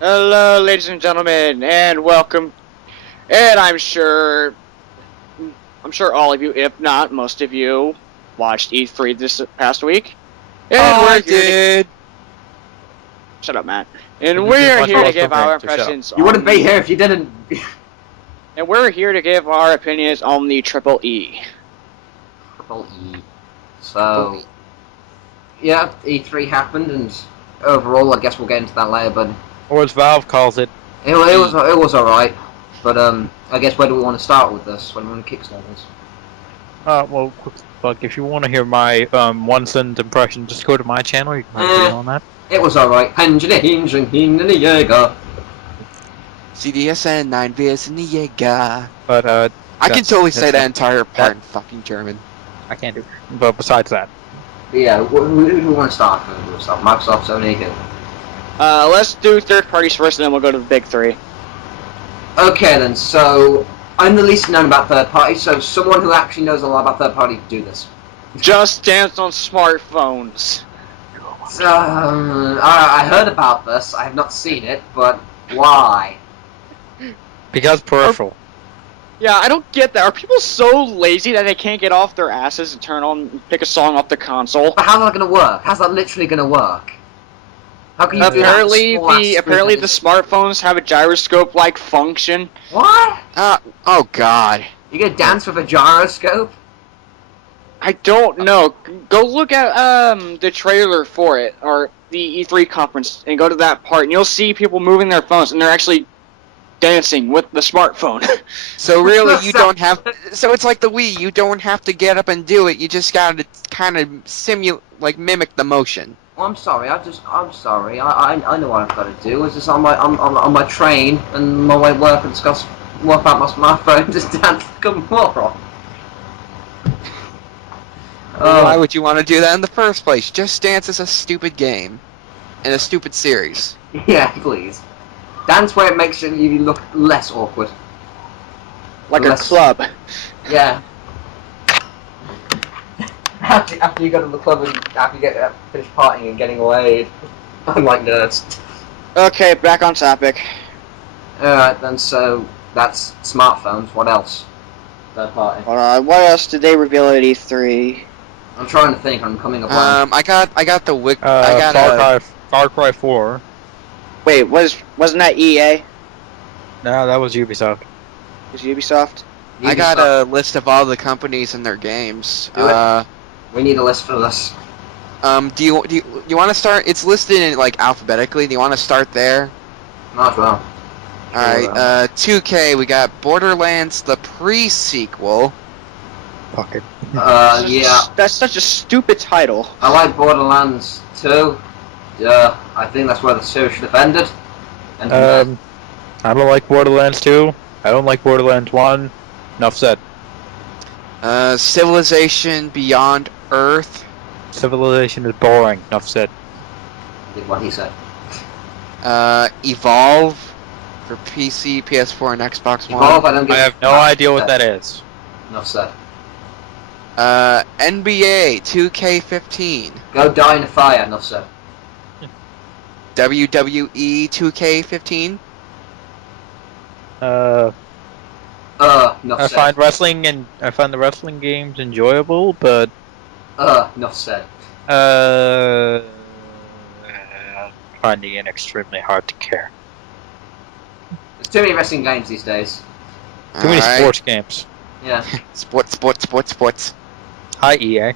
Hello, ladies and gentlemen, and welcome. And I'm sure all of you, if not most of you, watched E3 this past week. And I did. Shut up, Matt. And we're here to give our impressions. You wouldn't be here if you didn't. And we're here to give our opinions on the Triple E. Triple E. So, yeah, E3 happened, and overall, I guess we'll get into that later. But or as Valve calls it, it was alright. But I guess where do we want to start with this? When we want to kickstart this? well, quick plug. If you want to hear my 1 cent impression, just go to my channel. You can find a video on that. It was alright. CDSN 9 VS in the Jäger. But I can totally say that entire part in fucking German. I can't do it. But besides that, yeah, who do we want to start? We'll start Microsoft, Sony, again. Let's do third parties first, and then we'll go to the big three. Okay then, so I'm the least known about third parties, so someone who actually knows a lot about third party do this. Just Dance on smartphones. So, I heard about this, I have not seen it, but why? because peripheral. Yeah, I don't get that. Are people so lazy that they can't get off their asses and turn on and pick a song off the console? But how's that gonna work? How's that literally gonna work? How can you apparently do that the smartphones have a gyroscope-like function. What? Oh god. You gonna dance with a gyroscope? I don't know. Go look at the trailer for it, or the E3 conference, and go to that part, and you'll see people moving their phones, and they're actually dancing with the smartphone. So really, you don't have... So it's like the Wii, you don't have to get up and do it, you just gotta kind of mimic the motion. Oh, I'm sorry, I'm sorry, I know what I've got to do. It's just on my train, and my way to work, and just walk out my smartphone, just dance like a moron. Why would you want to do that in the first place? Just Dance is a stupid game. And a stupid series. Yeah, please. Dance where it makes you look less awkward. Like a club. Yeah. After you go to the club and after you get finished partying and getting laid. Unlike nerds. Okay, back on topic. Alright then, so that's smartphones. What else? Third party. What else did they reveal at E3? I'm trying to think. I'm coming up. I got the Wick. I got Far Cry 4. Wait, wasn't that EA? No, that was Ubisoft. Was Ubisoft? I got a list of all the companies and their games. We need a list for this. Do you want to start? It's listed in alphabetically. Do you want to start there? Might as well. Alright, 2K, we got Borderlands, the pre-sequel. Fuck it. Yeah. That's such a stupid title. I like Borderlands 2. Yeah, I think that's where the series should have ended. I don't like Borderlands 2. I don't like Borderlands 1. Enough said. Civilization Beyond Earth. Civilization is boring. Enough said. Did what he said. Evolve for PC, PS4, and Xbox One. Evolve, I have no idea what that is. Enough said. NBA 2K15. Go die in a fire. Enough said. WWE 2K15. Enough I said. I find the wrestling games enjoyable, but enough said. Finding it extremely hard to care. There's too many wrestling games these days. Too many sports games. Yeah. Sports. Hi, EA.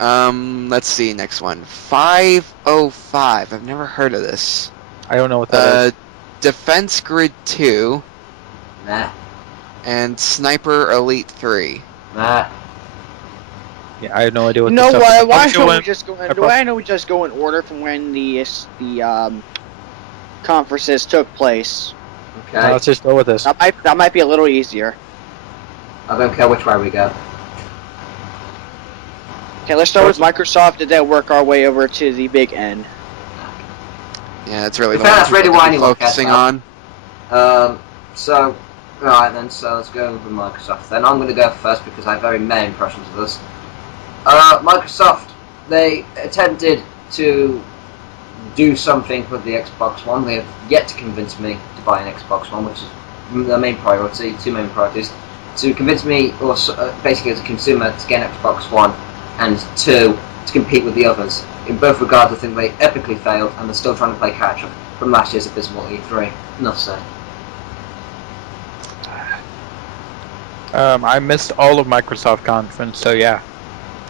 Let's see, next one. 505. I've never heard of this. I don't know what that is. Defense Grid 2. Nah. And Sniper Elite 3. Nah. Yeah, I have no idea what. No, this why don't we just go? Why don't we just go in order from when the conferences took place? Okay. Let's just go with this. That might be a little easier. I don't care which way we go. Okay, let's start with Microsoft and then work our way over to the big N. Yeah, that's really that's really what I'm focusing on. So, alright then, so let's go with Microsoft. Then I'm going to go first because I have very many impressions of this. Microsoft, they attempted to do something with the Xbox One. They have yet to convince me to buy an Xbox One, which is the main priority. Two main priorities: to convince me, or basically as a consumer, to get an Xbox One, and two, to compete with the others. In both regards, I think they epically failed, and they're still trying to play catch up from last year's abysmal E3. Enough said. I missed all of Microsoft conference, so yeah.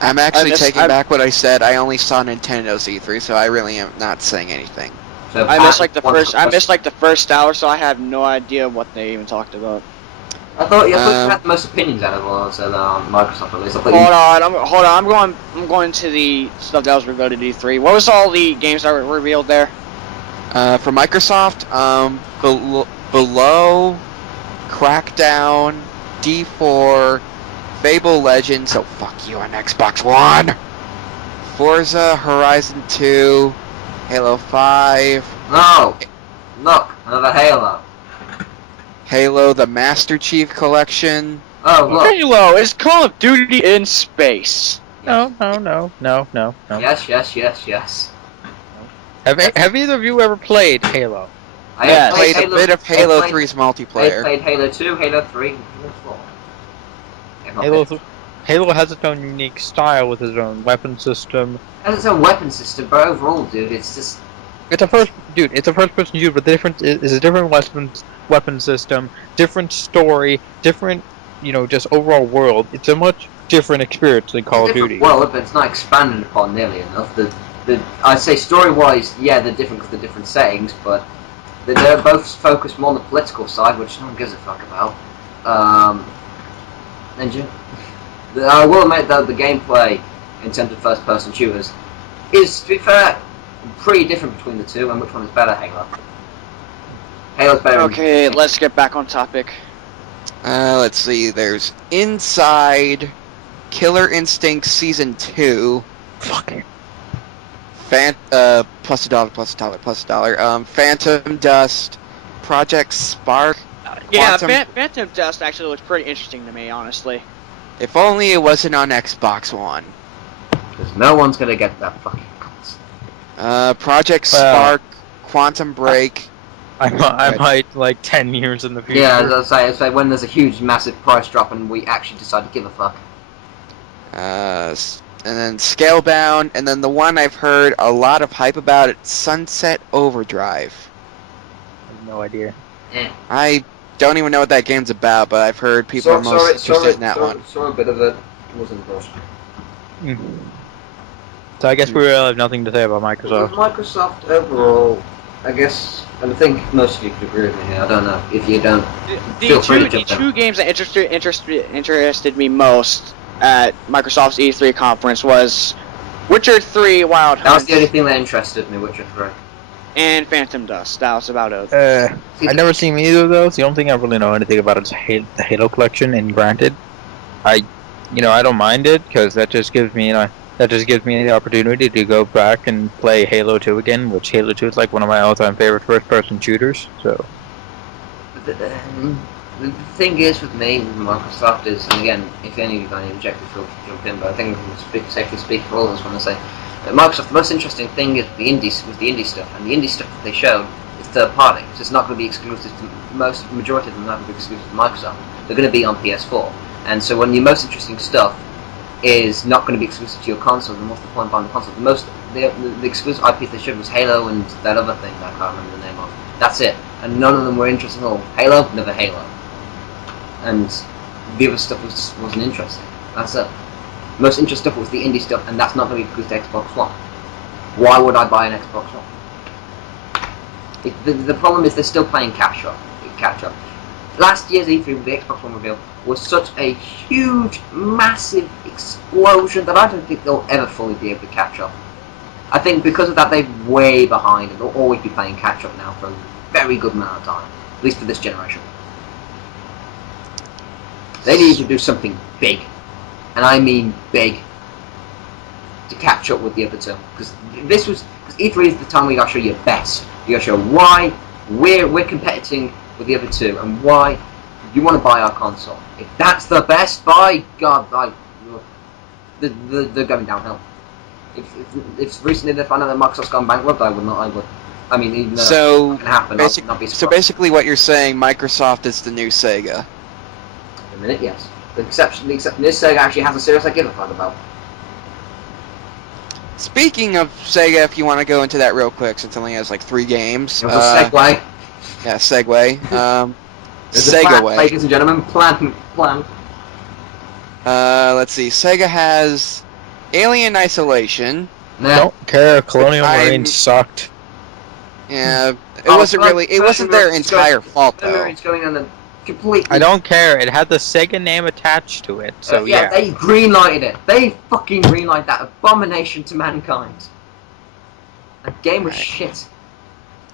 I'm actually taking back what I said. I only saw Nintendo's E3, so I really am not saying anything. So I missed like the first hour, so I have no idea what they even talked about. I thought you had the most opinions out of all, so Microsoft at least. Hold on, I'm going to the stuff that was revealed at E3. What was all the games that were revealed there? For Microsoft, Below, Crackdown, D4, Fable Legends, so fuck you on Xbox One, Forza Horizon 2, Halo 5. No! Look, another Halo. Halo, the Master Chief Collection. Oh, look. Halo is Call of Duty in space. No. Yes. Have either of you ever played Halo? I Yes. have Played a bit of Halo 3's I multiplayer. played Halo 2, Halo 3, and Halo 4. Halo has its own unique style with its own weapon system. It has its own weapon system, but overall, dude, it's just... It's a first-person shooter, but the difference is a different weapon system, different story, different, just overall world. It's a much different experience than Call of Duty. Well, but it's not expanded upon nearly enough. I'd say story-wise, yeah, they're different because they're different settings, but they're both focused more on the political side, which no one gives a fuck about. I will admit, though, the gameplay in terms of first-person shooters is, to be fair, pretty different between the two, and which one is better, Halo? Halo's better. Okay, let's get back on topic. Let's see, there's Inside, Killer Instinct Season 2, Fucking. plus a dollar, Phantom Dust, Project Spark, Yeah, Quantum- Phantom Dust actually looks pretty interesting to me, honestly. If only it wasn't on Xbox One. Because no one's gonna get that fucking console. Project Spark, Quantum Break. I might like 10 years in the future. Yeah, as I say, when there's a huge, massive price drop and we actually decide to give a fuck. And then Scalebound, and then the one I've heard a lot of hype about, it's Sunset Overdrive. I have no idea. I don't even know what that game's about, but I've heard people are most interested in that one. Saw a bit of it. Wasn't gross. So I guess we really have nothing to say about Microsoft. Microsoft overall, I guess, and I think most of you could agree with me here. I don't know if you don't. The two games that interested me most at Microsoft's E3 conference was Witcher 3 Wild Hunt. That was the only thing that interested me, Witcher 3. And Phantom Dust. That was about it. I've never seen either of those. The only thing I really know anything about is the Halo collection, and granted, I don't mind it, because that just gives me the opportunity to go back and play Halo 2 again, which Halo 2 is like one of my all-time favorite first-person shooters, so... The thing is with me, with Microsoft is, and again, if any of you got any objective, feel free to jump in, but I think I can safely speak for all of us when I say that Microsoft, the most interesting thing is the indie stuff, and the indie stuff that they showed is third party, so it's not going to be exclusive to majority of them are not going to be exclusive to Microsoft. They're going to be on PS4, and so when the most interesting stuff is not going to be exclusive to your console, then what's the point buying the console? The exclusive IP they showed was Halo and that other thing that I can't remember the name of. That's it, and none of them were interesting at all. Halo, never Halo. And the other stuff wasn't interesting. That's it. The most interesting stuff was the indie stuff, and that's not going to be because to Xbox One. Why would I buy an Xbox One? The problem is they're still playing catch up. Last year's E3 with the Xbox One reveal was such a huge, massive explosion that I don't think they'll ever fully be able to catch up. I think because of that they're way behind, and they'll always be playing catch up now for a very good amount of time, at least for this generation. They need to do something big, and I mean big, to catch up with the other two. Because E3 is the time where you gotta show your best. You gotta show why we're competing with the other two, and why you want to buy our console. If that's the best, by God, they're going downhill. If recently they found out that Microsoft's gone bankrupt, I would not. I would. I mean, even though So, it can happen, I'll not be surprised. So basically, what you're saying, Microsoft is the new Sega. In a minute, yes. Except this Sega actually has a series I give a fuck about. Speaking of Sega, if you want to go into that real quick, since it only has like 3 games. It was a segue. Yeah, segue. There's a plan, Segaway. ladies and gentlemen. Plan. Let's see. Sega has Alien Isolation. Nah. Don't care. Colonial I'm- Marines sucked. Yeah, it wasn't really. It wasn't their entire fault though. It's going on a completely. I don't care. It had the Sega name attached to it, so yeah. They greenlighted it. They fucking greenlighted that abomination to mankind. That game was shit.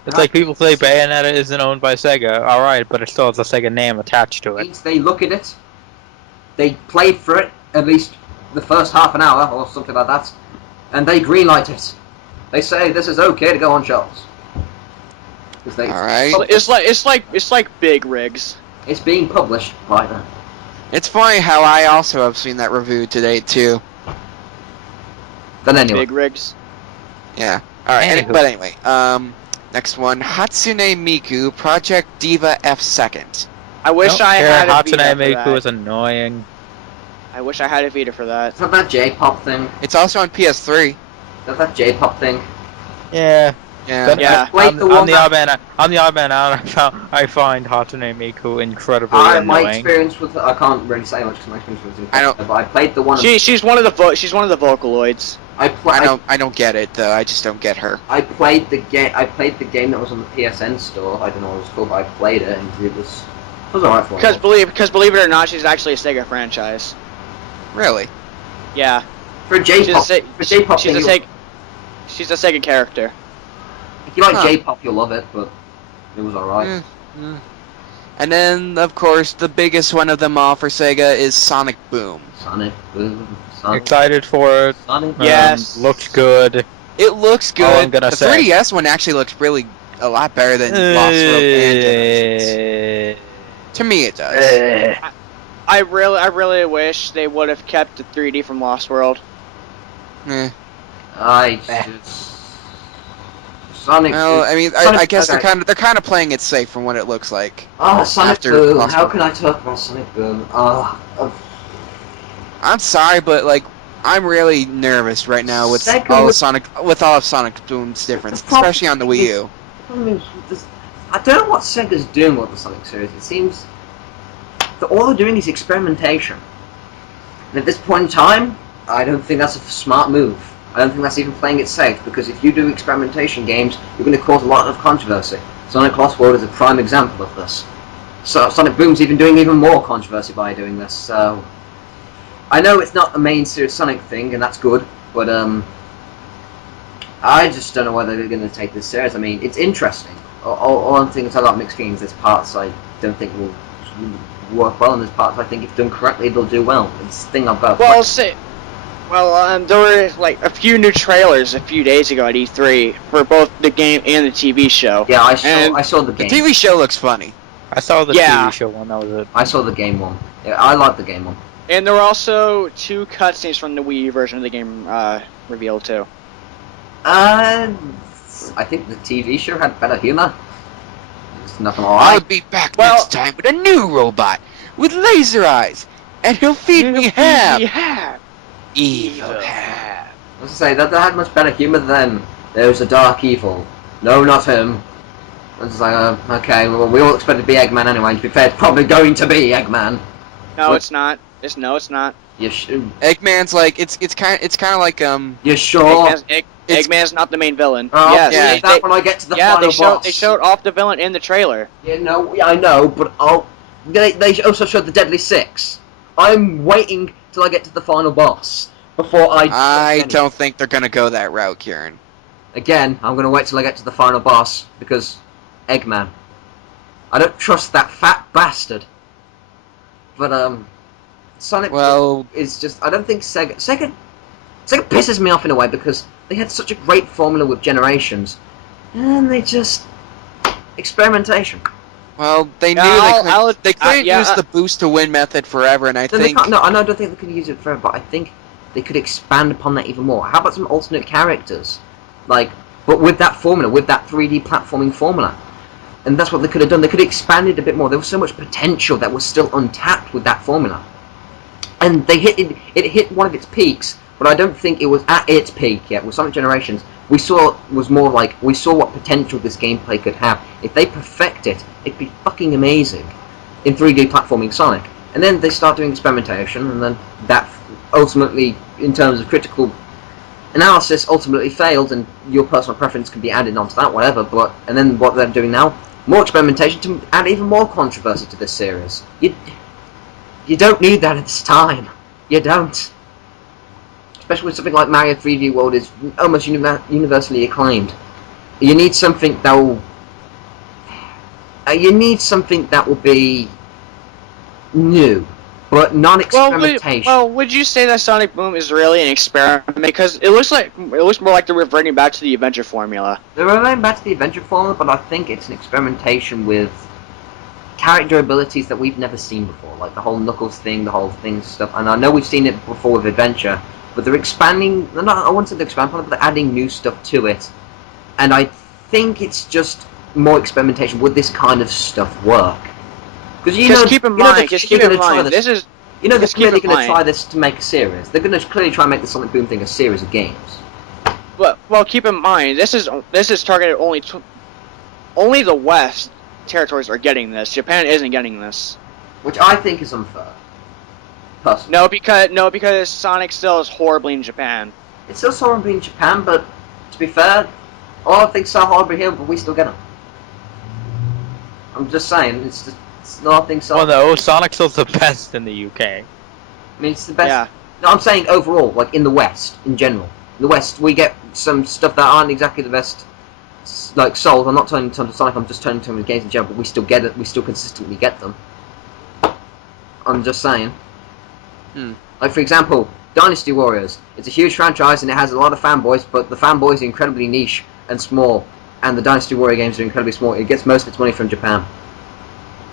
It's like people say Bayonetta isn't owned by Sega. Alright, but it still has a Sega name attached to it. Means they look at it. They played for it at least the first half an hour or something like that, and they greenlight it. They say this is okay to go on shelves. Alright. It's like big rigs. It's being published by them. It's funny how I also have seen that review today too. But anyway, Big rigs. Yeah. Alright. Anywho. But anyway, next one, Hatsune Miku Project Diva F2nd. I wish Don't I care. had a Hatsune Vita for Miku that. is annoying. I wish I had a Vita for that. it's not that J-pop thing. It's also on PS3. It's that J-pop thing. Yeah. Yeah. But Yeah. Like I'm the one the odd man out. I'm the odd man out. I find Hatsune Miku incredibly My annoying. experience with I can't really say much because my experience was I don't- incredible, but I played the one. She's one of the Vocaloids. I don't get it though. I just don't get her. I played the game. I played the game that was on the PSN store. I don't know what it was called, but I played it and it was alright for me. Because believe it or not, she's actually a Sega franchise. Really? Yeah. For a J-pop, She's a, for J-pop, she's a thing, Sega. She's a Sega character. if you like Huh. J-pop, you'll love it, but it was alright. And then, of course, the biggest one of them all for Sega is Sonic Boom. Sonic Boom, Sonic, Excited for it. Sonic. Yes. Looks good. It looks good. All I'm gonna the say. 3DS one actually looks really a lot better than Lost World and Generations. To me, it does. I really wish they would have kept the 3D from Lost World. Eh. I just Sonic. Well, I mean, Sonic- I guess okay. they're kind of playing it safe from what it looks like. Oh, Sonic after Boom. Lost How World. can I talk about Sonic Boom? I'm sorry, but like, I'm really nervous right now with Sega all would- of Sonic Boom's difference, The problem especially on the Wii U. The problem is with this, I don't know what Sega's doing with the Sonic series. It seems that all they're doing is experimentation. And at this point in time, I don't think that's a smart move. I don't think that's even playing it safe, because if you do experimentation games, you're going to cause a lot of controversy. Sonic Lost World is a prime example of this. So Sonic Boom's even doing even more controversy by doing this, so... I know it's not the main series Sonic thing, and that's good, but I just don't know whether they're going to take this serious. I mean, it's interesting. All I'm thinking is about mixed feelings. There's parts I don't think will work well, and there's parts I think if done correctly they'll do well. It's a thing of both. There were like a few new trailers a few days ago at E3 for both the game and the TV show. Yeah, I saw the The game. TV show looks funny. I saw the Yeah. TV show one. That was it. I saw the game one. Yeah, I like the game one. And there were also 2 cutscenes from the Wii U version of the game revealed too. I think the TV show had better humor. It's not gonna I'll lie. be back Well- next time with a new robot with laser eyes, and he'll feed me ham. Yeah. Evil ham. I was to say that they had much better humor than there's a dark evil. No, not him. I was like, okay, well, we all expected to be Eggman anyway. To be fair, it's probably going to be Eggman. No, What? it's not. It's not. Eggman's like it's kind of like You sure? Eggman's not the main villain. Oh, yes, yeah. yeah, that when I get to the yeah, final boss. they showed off the villain in the trailer. Yeah, no, I know, but they also showed the Deadly Six. I'm waiting till I get to the final boss before I don't think they're gonna go that route, Kieran. Again, I'm gonna wait till I get to the final boss because Eggman. I don't trust that fat bastard. But Sonic is just. I don't think Sega pisses me off in a way because they had such a great formula with Generations, and they just experimentation. Well, they knew they couldn't use the boost to win method forever, and I No, they think can't, no, I don't think they could use it forever, but I think they could expand upon that even more. How about some alternate characters? Like, but with that formula, with that 3D platforming formula. And that's what they could have done. They could have expanded a bit more. There was so much potential that was still untapped with that formula. And they hit it hit one of its peaks, but I don't think it was at its peak yet. With Sonic Generations, we saw what potential this gameplay could have. If they perfect it, it'd be fucking amazing in 3D platforming Sonic. And then they start doing experimentation, and then that ultimately, in terms of critical analysis, ultimately failed, and your personal preference can be added onto that, whatever. And then what they're doing now, more experimentation to add even more controversy to this series. You don't need that at this time. You don't. Especially with something like Mario 3D World is almost universally acclaimed. You need something that will. Be new, but non-experimentation. Well, would you say that Sonic Boom is really an experiment? Because it looks more like they're reverting back to the adventure formula. They're reverting back to the adventure formula, but I think it's an experimentation with character abilities that we've never seen before, like the whole Knuckles thing, the whole thing stuff. And I know we've seen it before with adventure, but they're expanding. I wouldn't say they're expanding on it, but they're adding new stuff to it. And I think it's just more experimentation. Would this kind of stuff work? Because keep in mind, this is. You know, they're clearly going to try this to make a series. They're going to clearly try and make the Sonic Boom thing a series of games. Well, keep in mind, this is targeted only the West territories are getting this. Japan isn't getting this. Which I think is unfair. Personally. No, because Sonic still is horribly in Japan. It's still horribly in Japan, but to be fair, all things are horribly here, but we still get them. I'm just saying, it's nothing so. Well, no, Sonic's still the best in the UK. I mean, it's the best. Yeah. No, I'm saying overall, like in the West, in general. In the West, we get some stuff that aren't exactly the best, like sold. I'm not turning in terms of Sonic, I'm just turning in terms of games in general, but we still get it, we still consistently get them. I'm just saying. Like, for example, Dynasty Warriors. It's a huge franchise and it has a lot of fanboys, but the fanboys are incredibly niche and small, and the Dynasty Warrior games are incredibly small. It gets most of its money from Japan.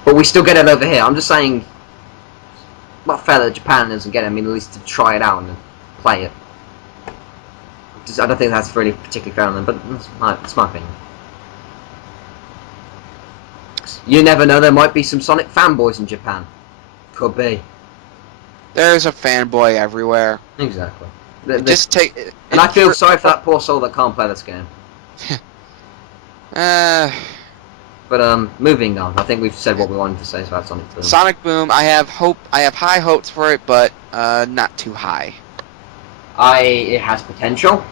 But we still get it over here. I'm just saying, not fair that Japan doesn't get it. I mean, at least to try it out and play it. I don't think that's really particularly fair on them, but that's my opinion. You never know, there might be some Sonic fanboys in Japan. Could be. There's a fanboy everywhere. Exactly. Just take. And I feel sorry for that poor soul that can't play this game. But moving on. I think we've said what we wanted to say about Sonic Boom. Sonic Boom. I have high hopes for it, but not too high. It has potential.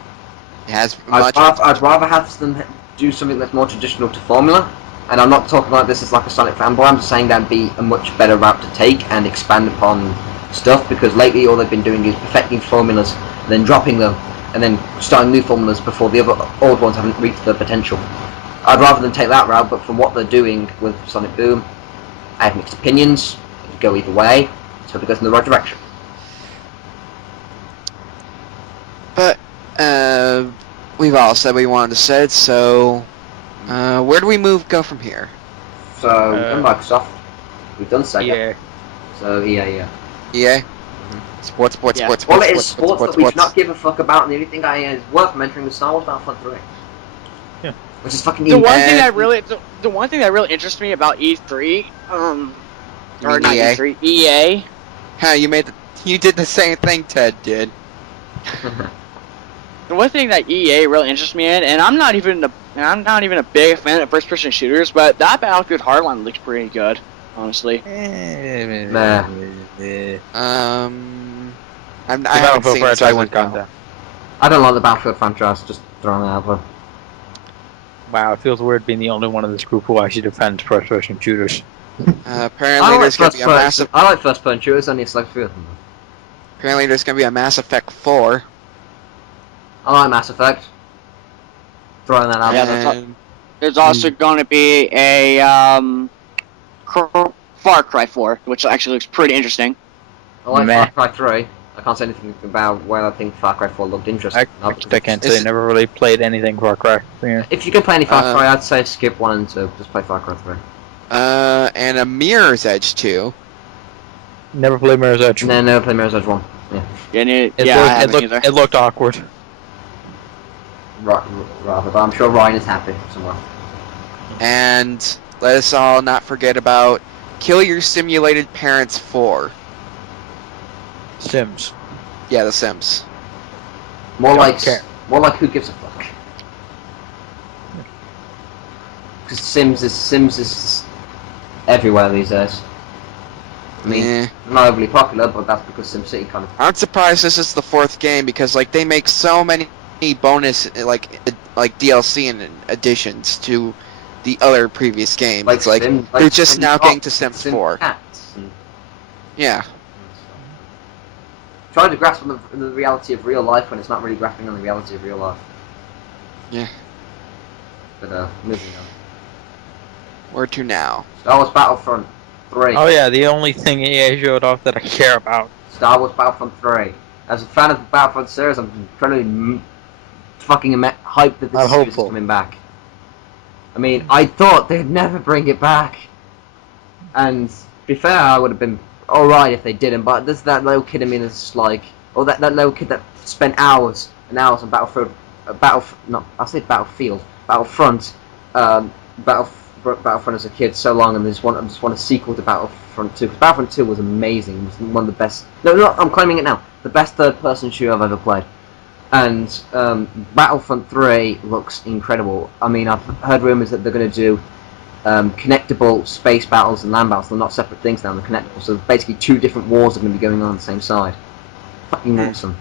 It has I'd rather have them do something that's more traditional to formula. And I'm not talking like this as like a Sonic fanboy. I'm just saying that'd be a much better route to take and expand upon stuff, because lately all they've been doing is perfecting formulas, and then dropping them, and then starting new formulas before the other old ones haven't reached their potential. I'd rather than take that route, but from what they're doing with Sonic Boom, I have mixed opinions. It could go either way, so it goes in the right direction. But we've all said what we wanted to say, so where do we go from here? So we've done Microsoft, we've done Sega. Yeah. So EA. EA. Sports. Well, it is sports that we should not give a fuck about, and the only thing is worth mentioning was Star Wars Battlefront 3. Yeah. Which is fucking the one thing that really interests me about E3, or not EA? E3, EA. Huh, you did the same thing Ted did. The one thing that EA really interests me in, and I'm not even a big fan of first-person shooters, but that Battlefield Hardline looks pretty good, honestly. Nah. I haven't seen it, so I wouldn't know. I don't like the Battlefield franchise, just throwing it out there. Wow, it feels weird being the only one in this group who actually defends first-person shooters. Apparently there's going to be a massive... I like first-person shooters, only a select few of them. Apparently there's going to be a Mass Effect 4. I like Mass Effect. Throwing that out there. There's also going to be a Far Cry 4, which actually looks pretty interesting. I like Far Cry 3. I can't say anything about where I think Far Cry 4 looked interesting. I can't say I never really played anything Far Cry. Yeah. If you can play any Far Cry, I'd say skip 1 and 2. Just play Far Cry 3. And a Mirror's Edge 2. Never played Mirror's Edge. No, never played Mirror's Edge 1. And It I looked, haven't either. it looked awkward. Rather, but I'm sure Ryan is happy somewhere. And let us all not forget about Kill Your Simulated Parents 4. Sims. Yeah, The Sims. More Don't like care. who gives a fuck? Because Sims is everywhere these days. I mean, not overly popular, but that's because SimCity kind of. I'm surprised this is the 4th game because like they make so many bonus like DLC and additions to the other previous games. It's like they're just now getting to Sims 4. Cats and Yeah. trying to grasp on the reality of real life when it's not really grasping on the reality of real life. Yeah. But moving on. Where to now? Star Wars Battlefront 3. Oh yeah, the only thing EA showed off that I care about. Star Wars Battlefront 3. As a fan of the Battlefront series, I'm incredibly fucking hyped that this I'm series is hopeful. coming back. I mean, I thought they'd never bring it back. And to be fair, I would have been alright if they didn't, but there's that little kid in me that's just like, or that little kid that spent hours and hours on Battlefront, Battlefront, Battlefront as a kid so long, and I just want a sequel to Battlefront 2. Because Battlefront 2 was amazing. It was one of the best. No, I'm claiming it now. The best third-person shooter I've ever played. And Battlefront 3 looks incredible. I mean, I've heard rumors that they're going to do connectable space battles and land battles. They're not separate things now. They're connectable. So basically, 2 different wars are going to be going on the same side. Fucking awesome.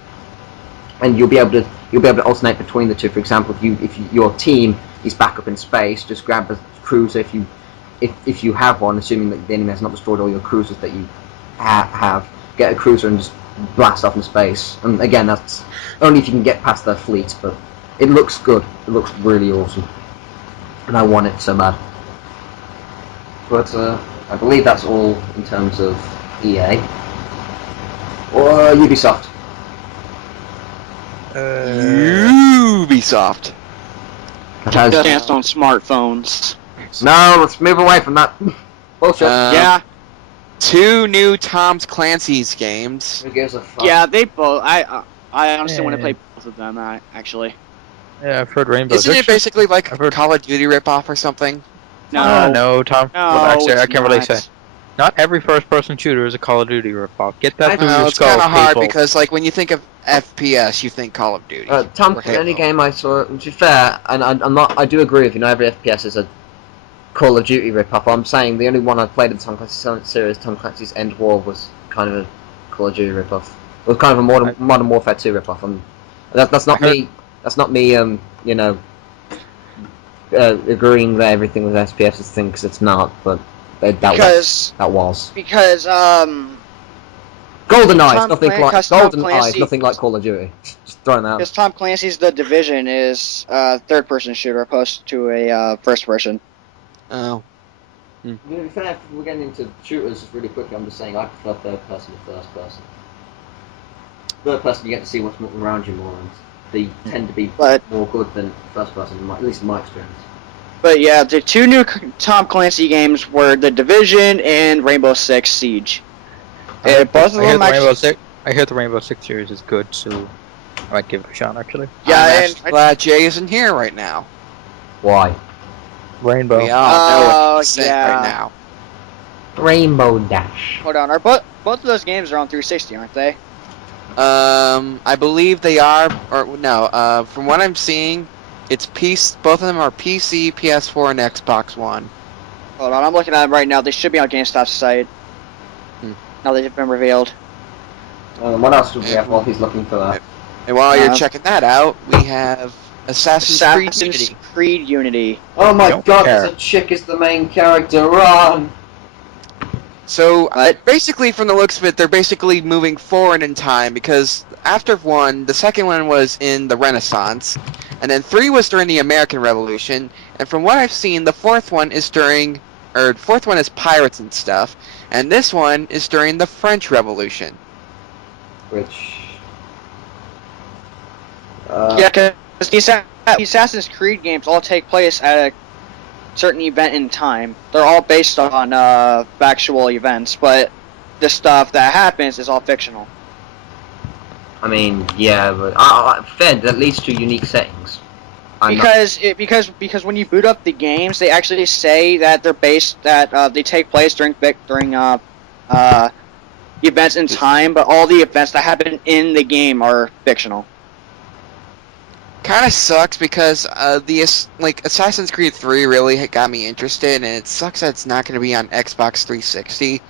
And you'll be able to alternate between the two. For example, if your team is back up in space, just grab a cruiser if you have one, assuming that the enemy has not destroyed all your cruisers that you have. Get a cruiser and just blast off in space. And again, that's only if you can get past their fleet. But it looks good. It looks really awesome, and I want it so bad. But I believe that's all in terms of EA or Ubisoft. Ubisoft. Just danced on smartphones. No, let's move away from that bullshit. Yeah, 2 new Tom Clancy's games. Who gives a fuck? yeah, they both. I honestly want to play both of them. Actually, Yeah, I've heard Rainbow Isn't it Six. basically like I've a heard- Call of Duty ripoff or something? no, No, Tom. no, Well, actually, I it's can't really not. say. Not every first-person shooter is a Call of Duty ripoff. Get that through No, your it's skull, kind of hard people. because like when you think of FPS, you think Call of Duty. Tom, or the only Halo. game I saw, to be fair, and I do agree with you, not every FPS is a Call of Duty rip-off. I'm saying the only one I played in the Tom Clancy series, Tom Clancy's End War, was kind of a Call of Duty rip-off. It was kind of a Modern Warfare 2 rip-off. That's not me. That's not me. Agreeing that everything with FPS is thing, because it's not. But that was. Because GoldenEye is Tom nothing Clan- like because Tom GoldenEye is Clancy- nothing like Call of Duty. Just throwing that out. because Tom Clancy's The Division is a third-person shooter opposed to a first-person. Oh. To be fair, if we're getting into shooters really quickly, I'm just saying I prefer third person to first person. Third person, you get to see what's around you more, and they tend to be more good than first person, at least in my experience. But yeah, the 2 new Tom Clancy games were The Division and Rainbow Six Siege. Both of them actually. I hear the Rainbow Six series is good, so I might give it a shot, actually. Yeah, I'm and actually glad Jay isn't here right now. Why? Rainbow. We all know what he's saying yeah. right now. Rainbow Dash. Hold on, both of those games are on 360, aren't they? I believe they are, or no. From what I'm seeing, it's both of them are PC, PS4, and Xbox One. Hold on, I'm looking at them right now. They should be on GameStop's site. Now they've been revealed. What else do we have while he's looking for that? And while you're checking that out, we have Assassin's Creed Unity. Oh my Don't god, care. the chick is the main character, run! So, basically, from the looks of it, they're basically moving forward in time, because after 1, the second one was in the Renaissance, and then 3 was during the American Revolution, and from what I've seen, the 4th one is is pirates and stuff, and this one is during the French Revolution. Which... Yeah, because the Assassin's Creed games all take place at a certain event in time. They're all based on factual events, but the stuff that happens is all fictional. I mean, yeah, but Fed at least 2 unique settings. Because when you boot up the games, they actually say that they take place during events in time, but all the events that happen in the game are fictional. Kind of sucks because Assassin's Creed 3 really got me interested, and it sucks that it's not going to be on Xbox 360.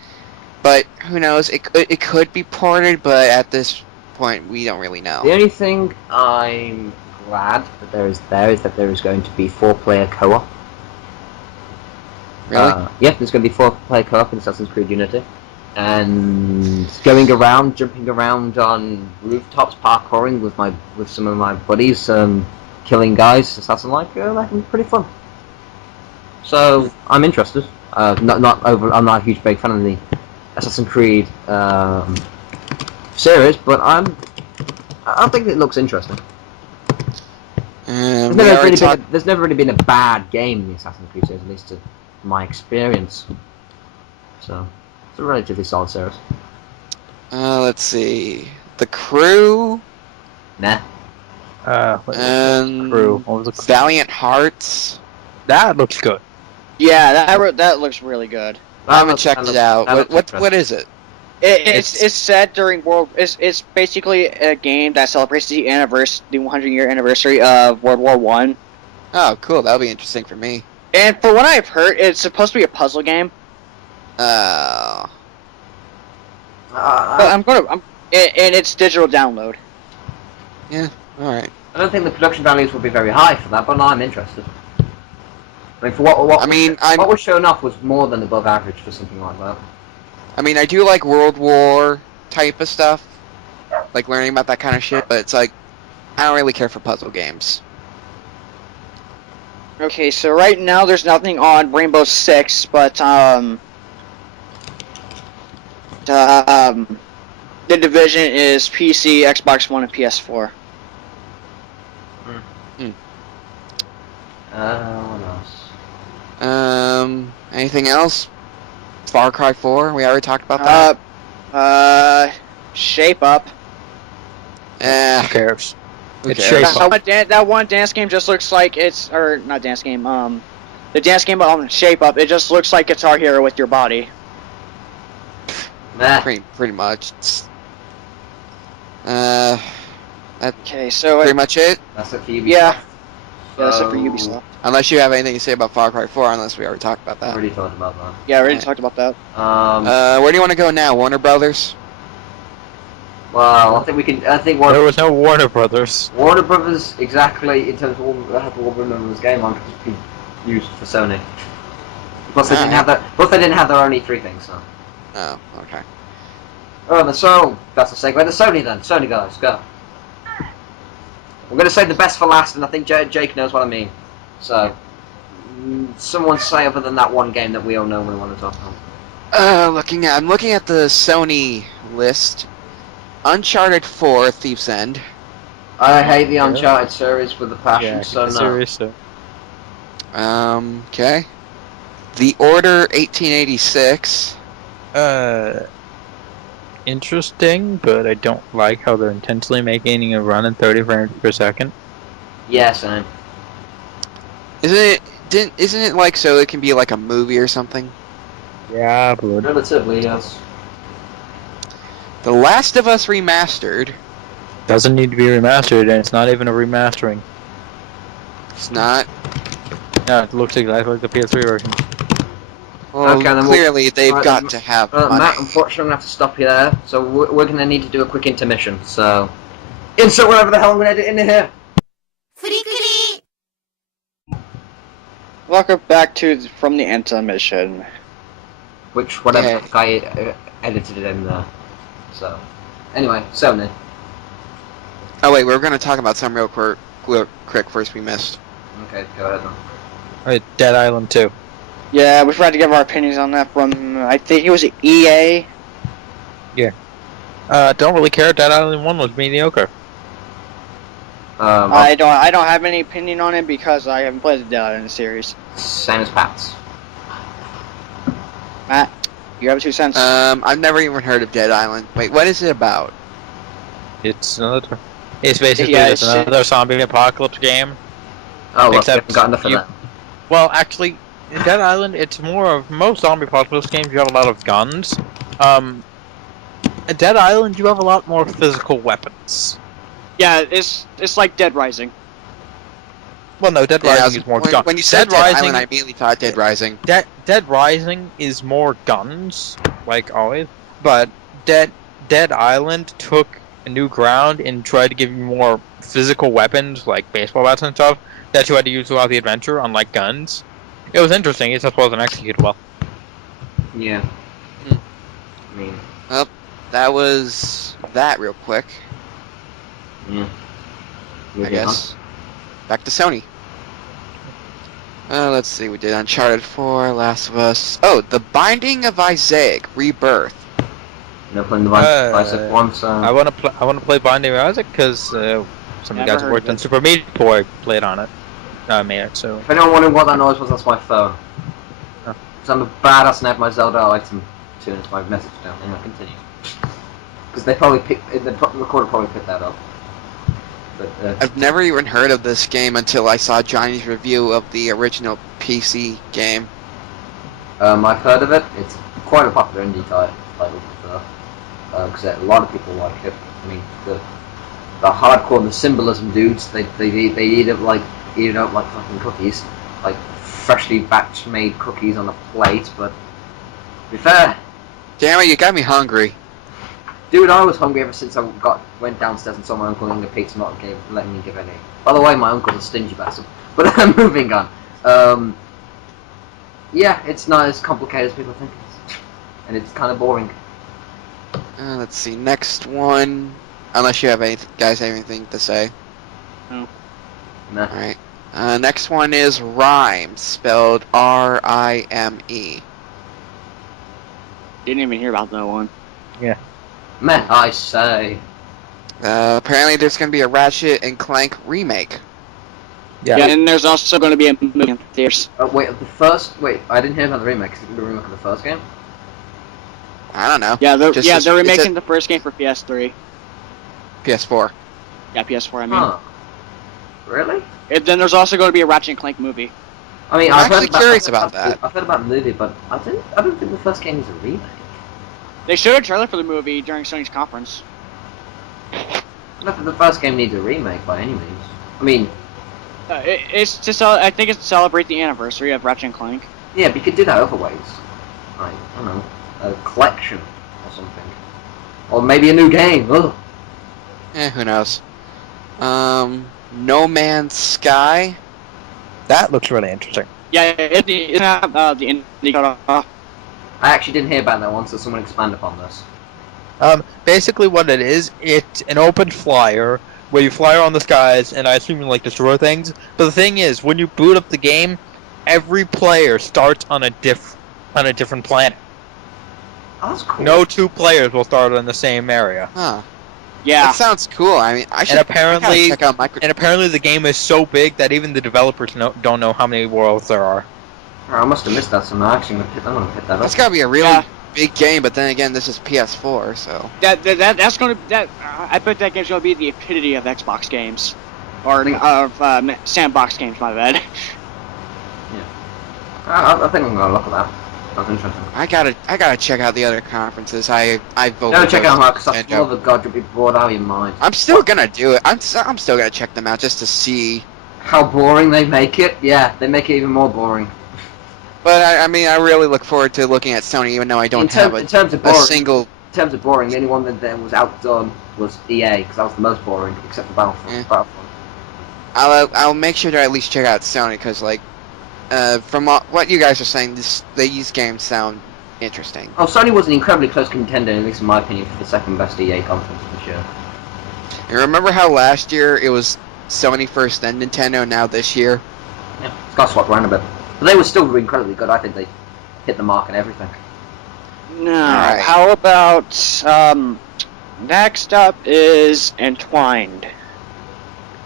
But who knows? It could be ported, but at this point, we don't really know. The only thing I'm glad that is that there is going to be 4-player co-op. Really? Yeah, there's going to be 4-player co-op in Assassin's Creed Unity. And going around, jumping around on rooftops, parkouring with some of my buddies, killing guys, assassin-like, that can be pretty fun. So I'm interested. I'm not a huge big fan of the Assassin's Creed series, but I think it looks interesting. There's never really been a bad game in the Assassin's Creed series, at least to my experience. So. It's a relatively solid series. Let's see. The Crew. Nah. Crew. What was the Crew? Valiant Hearts. That looks good. Yeah, that looks really good. I haven't checked it out. What is it? It's set during It's basically a game that celebrates the 100-year anniversary of World War One. Oh, cool. That'll be interesting for me. And for what I've heard, it's supposed to be a puzzle game. Oh. But and it's digital download. Yeah. All right. I don't think the production values will be very high for that, but I'm interested. I mean, for what what was shown off was more than above average for something like that. I mean, I do like World War type of stuff, like learning about that kind of shit. But it's like, I don't really care for puzzle games. Okay, so right now there's nothing on Rainbow Six, but the Division is PC, Xbox One, and PS4. What else? Anything else? Far Cry 4. We already talked about that. Shape Up. Who cares? It's Shape Up. That one dance game just looks like not dance game. The dance game Shape Up. It just looks like Guitar Hero with your body. Nah. Pretty much. Okay, so pretty much it. That's it for Ubisoft. Yeah, that's it for Ubisoft. Unless you have anything to say about Far Cry 4, unless we already talked about that. Already talked about that. Yeah, I already talked about that. Where do you want to go now? Warner Brothers? Well, I think There was no Warner Brothers. Warner Brothers, exactly, in terms of how Warner Brothers game line could be used for Sony. Plus they didn't have their own E3 thing, so. Oh, okay. Oh, so that's a segue to Sony then. Sony guys, go. We're going to save the best for last, and I think Jake knows what I mean. So, someone say other than that one game that we all know we want to talk about. I'm looking at the Sony list. Uncharted 4, Thief's End. I hate the Uncharted series with a passion, so no. Seriously. Okay. The Order 1886. Interesting, but I don't like how they're intentionally making a run at 30 frames per second. Yes, yeah, Isn't it like so it can be like a movie or something? Yeah, but relatively, yes. The Last of Us Remastered. Doesn't need to be remastered, and it's not even a remastering. It's not. No, it looks exactly like the PS3 version. Well, okay, then clearly they've got to have money. Matt, unfortunately, I'm going to have to stop you there. So we're going to need to do a quick intermission. So, insert whatever the hell I'm going to edit in here. Welcome back to from the intermission. Whatever the guy edited it in there. So, anyway, Sony. Oh wait, we're going to talk about some real quick first we missed. Okay, go ahead then. Alright, Dead Island 2. Yeah, we forgot to give our opinions on that from, I think it was EA. Yeah. Don't really care. Dead Island 1 was mediocre. I don't have any opinion on it because I haven't played the Dead Island series. Same as Pat's. Matt, you have 2 cents? I've never even heard of Dead Island. Wait, what is it about? It's another. It's basically Yeah, just it's- another zombie apocalypse game. Oh, well, Except we haven't got enough of you- that. Well, actually, in Dead Island, it's more of most zombie apocalypse games. You have a lot of guns. In Dead Island, you have a lot more physical weapons. Yeah, it's like Dead Rising. Well, no, Dead Yeah, Rising is more guns. when you said Dead Island, I immediately thought Dead Rising. Dead Rising is more guns, like always. But Dead Island took a new ground and tried to give you more physical weapons, like baseball bats and stuff, that you had to use throughout the adventure, unlike guns. It was interesting. It just wasn't executed well. Yeah. Hmm. I mean, That was that real quick, yeah. I guess. Back to Sony. Let's see, we did Uncharted 4, Last of Us. Oh, The Binding of Isaac Rebirth. Never played the Bicycle once. I want to play Binding of Isaac because some of the Never guys who heard worked of on it. Super Meat Boy played on it. Made it. So If anyone wondering what that noise was, that's my phone. Oh. Because I'm a badass and I have my Zelda item too, and it's my message down. Anyway, continue. Because they probably the recorder probably picked that up. But, I've never even heard of this game until I saw Johnny's review of the original PC game. I've heard of it. It's quite a popular indie title, because a lot of people like it. I mean, the hardcore and the symbolism dudes, they eat it like fucking cookies, like freshly batch made cookies on a plate. But to be fair, Damn it, you got me hungry. dude, I was hungry ever since I went downstairs and saw my uncle eating a pizza, not letting me give any. By the way, my uncle's a stingy bastard. But moving on. Yeah, it's not as complicated as people think it is, and it's kind of boring. Let's see, next one. Unless you have guys have anything to say. Nah. Alright. Next one is Rhyme, spelled Rime. Didn't even hear about that one. Man, I say. Apparently there's going to be a Ratchet and Clank remake. yeah. Yeah, and there's also going to be a movie in theaters. Wait, I didn't hear about the remake. Is it going to be a remake of the first game? I don't know. Yeah, they're Just as- they're it's remaking the first game for PS3. PS4. Yeah, PS4. I mean, Huh. Really? and then there's also going to be a Ratchet and Clank movie. I mean, I'm I've heard actually curious about that. I've heard about the movie, but I don't think the first game is a remake. They showed a trailer for the movie during Sony's conference. Not that the first game needs a remake by any means. I mean, It's to I think it's to celebrate the anniversary of Ratchet and Clank. yeah, but you could do that other ways. Like, I don't know, a collection or something. Or maybe a new game. Ugh. Who knows. No Man's Sky. That looks really interesting. Yeah, it's the indie cut off. I actually didn't hear about that one, so someone expand upon this. Basically what it is, it's an open flyer where you fly around the skies and I assume you like destroy things. But the thing is, when you boot up the game, every player starts on a different planet. Oh, that's cool. No two players will start on the same area. Huh. Yeah, That sounds cool. I mean, I should apparently- I gotta check out Micro. And apparently the game is so big that even the developers don't know how many worlds there are. Oh, I must have missed that, so I'm actually gonna pick that up. That's gotta be a really Yeah. big game, but then again, this is PS4, so. that's going to I bet that game's going to be the epitome of Xbox games, or of sandbox games. My bad. I think I'm gonna look at that. That's interesting. I gotta check out the other conferences. I vote. Go check out Microsoft. Nintendo. All the god, you'll be bored out of your mind. I'm still gonna do it. I'm still gonna check them out just to see. How boring they make it. Yeah, they make it even more boring. But I mean, I really look forward to looking at Sony, even though I don't have in terms of a boring, single. In terms of boring, the only one that was outdone was EA, because that was the most boring, except for Battlefront. Yeah. Battlefront. I'll make sure to at least check out Sony, because like, from what you guys are saying, these games sound interesting. Oh, Sony was an incredibly close contender, at least in my opinion, for the second best EA conference this year. And remember how last year it was Sony first, then Nintendo, now this year? Yeah, it's got swapped around a bit. But they were still incredibly good. I think they hit the mark and everything. No. Alright. How about next up is Entwined.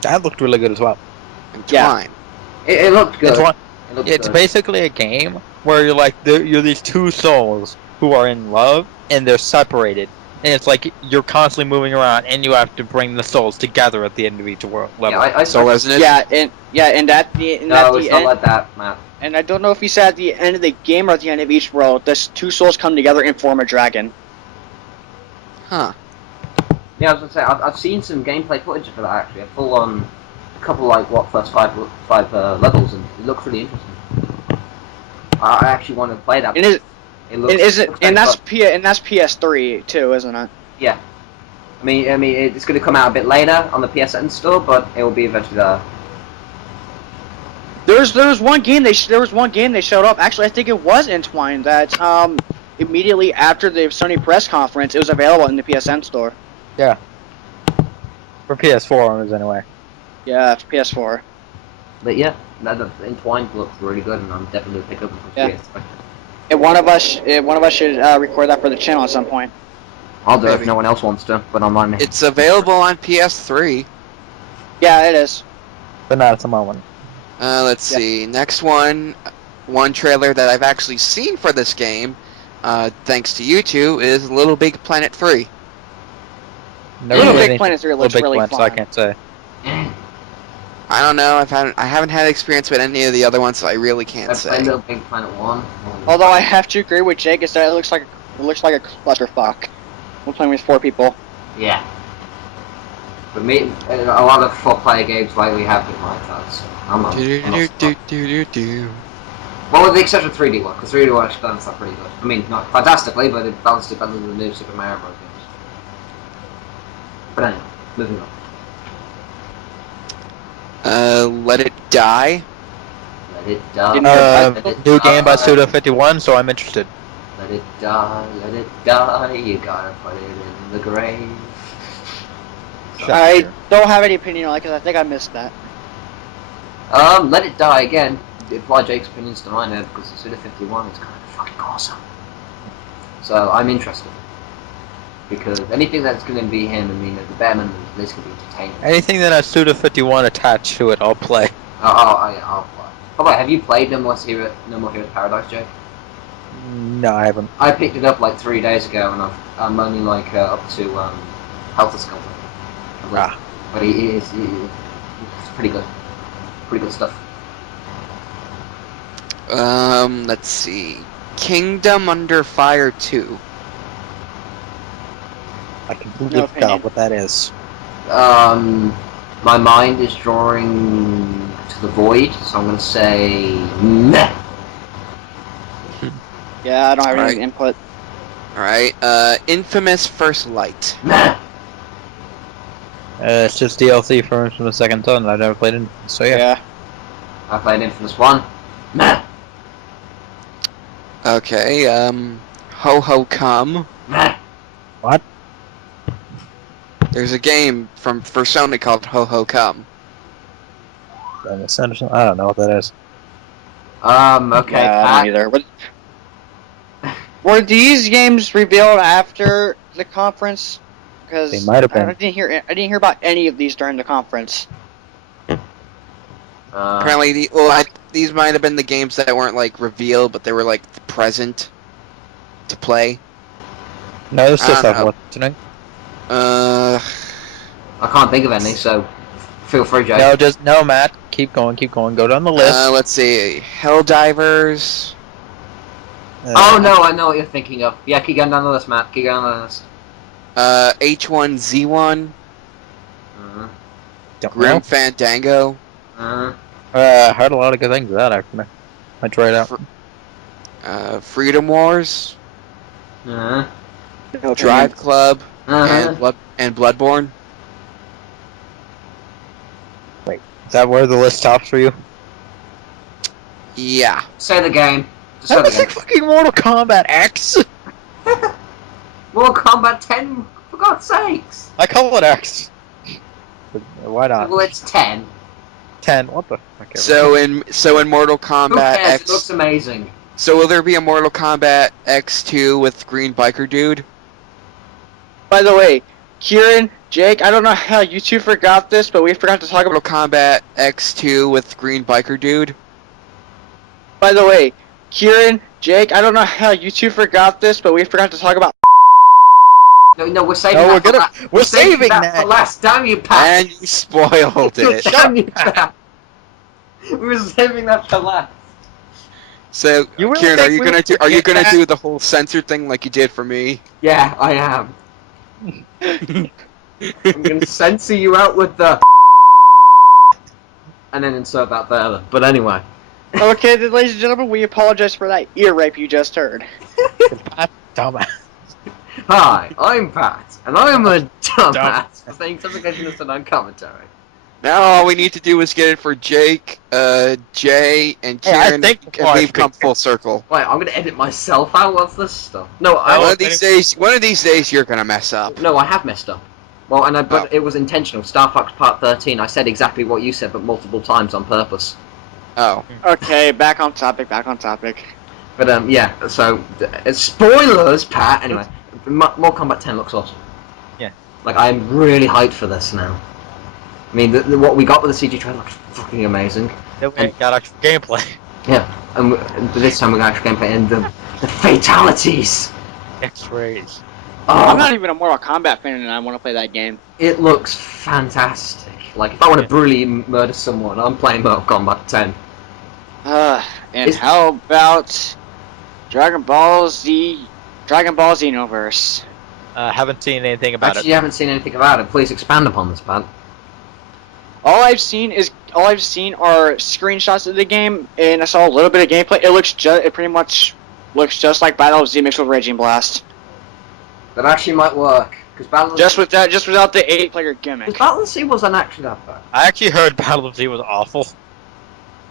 That looked really good as well. Entwine. It looked good. It's basically a game where you're like you're these two souls who are in love and they're separated and it's like you're constantly moving around, and you have to bring the souls together at the end of each level. So isn't it? And at the No, it's not end, like that, Matt. and I don't know if he said at the end of the game or at the end of each world, the two souls come together and form a dragon. Huh. Yeah, I was gonna say I've seen some gameplay footage for that actually. A full on, a couple like first five levels, and it looks really interesting. I actually want to play that. And is It looks, and that's PS3 too, isn't it? Yeah. I mean, it's going to come out a bit later on the PSN store, but it will be eventually there. There was one game they showed up. Actually, I think it was Entwined that immediately after the Sony press conference, it was available in the PSN store. Yeah. For PS4 owners, anyway. Yeah, for PS4. But yeah, the Entwined looks really good, and I'm definitely going to pick up the Yeah. PS3. And one of us should record that for the channel at some point. I'll do it if Maybe. no one else wants to, but I'm on. It's available on PS3. Yeah, it is. But not at the moment. Let's see. Next one trailer that I've actually seen for this game, thanks to you two, is Little Big Planet 3. Never Little played Big any Planet 3 Little looks Big really Planet, so fun. I can't say. I don't know. I haven't had experience with any of the other ones, so I really can't I've played say. Little Big Planet 1. Although I have to agree with Jake, is that it looks like a clusterfuck. We're playing with 4 people. Yeah. But me, a lot of 4-player games lately have been like that, so I'm not. Do-do-do-do-do-do. Well, with the exception of 3D World, because 3D World actually balanced that pretty good. I mean, not fantastically, but it balanced it better than the new Super Mario Bros. games. But anyway, moving on. Let It Die. Let it die. Didn't let it New game by die, Suda51, so I'm interested. Let it die, you gotta put it in the grave. I don't have any opinion on it because I think I missed that. Let it die again. Apply Jake's opinions to mine there because the Suda 51 is kind of fucking awesome. So I'm interested. Because anything that's going to be him, I mean, the Batman at least going to be entertaining. Anything that has Suda51 attached to it, I'll play. I'll play. By the way, have you played No More Heroes Paradise, Jake? No, I haven't. I picked it up like 3 days ago, and I'm only like up to Health Discovery. Ah. But it's pretty good. Pretty good stuff. Let's see. Kingdom Under Fire 2. I completely No forgot opinion. what that is. My mind is drawing to the void, so I'm going to say meh. Yeah, I don't have any Alright. input. Alright, Infamous First Light. Meh. It's just DLC from the Second Son. I've never played it, so yeah. Yeah. I played Infamous 1. Meh. Okay, Ho Ho Come. Meh. What? There's a game for Sony called Ho Ho Come. I don't know what that is. Okay, Yeah, I Pat. don't either. Were these games revealed after the conference? Because They might have been. I didn't hear about any of these during the conference. Apparently, these might have been the games that weren't like revealed, but they were like present to play. No, there's still I don't stuff know. left tonight. I can't think of any, so feel free, Jake. No, Matt. Keep going. Go down the list. Let's see, Helldivers. Oh no, I know what you're thinking of. Yeah, keep going down the list, Matt. Keep going down the list. H1Z1. Don't Grim know. Fandango. I heard a lot of good things of that actually. I tried it out. Freedom Wars. Uh, No Drive Club. uh, And Bloodborne. Is that where the list stops for you? Yeah. say the game. Just say That the was game. like fucking Mortal Kombat X. Mortal Kombat 10, for God's sakes. I call it X. But why not? Well, it's 10. 10. What the fuck? So in Mortal Who Kombat cares? It X. looks amazing. So will there be a Mortal Kombat X2 with Green Biker Dude? By the way, Kieran, Jake, I don't know how you two forgot this, but we forgot to talk about. Mortal Kombat X2 with Green Biker Dude? By the way, Kieran, Jake, I don't know how you two forgot this, but we forgot to talk about. No, we're saving No, that we're for gonna. last. We're saving that that. for last. Damn you, Pat! And you spoiled it. Damn you, Pat! We're saving that for last. So, You really Kieran, think are you we gonna would do? Are you forget gonna that? do the whole censored thing like you did for me? Yeah, I am. I'm gonna censor you out with the and then insert that further. But anyway. Okay, then, ladies and gentlemen, we apologize for that ear rape you just heard. Dumbass. Hi, I'm Pat, and I'm a dumbass for saying something I shouldn't have said on commentary. Now all we need to do is get it for Jake, Jay, and Hey, I Kieran, think and before I we've come forget- full circle. Wait, I'm gonna edit myself out. What's this stuff? No, One of these days, you're gonna mess up. No, I have messed up. Well, but it was intentional. Star Fox Part 13. I said exactly what you said, but multiple times on purpose. Oh. Okay, back on topic, back on topic. But yeah. So spoilers, Pat. Anyway, Mortal Kombat 10 looks awesome. Yeah. Like I'm really hyped for this now. I mean, what we got with the CG trailer looks fucking amazing. Then we got actual gameplay. Yeah, and this time we got actual gameplay and the fatalities. X-rays. I'm Oh, not even a Mortal Kombat fan and I want to play that game. it looks fantastic. Like if I want to brutally murder someone, I'm playing Mortal Kombat 10. And how about Dragon Ball Z Xenoverse? Haven't seen anything about Actually, you haven't seen anything about it. Please expand upon this, Pat. All I've seen are screenshots of the game, and I saw a little bit of gameplay. It pretty much looks just like Battle of Z mixed with Raging Blast. That actually might work because Battle of Just without the 8-player gimmick. Because Battle of Z wasn't actually that bad. I actually heard Battle of Z was awful.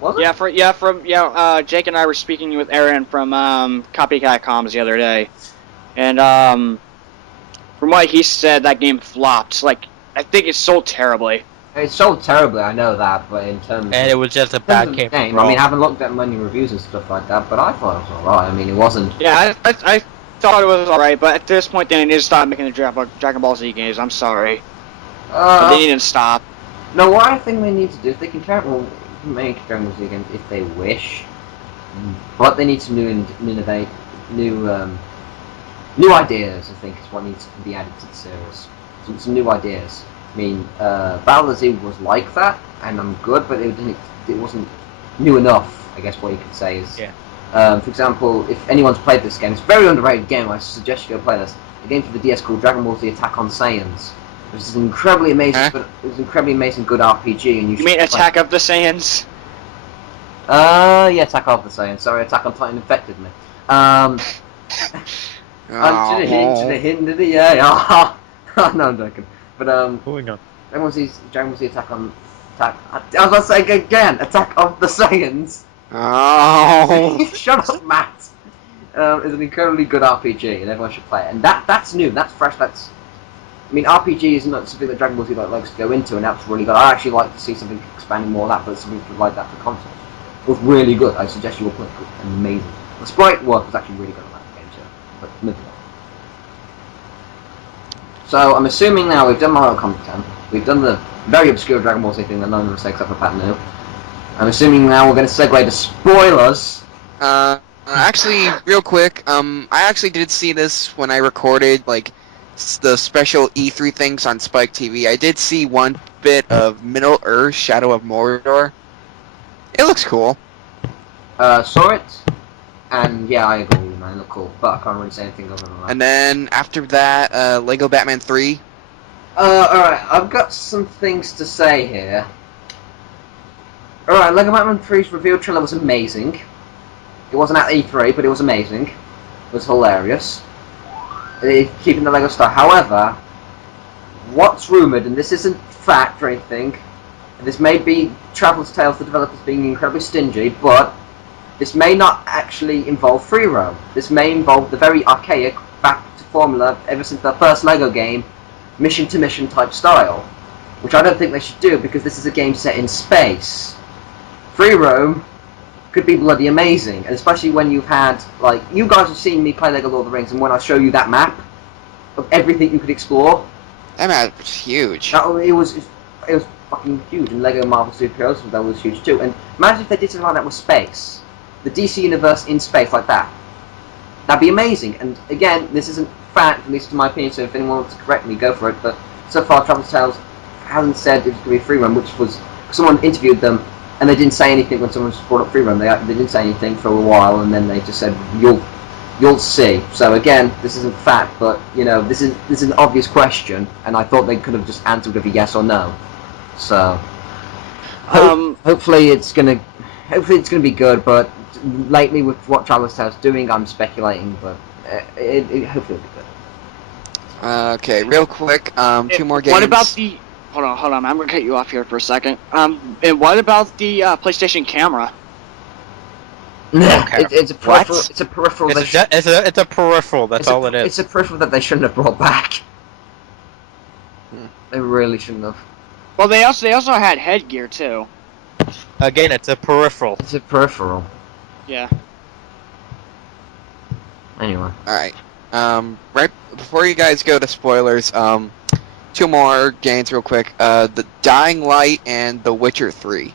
Was it? Jake and I were speaking with Aaron from Copycat Comms the other day, and from what he said, that game flopped. Like, I think it sold terribly. It sold terribly, I know that, but in terms And it was just a in terms bad of game. I mean, I haven't looked at many reviews and stuff like that, but I thought it was alright. I mean, it wasn't. Yeah, I thought it was alright, but at this point, they need to stop making the Dragon Ball Z games. I'm sorry. They need to stop. No, what I think they need to do is they can make Dragon Ball Z games if they wish, but they need to innovate, new ideas. I think is what needs to be added to the series. Some new ideas. I mean, Battle of Z was like that, and I'm good, but it wasn't new enough. I guess what you could say is. Yeah. For example, if anyone's played this game, it's a very underrated game. I suggest you go play this. A game for the DS called Dragon Ball Z Attack on Saiyans. Which is an incredibly amazing, Huh? but it was an incredibly amazing, good RPG. And You mean Attack of the Saiyans? Yeah, Attack of the Saiyans. Sorry, Attack on Titan infected me. Oh. Yeah. No, I'm joking. But Moving on. Dragon Ball Z Attack on Attack. I was about to say again, Attack of the Saiyans. Oh. Shut up, Matt. It's an incredibly good RPG, and everyone should play it. And that's new. That's fresh. I mean, RPG is not something that Dragon Ball Z likes to go into, and that's really good. I actually like to see something expanding more of that, but something like that for consoles. It was really good. I suggest you all play it. Amazing. The sprite work was actually really good on that game too. But moving on. So I'm assuming now we've done Mortal Kombat 10. We've done the very obscure Dragon Ball Z thing that none of us except for Pat knew. I'm assuming now we're going to segue to spoilers. Actually, real quick, I actually did see this when I recorded, like, the special E3 things on Spike TV. I did see one bit of Middle Earth: Shadow of Mordor. It looks cool. Saw it, and yeah, I agree, man. It looked cool, but I can't really say anything other than that. And then after that, Lego Batman 3. Alright, I've got some things to say here. Alright, Lego Batman 3's reveal trailer was amazing. It wasn't at E3, but it was amazing. It was hilarious. Keeping the Lego style. However, what's rumoured, and this isn't fact or anything, and this may be Traveller's Tales, the developers being incredibly stingy, but this may not actually involve free roam. This may involve the very archaic, back to formula, ever since the first Lego game, mission-to-mission type style. Which I don't think they should do, because this is a game set in space. Free roam could be bloody amazing, and especially when you've had, like, you guys have seen me play Lego Lord of the Rings, and when I show you that map of everything you could explore, That map was huge. it was fucking huge. And Lego Marvel Superheroes, that was huge too. And imagine if they did something like that with space, the DC universe in space like that. That'd be amazing. And again, this isn't fact, at least in my opinion, so if anyone wants to correct me, go for it. But so far, Traveller's Tales hasn't said it was going to be a free run, which was... Someone interviewed them, and they didn't say anything when someone brought up free run. They didn't say anything for a while, and then they just said, you'll see. So again, this isn't fact, but, you know, this is an obvious question, and I thought they could have just answered with a yes or no. So... hopefully it's gonna be good, but lately with what Traveller's Tales doing, I'm speculating, but it hopefully it'll be good. Okay, real quick, 2 more games. What about the... Hold on, I'm gonna cut you off here for a second. And what about the PlayStation camera? It's a peripheral. It's a peripheral. It's a peripheral. That's all it is. It's a peripheral that they shouldn't have brought back. They really shouldn't have. Well, they also had headgear too. Again, it's a peripheral. It's a peripheral. Yeah. Anyway. Alright. Right before you guys go to spoilers, 2 more games real quick. The Dying Light and The Witcher 3.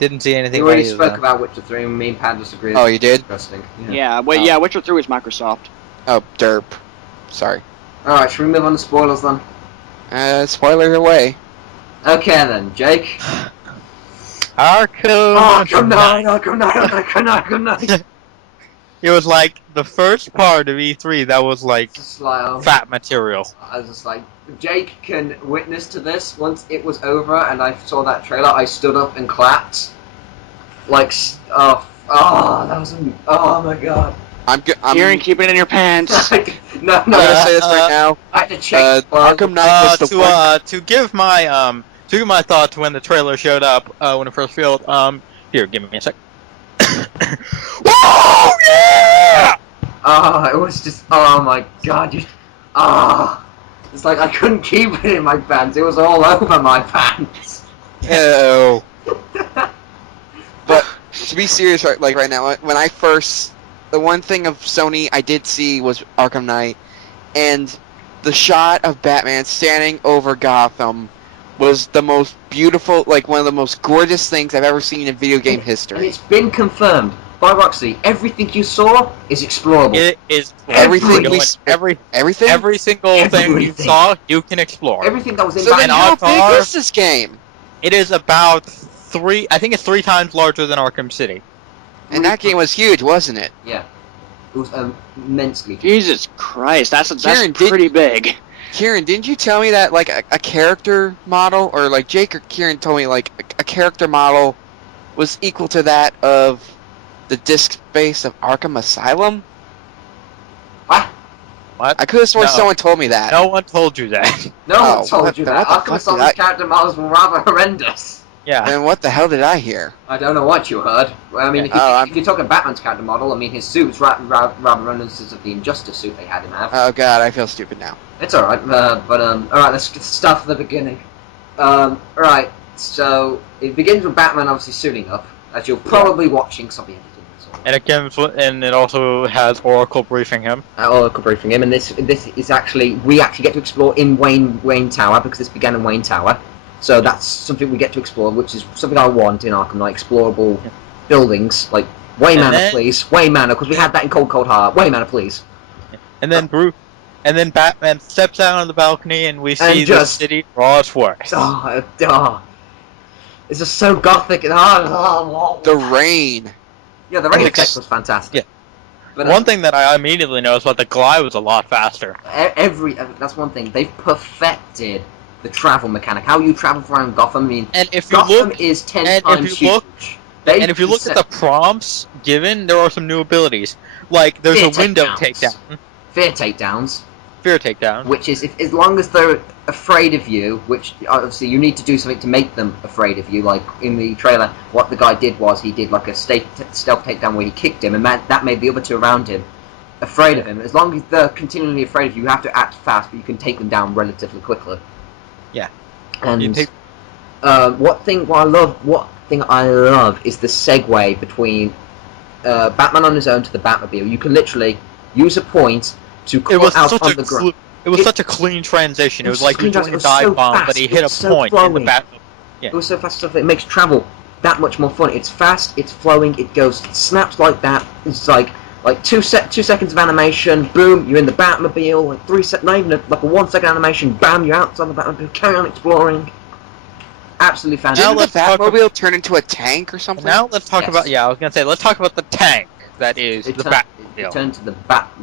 Didn't see anything. We already spoke about Witcher 3 and me and Pat disagreed. Oh, you did? Disgusting. Yeah, Witcher 3 was Microsoft. Oh, derp. Sorry. Alright, should we move on to spoilers then? Spoiler away. Okay then, Jake. Arkham Knight. It was like the first part of E3 that was like Just like, fat material. I was just like, Jake can witness to this. Once it was over and I saw that trailer, I stood up and clapped. Like, that was, oh my god. I'm Kieran, keep it in your pants. No, I'm gonna say this right now. I had to check. Arkham Knight was the one. To give my thoughts when the trailer showed up, when it first revealed, here, give me a sec. Whoa, yeah! It was just, oh my god, it's like I couldn't keep it in my pants, it was all over my pants. Ew. But, to be serious right now, when I first... The one thing of Sony I did see was Arkham Knight, and the shot of Batman standing over Gotham was the most beautiful, like one of the most gorgeous things I've ever seen in video game And history. it's been confirmed by Roxy. Everything you saw is explorable. It is Everything everything. Every single thing you saw, you can explore. Everything that was in So then Batman. how big is this game? It is about 3. I think it's 3 times larger than Arkham City. And that game was huge, wasn't it? Yeah. It was immensely. Jesus Christ, that's Kieran, pretty big. Kieran, didn't you tell me that like a character model, or like Jake or Kieran told me like a character model was equal to that of the disc space of Arkham Asylum? What? What? I could have sworn No. someone told me that. No one told you that. No Oh, one told what you the- that. what the Arkham fuck Asylum's did I- character models were rather horrendous. Yeah. Then what the hell did I hear? I don't know what you heard. Well, I mean, Yeah. if you're talking Batman's character model, I mean, his suit's rather reminiscent of the Injustice suit they had him have. Oh god, I feel stupid now. It's alright, alright, let's start from the beginning. Alright, so it begins with Batman obviously suiting up, as you're probably watching something editing this. And it also has Oracle briefing him. Oracle briefing him, and this is actually, we actually get to explore in Wayne Tower, because this began in Wayne Tower. So that's something we get to explore, which is something I want in Arkham Knight, explorable buildings, like Wayne Manor, please. Wayne Manor, because we had that in Cold Heart. Wayne Manor, please. And then Batman steps out on the balcony and we see the city raw its worst. It's just so gothic and The rain. Yeah, the rain effect was fantastic. Yeah. But one thing that I immediately noticed was the glide was a lot faster. That's one thing. They've perfected the travel mechanic. How you travel around Gotham. I mean, And if you Gotham look, is 10 and times if you look, huge. and if you look at the prompts given, there are some new abilities. Like there's Fear a window takedowns. takedown, Fear takedowns, fear takedown. which is as long as they're afraid of you, which obviously you need to do something to make them afraid of you. Like in the trailer, what the guy did was he did like a stealth takedown where he kicked him, and that made the other two around him afraid of him. As long as they're continually afraid of you, you have to act fast, but you can take them down relatively quickly. Yeah. And what thing I love is the segue between Batman on his own to the Batmobile. You can literally use a point to cut out on the ground. It was such a clean transition. It was like he was doing a It was so dive bomb, fast. but he It hit a was so point in the flowing. Batmobile. Yeah. It was so fast stuff. It makes travel that much more fun. It's fast. It's flowing. It goes. It snaps like that. It's like Like 2 seconds of animation, boom, you're in the Batmobile. Like not even like a 1 second animation, bam, you're outside the Batmobile. Carry on exploring. Absolutely fantastic. Didn't let's the talk Batmobile turn into a tank or something? Now let's talk Yes. about. Yeah, I was gonna say let's talk about the tank that is It the turned Batmobile. to the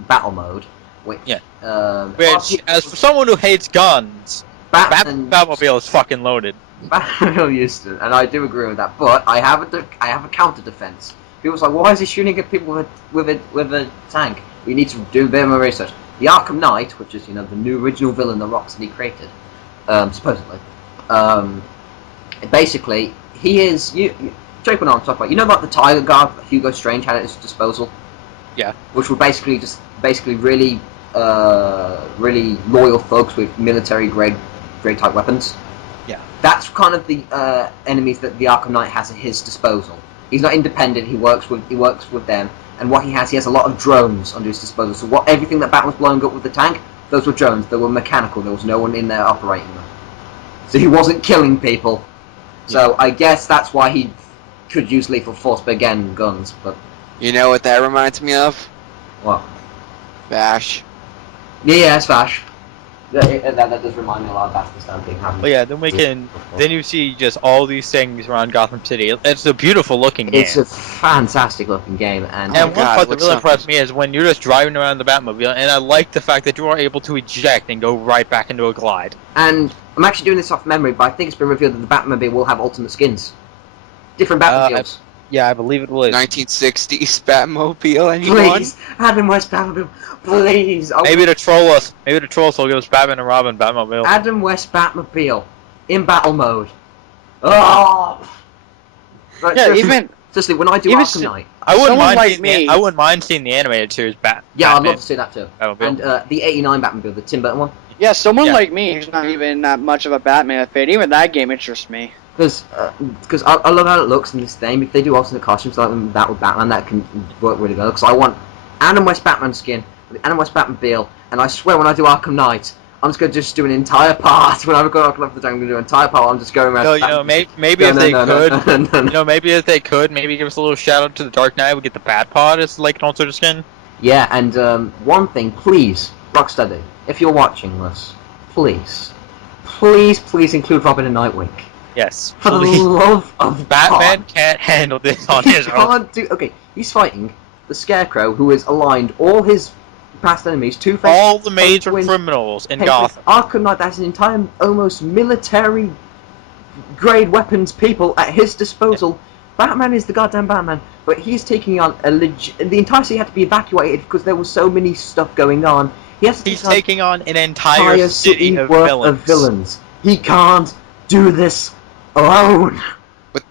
battle mode, which Yeah. RP As for someone who hates guns, Batman Batmobile is fucking loaded. Batmobile used to, and I do agree with that. But I have a counter defense. People's like, why is he shooting at people with a tank? We need to do a bit more research. The Arkham Knight, which is the new original villain that Rocksteady created, supposedly, basically he is Jake and I talk about like the Tiger Guard that Hugo Strange had at his disposal. Yeah. Which were basically really loyal folks with military grade type weapons. Yeah. That's kind of the enemies that the Arkham Knight has at his disposal. He's not independent. He works with them, and what he has a lot of drones under his disposal. So everything that Batman was blowing up with the tank, those were drones. They were mechanical. There was no one in there operating them. So he wasn't killing people. So I guess that's why he could use lethal force, but again, guns. But You know what that reminds me of? what? Bash. Yeah, it's Vash. That does remind me a lot of Bash the Stampede happening. But yeah, then you see just all these things around Gotham City. It's a beautiful looking game. It's a fantastic looking game, and And Oh, one God, part that what's really up? impressed me is when you're just driving around the Batmobile, and I like the fact that you are able to eject and go right back into a glide. I'm actually doing this off memory, but I think it's been revealed that the Batmobile will have ultimate skins. Different Batmobiles. Yeah, I believe it was. 1960s Batmobile, anyone? Please, Adam West Batmobile, please. Oh, Maybe to troll us. Maybe to troll us, will give us Batman and Robin Batmobile. Adam West Batmobile in battle mode. Oh. Right, Yeah, seriously, even seriously, when I do even Arkham s- Knight, I wouldn't someone mind like seeing me- I wouldn't mind seeing the animated series yeah, I'd Batman love to see that too. Batmobile. And the '89 Batmobile, the Tim Burton one. yeah, someone Yeah. like me who's not even that much of a Batman fan, even that game interests me. Because I love how it looks in this game. If they do alternate costumes like that with Batman, that can work really well. Because I want Adam West Batman skin, Adam West Batmobile, and I swear when I do Arkham Knight, I'm just going to do an entire part. When I've got Arkham Knight, I'm going to do an entire part. I'm just going around. Maybe if they could, maybe if they could, maybe give us a little shout out to the Dark Knight. We get the Bat Pod as like an alternate skin. Yeah, and one thing, please, Rocksteady, if you're watching this, please include Robin and Nightwing. Yes, For the please. love of Batman God. can't handle this on He his own. can't do. Okay, he's fighting the Scarecrow, who has aligned all his past enemies. Two-Face, All the major Penguin, criminals in Penguin, Gotham. Arkham Knight has an entire, almost military grade weapons people at his disposal. Batman is the goddamn Batman, but he's taking on the entire city had to be evacuated because there was so many stuff going on. He's taking on an entire city of worth of villains. He can't do this alone. But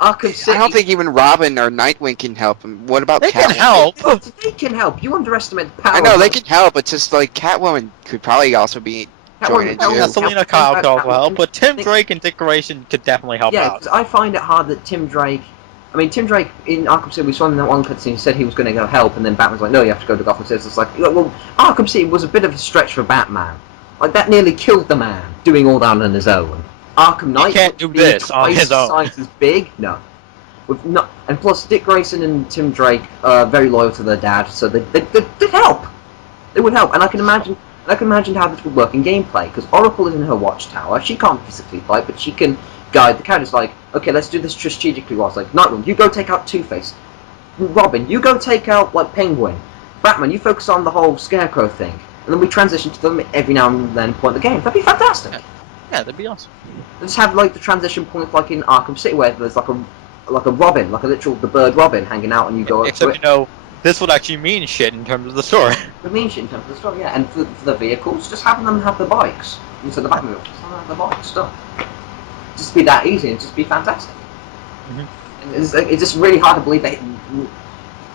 Arkham City. I don't think even Robin or Nightwing can help him. What about They can Catwoman? help. They can help. You underestimate the power. I know of they can help, but just like Catwoman could probably also be joining Catwoman- too. Yeah, Selena Kyle could also help, but Tim Think- Drake and Dick Grayson could definitely help Yeah, out. 'cause I find it hard that Tim Drake. I mean, Tim Drake in Arkham City, we saw him in that one cutscene. He said he was going to go help, and then Batman's like, "No, you have to go to Gotham City." It's like, well, Arkham City was a bit of a stretch for Batman. Like that nearly killed the man doing all that on his own. Arkham Knight can't do being this on twice his own. Size as big, no. With not, and plus Dick Grayson and Tim Drake are very loyal to their dad, so they'd help. They would help, and I can imagine how this would work in gameplay. Because Oracle is in her watchtower. She can't physically fight, but she can guide the characters. Like, okay, let's do this strategically. Whilst like Nightwing, you go take out Two-Face. Robin, you go take out like Penguin. Batman, you focus on the whole Scarecrow thing, and then we transition to them every now and then point the game. That'd be fantastic. Yeah, that'd be awesome. Let's have like the transition point like in Arkham City where there's like a Robin, like a literal the bird Robin hanging out, and you go up to Except, it. you know, this would actually mean shit in terms of the story. The mean shit in terms of the story, yeah. And for the vehicles, just having them have the bikes instead of the Batmobile. Just have them have the bikes stuff. Just be that easy and just be fantastic. Mhm. And it's just really hard to believe that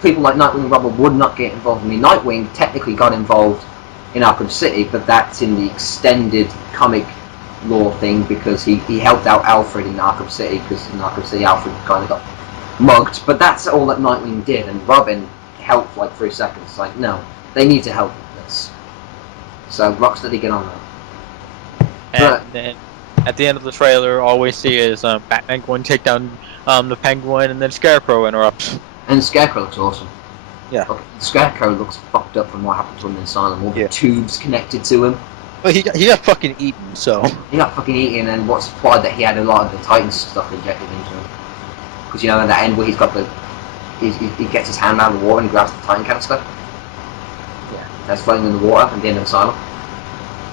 people like Nightwing and Robin would not get involved. I mean, Nightwing technically got involved in Arkham City, but that's in the extended comic lore thing because he helped out Alfred in Arkham City because in Arkham City Alfred kind of got mugged. But that's all that Nightwing did, and Robin helped like 3 seconds. It's like, no, they need to help with this. So Rocksteady, get on that. And then at the end of the trailer, all we see is Batman going to take down the Penguin, and then Scarecrow interrupts. And Scarecrow looks awesome. Yeah. Okay, the Scarecrow looks fucked up from what happened to him in Asylum. All the Yeah. tubes connected to him. Well, he got fucking eaten, so. He got fucking eaten, and what's implied that he had a lot of the Titan stuff injected into him. Because you know, at the end where he's got the, he gets his hand out of the water and grabs the Titan canister. Yeah, that's floating in the water at the end of Asylum.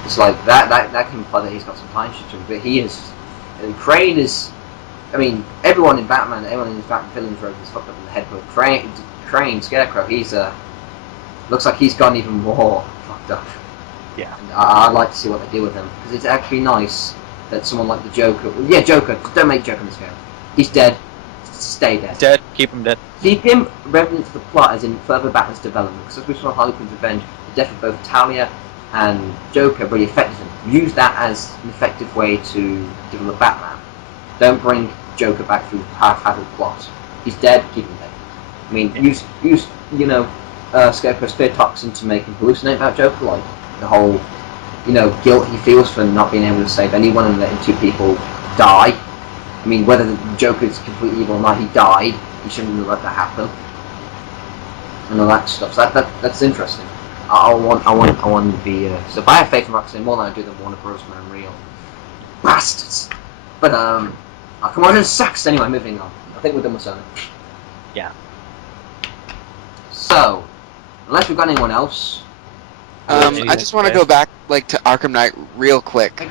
It's like that can imply that he's got some Titan shit to him, but he is. And Crane is. I mean, everyone in Batman, everyone in his Batman villains robe is fucked up in the head, but Crane, Scarecrow, he's looks like he's gone even more fucked up. Yeah. And I'd like to see what they do with him, because it's actually nice that someone like the Joker, yeah, Joker, don't make Joker this game. He's dead, stay dead. Dead, keep him dead. Keep him relevant to the plot as in further Batman's development, because as we saw Harley Quinn's Revenge, the death of both Talia and Joker really affected him. Use that as an effective way to develop Batman. Don't bring Joker back through half-hearted plots. He's dead, keep him dead. I mean, use you know, Scarecrow's fear toxin to make him hallucinate about Joker, like the whole, you know, guilt he feels for not being able to save anyone and letting two people die. I mean, whether the Joker's completely evil or not, he died. He shouldn't have let that happen. And all that stuff. So that's interesting. I want to be. So if I have faith in Rocksteady more than I do the Warner Bros. Man, real bastards. But come on, it sucks. Anyway, moving on. I think we're done with Sony. Yeah. So, unless we've got anyone else. I just want to go back to Arkham Knight real quick.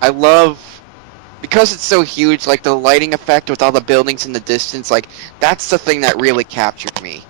I love, because it's so huge, like the lighting effect with all the buildings in the distance, like that's the thing that really captured me.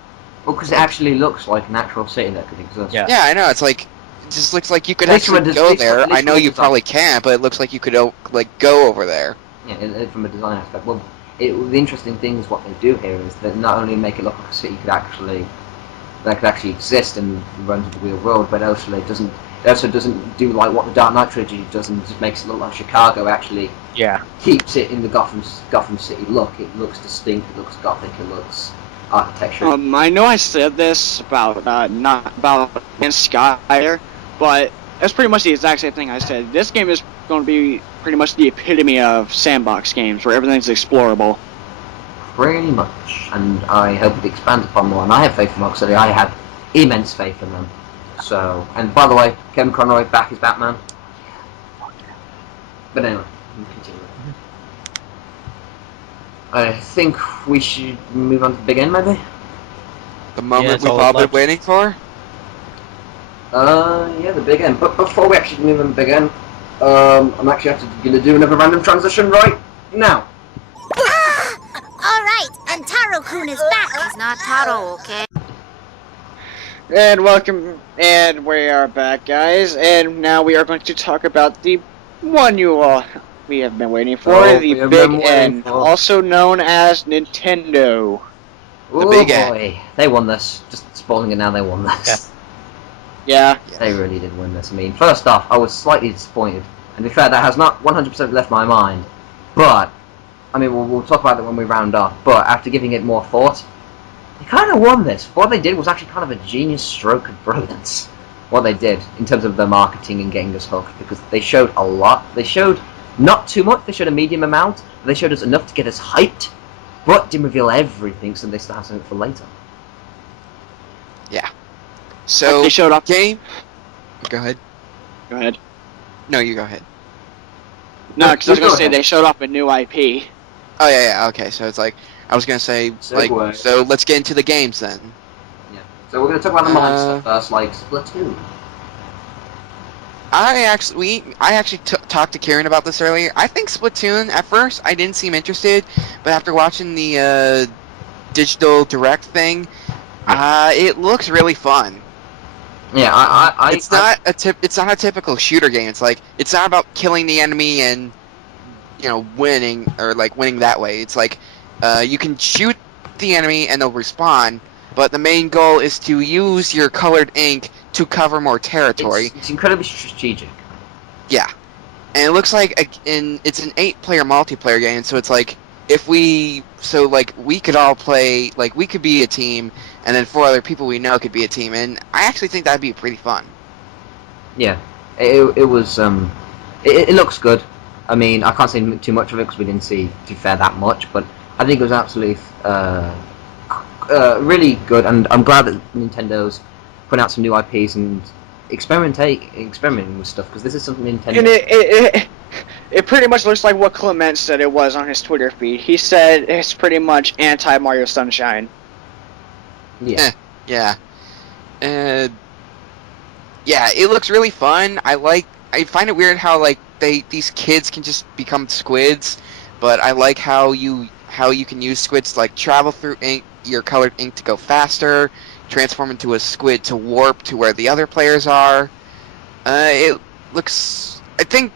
Well, because it actually looks like an actual city that could exist. Yeah. Yeah, I know. It's like, it just looks like you could At least actually from a go dis- there. at least I know from a you design. probably can't, but it looks like you could go over there. Yeah, from a design aspect. Well, the interesting thing is what they do here is that not only make it look like a city could actually exist and run to the real world, but also it also doesn't do like what the Dark Knight trilogy does and just makes it look like Chicago. Actually, Yeah. keeps it in the Gotham City look. It looks distinct. It looks gothic. It looks architecture. I know I said this about not about Skyfire, but that's pretty much the exact same thing I said. This game is going to be pretty much the epitome of sandbox games, where everything's explorable. Pretty much, and I hope it expands upon more. And I have faith in Rocksteady. I have immense faith in them. So, and by the way, Kevin Conroy back as Batman. But anyway, continue. I think we should move on to the big end, maybe. The moment it's we've all all been left. waiting for. Yeah, the big end. But before we actually move on to the big end, I'm actually going to do another random transition right now. Alright, and Taro-kun is back. He's not Taro, okay? And welcome, and we are back, guys. And now we are going to talk about the one we have been waiting for, Oh, we the have big been waiting N, for. also known as Nintendo. Oh big boy, they won this. Just spoiling it now, they won this. Yeah. They really did win this. I mean, first off, I was slightly disappointed. And to be fair, that has not 100% left my mind. But, I mean, we'll talk about it when we round off. But after giving it more thought, they kind of won this. What they did was actually kind of a genius stroke of brilliance. What they did in terms of the marketing and getting us hooked. Because they showed a lot. They showed not too much. They showed a medium amount. But they showed us enough to get us hyped. But didn't reveal everything, so they still have something for later. So They showed up. game. Go ahead. Go ahead. No, you go ahead. No, because I was Go going to say ahead. they showed up a new IP. Oh yeah. Okay, so it's like I was gonna say Segue. so let's get into the games then. Yeah. So we're going to talk about the mind Uh, stuff first, like Splatoon. I actually talked to Karen about this earlier. I think Splatoon, at first, I didn't seem interested, but after watching the digital direct thing, it looks really fun. Yeah, It's not a typical shooter game. It's like it's not about killing the enemy and winning or like winning that way. It's like you can shoot the enemy and they'll respawn, but the main goal is to use your colored ink to cover more territory. It's incredibly strategic. Yeah, and it looks like it's an 8-player multiplayer game. So it's like we could all play, like we could be a team, and then 4 other people we know could be a team, and I actually think that'd be pretty fun. Yeah, it was. It looks good. I mean, I can't say too much of it because we didn't see, to be fair, that much. But I think it was absolutely really good, and I'm glad that Nintendo's putting out some new IPs and experimenting with stuff, because this is something Nintendo. And it pretty much looks like what Clement said it was on his Twitter feed. He said it's pretty much anti-Mario Sunshine. Yeah. Yeah. Yeah, it looks really fun. I find it weird how like these kids can just become squids, but I like how you can use squids to like travel through ink, your colored ink to go faster, transform into a squid to warp to where the other players are. It looks. I think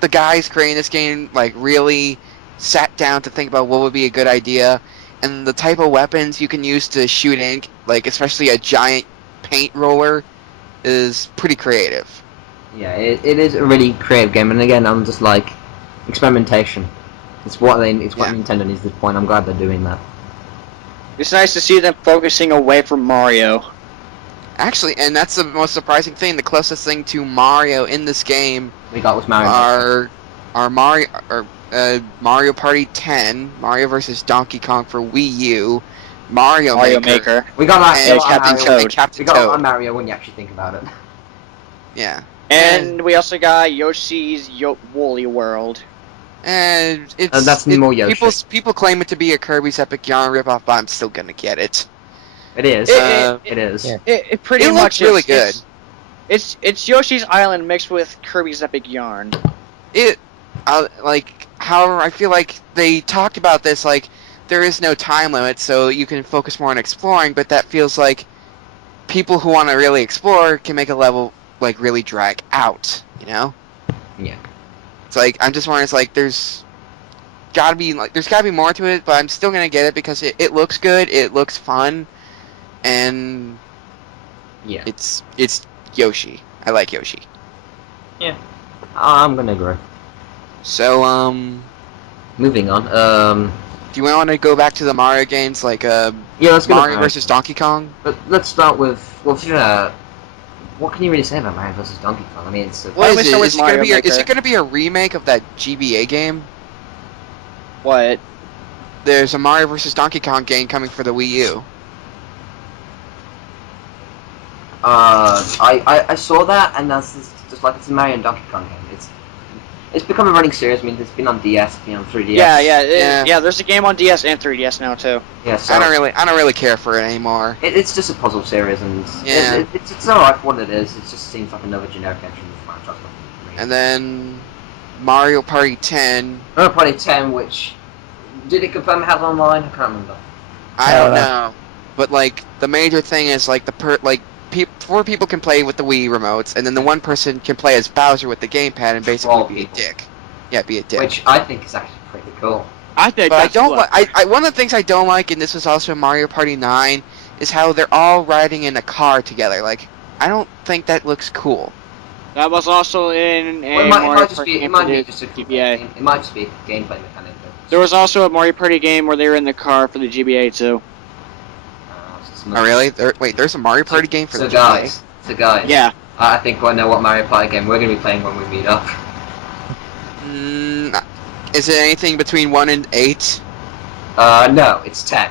the guys creating this game like really sat down to think about what would be a good idea, and the type of weapons you can use to shoot ink, like especially a giant paint roller, is pretty creative. Yeah, it is a really creative game, and again, I'm just like experimentation. It's what Nintendo needs at this point. I'm glad they're doing that. It's nice to see them focusing away from Mario. Actually, and that's the most surprising thing. The closest thing to Mario in this game We got was Mario. are Mario Party 10, Mario vs. Donkey Kong for Wii U, Mario Maker. We got that. and Captain Mario- Toad. and Captain We got Toad. on Mario when you actually think about it. Yeah. And we also got Yoshi's Woolly World. And it's And that's more Yoshi. People claim it to be a Kirby's Epic Yarn ripoff, but I'm still gonna get it. It is. Uh, It is. yeah. It pretty It much looks really is, good. It's Yoshi's Island mixed with Kirby's Epic Yarn. However, I feel like they talked about this, like, there is no time limit, so you can focus more on exploring, but that feels like people who want to really explore can make a level, like, really drag out, you know? Yeah. It's like, I'm just wondering, it's like, there's gotta be more to it, but I'm still gonna get it because it looks good, it looks fun, and Yeah. it's Yoshi. I like Yoshi. I'm gonna agree. So, Moving on. do you want to go back to the Mario games, like, Yeah, let's go. Mario vs. Donkey Kong? Let's start with what can you really say about Mario vs. Donkey Kong? I mean, it's Why don't we Is start with it gonna Mario be is Maker? it gonna be a remake of that GBA game? What? There's a Mario vs. Donkey Kong game coming for the Wii U. I saw that, and that's just like it's a Mario and Donkey Kong game. It's become a running series. I mean, it's been on DS, been on 3DS. Yeah. There's a game on DS and 3DS now too. Yeah, so I don't really care for it anymore. it's just a puzzle series, and Yeah. it's alright for what it is. It just seems like another generic entry in the franchise. And then Mario Party 10. Mario Party 10, which did it confirm it has online? I can't remember. I don't know, but like the major thing is like four people can play with the Wii remotes, and then the one person can play as Bowser with the gamepad and basically All be a people. dick. Yeah, be a dick. Which I think is actually pretty cool. I think But I that's don't what- like. One of the things I don't like, and this was also in Mario Party 9, is how they're all riding in a car together. Like, I don't think that looks cool. That was also in Well, a it Mario might just Party be game just for a the GBA. It might just be a gameplay mechanic. There was also a Mario Party game where they were in the car for the GBA too. Oh, really? There's a Mario Party game for so the guys, Yeah. I think I know what Mario Party game we're going to be playing when we meet up. Is it anything between 1 and 8? No, it's 10.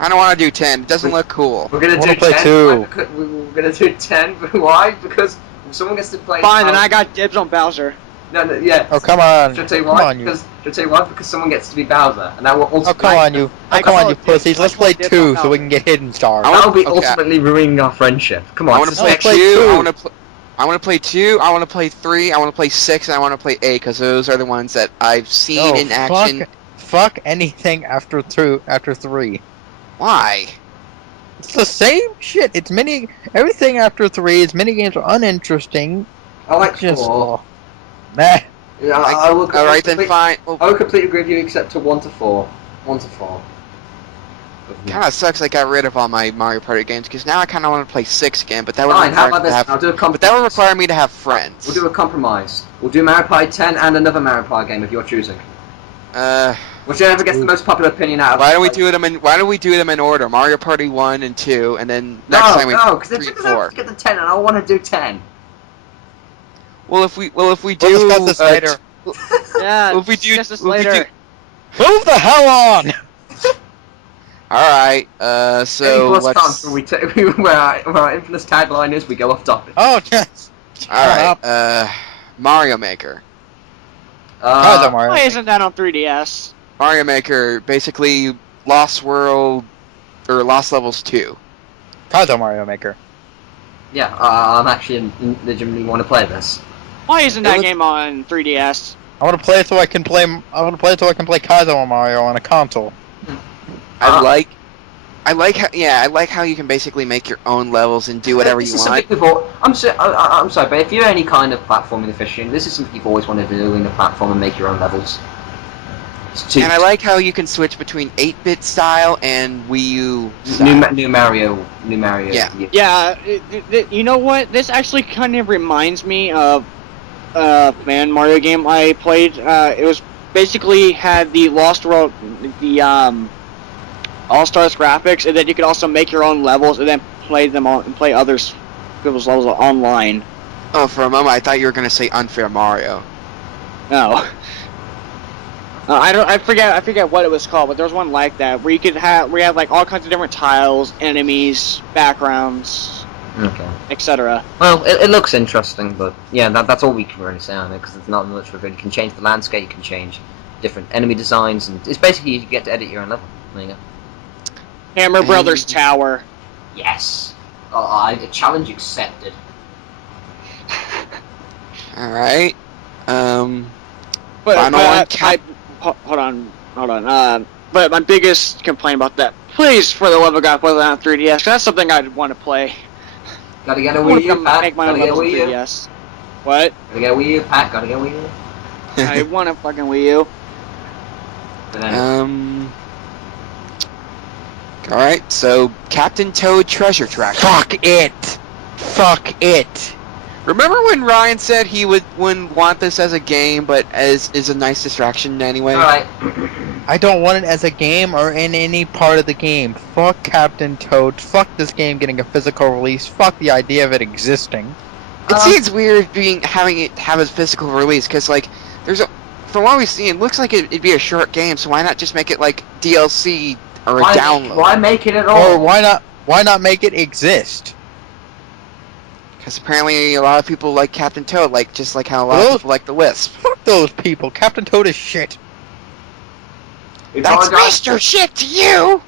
I don't want to do 10. It doesn't look cool. We're going to wanna do play 10. 2. We're going to do 10. Why? Because someone gets to play. Fine, then I got dibs on Bowser. No, yeah. Oh, come on. Should I tell you Come why? on, you. Because someone gets to be Bowser, and that will ultimately. Oh, come on, you. I Oh, come on, call you it this. pussies. Let's play Let's 2 play so we can get hidden stars. That will be Okay. ultimately ruining our friendship. Come on. I want to play play 2. 2. I want to play 2. I want to play 3. I want to play 6, and I want to play 8 because those are the ones that I've seen No, in action. Fuck anything after 3. Why? It's the same shit. It's everything after 3. Its mini games are uninteresting. I like Just 4. Nah. Yeah, I will. All right, then fine. Well, I will completely agree with you, except to 1 to 4. 1 to 4. kind of sucks I got rid of all my Mario Party games because now I kind of want to play 6 again, but that would Fine. How require about me this? to have. I'll do a But compromise. that would require me to have friends. We'll do a compromise. We'll do Mario Party 10 and another Mario Party game if you're choosing. Whichever gets the most popular opinion out of. Why don't we do them in order? Mario Party 1 and 2, and then next time we No, because do it 3 took and us 4. to get the 10, and I want to do 10. Well, if we We'll do discuss this later. Yeah. If we do- discuss this if we later. do- Move the hell on! Alright, Any so plus let's... times where our infamous tagline is, we go off topic. Oh, yes. Alright, Mario Maker. Kaizo Uh, Mario. Why isn't that on 3DS? Mario Maker, basically Lost World, or Lost Levels 2. Kaizo Mario Maker. yeah, I'm actually legitimately want to play this. Why isn't that game on 3DS? I want to play it so I can play. I want to play it so I can play Kaizo Mario on a console. I like how you can basically make your own levels and do whatever This you is want. something I'm sorry, but if you're any kind of platforming aficionado, this is something you've always wanted to do in a platform and make your own levels. And I like how you can switch between 8-bit style and Wii U style. New Mario. Yeah. Yeah, you know what? This actually kind of reminds me of man Mario game I played. It was basically had the Lost World, the All Stars graphics, and then you could also make your own levels and then play them on and play others people's levels online. Oh, for a moment I thought you were gonna say Unfair Mario. No. I forget what it was called, but there was one like that where you had like all kinds of different tiles, enemies, backgrounds, Okay. etc. Well, it looks interesting, but yeah, that's all we can really say on it because there's not much of it. You can change the landscape, you can change different enemy designs, and it's basically you get to edit your own level. There you go. Hammer Brothers Tower. Yes. A challenge accepted. Alright. But Final one, hold on. But my biggest complaint about that, please, for the love of God, put it on 3DS. 'Cause that's something I'd want to play. Gotta get a I want Wii U, to Pat. make my Gotta own get a levels on Wii U. 3DS. What? Gotta get a Wii U, Pat. Gotta get a Wii U. I want a fucking Wii U. But then, Alright, so Captain Toad Treasure Tracker. Fuck it. Fuck it. Remember when Ryan said he wouldn't want this as a game, but as is a nice distraction anyway? Alright. I don't want it as a game or in any part of the game. Fuck Captain Toad. Fuck this game getting a physical release. Fuck the idea of it existing. It seems weird having it have a physical release, because like from what we've seen, it looks like it'd be a short game. So why not just make it like DLC or a download? Why make it at all? Or why not make it exist? Because apparently a lot of people like Captain Toad, just like how a lot of people like the Wisp. Fuck those people. Captain Toad is shit. We That's apologize. Mr. Shit to you!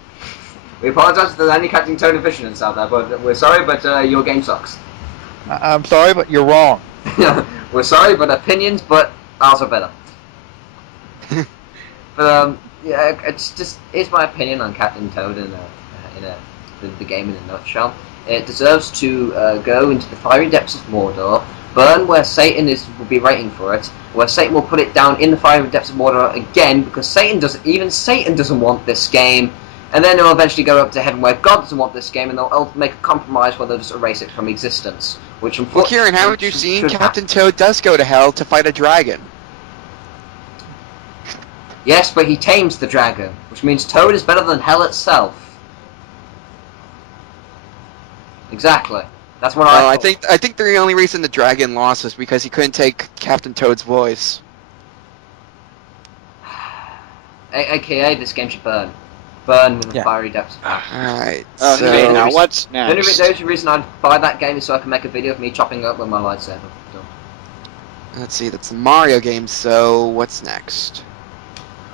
We apologize if there's any Captain Toad aficionados out there, but we're sorry, but your game sucks. I'm sorry, but you're wrong. We're sorry, but opinions, but ours are better. But yeah, here's my opinion on Captain Toad the game in a nutshell. It deserves to go into the fiery depths of Mordor, burn where Satan will be waiting for it, where Satan will put it down in the fiery depths of Mordor again, because Satan doesn't want this game, and then it'll eventually go up to heaven where God doesn't want this game, and they'll make a compromise where they'll just erase it from existence. Which Well, unfortunately, Kieran, haven't you seen should Captain Toad does go to hell to fight a dragon? Yes, but he tames the dragon, which means Toad is better than hell itself. Exactly. That's what I think the only reason the dragon lost was because he couldn't take Captain Toad's voice. AKA, this game should burn. Burn with the Yeah. fiery depths. Alright, Okay, so... now what's The only next? reason I'd buy that game is so I can make a video of me chopping up with my lightsaber. Done. Let's see, that's the Mario game, so what's next?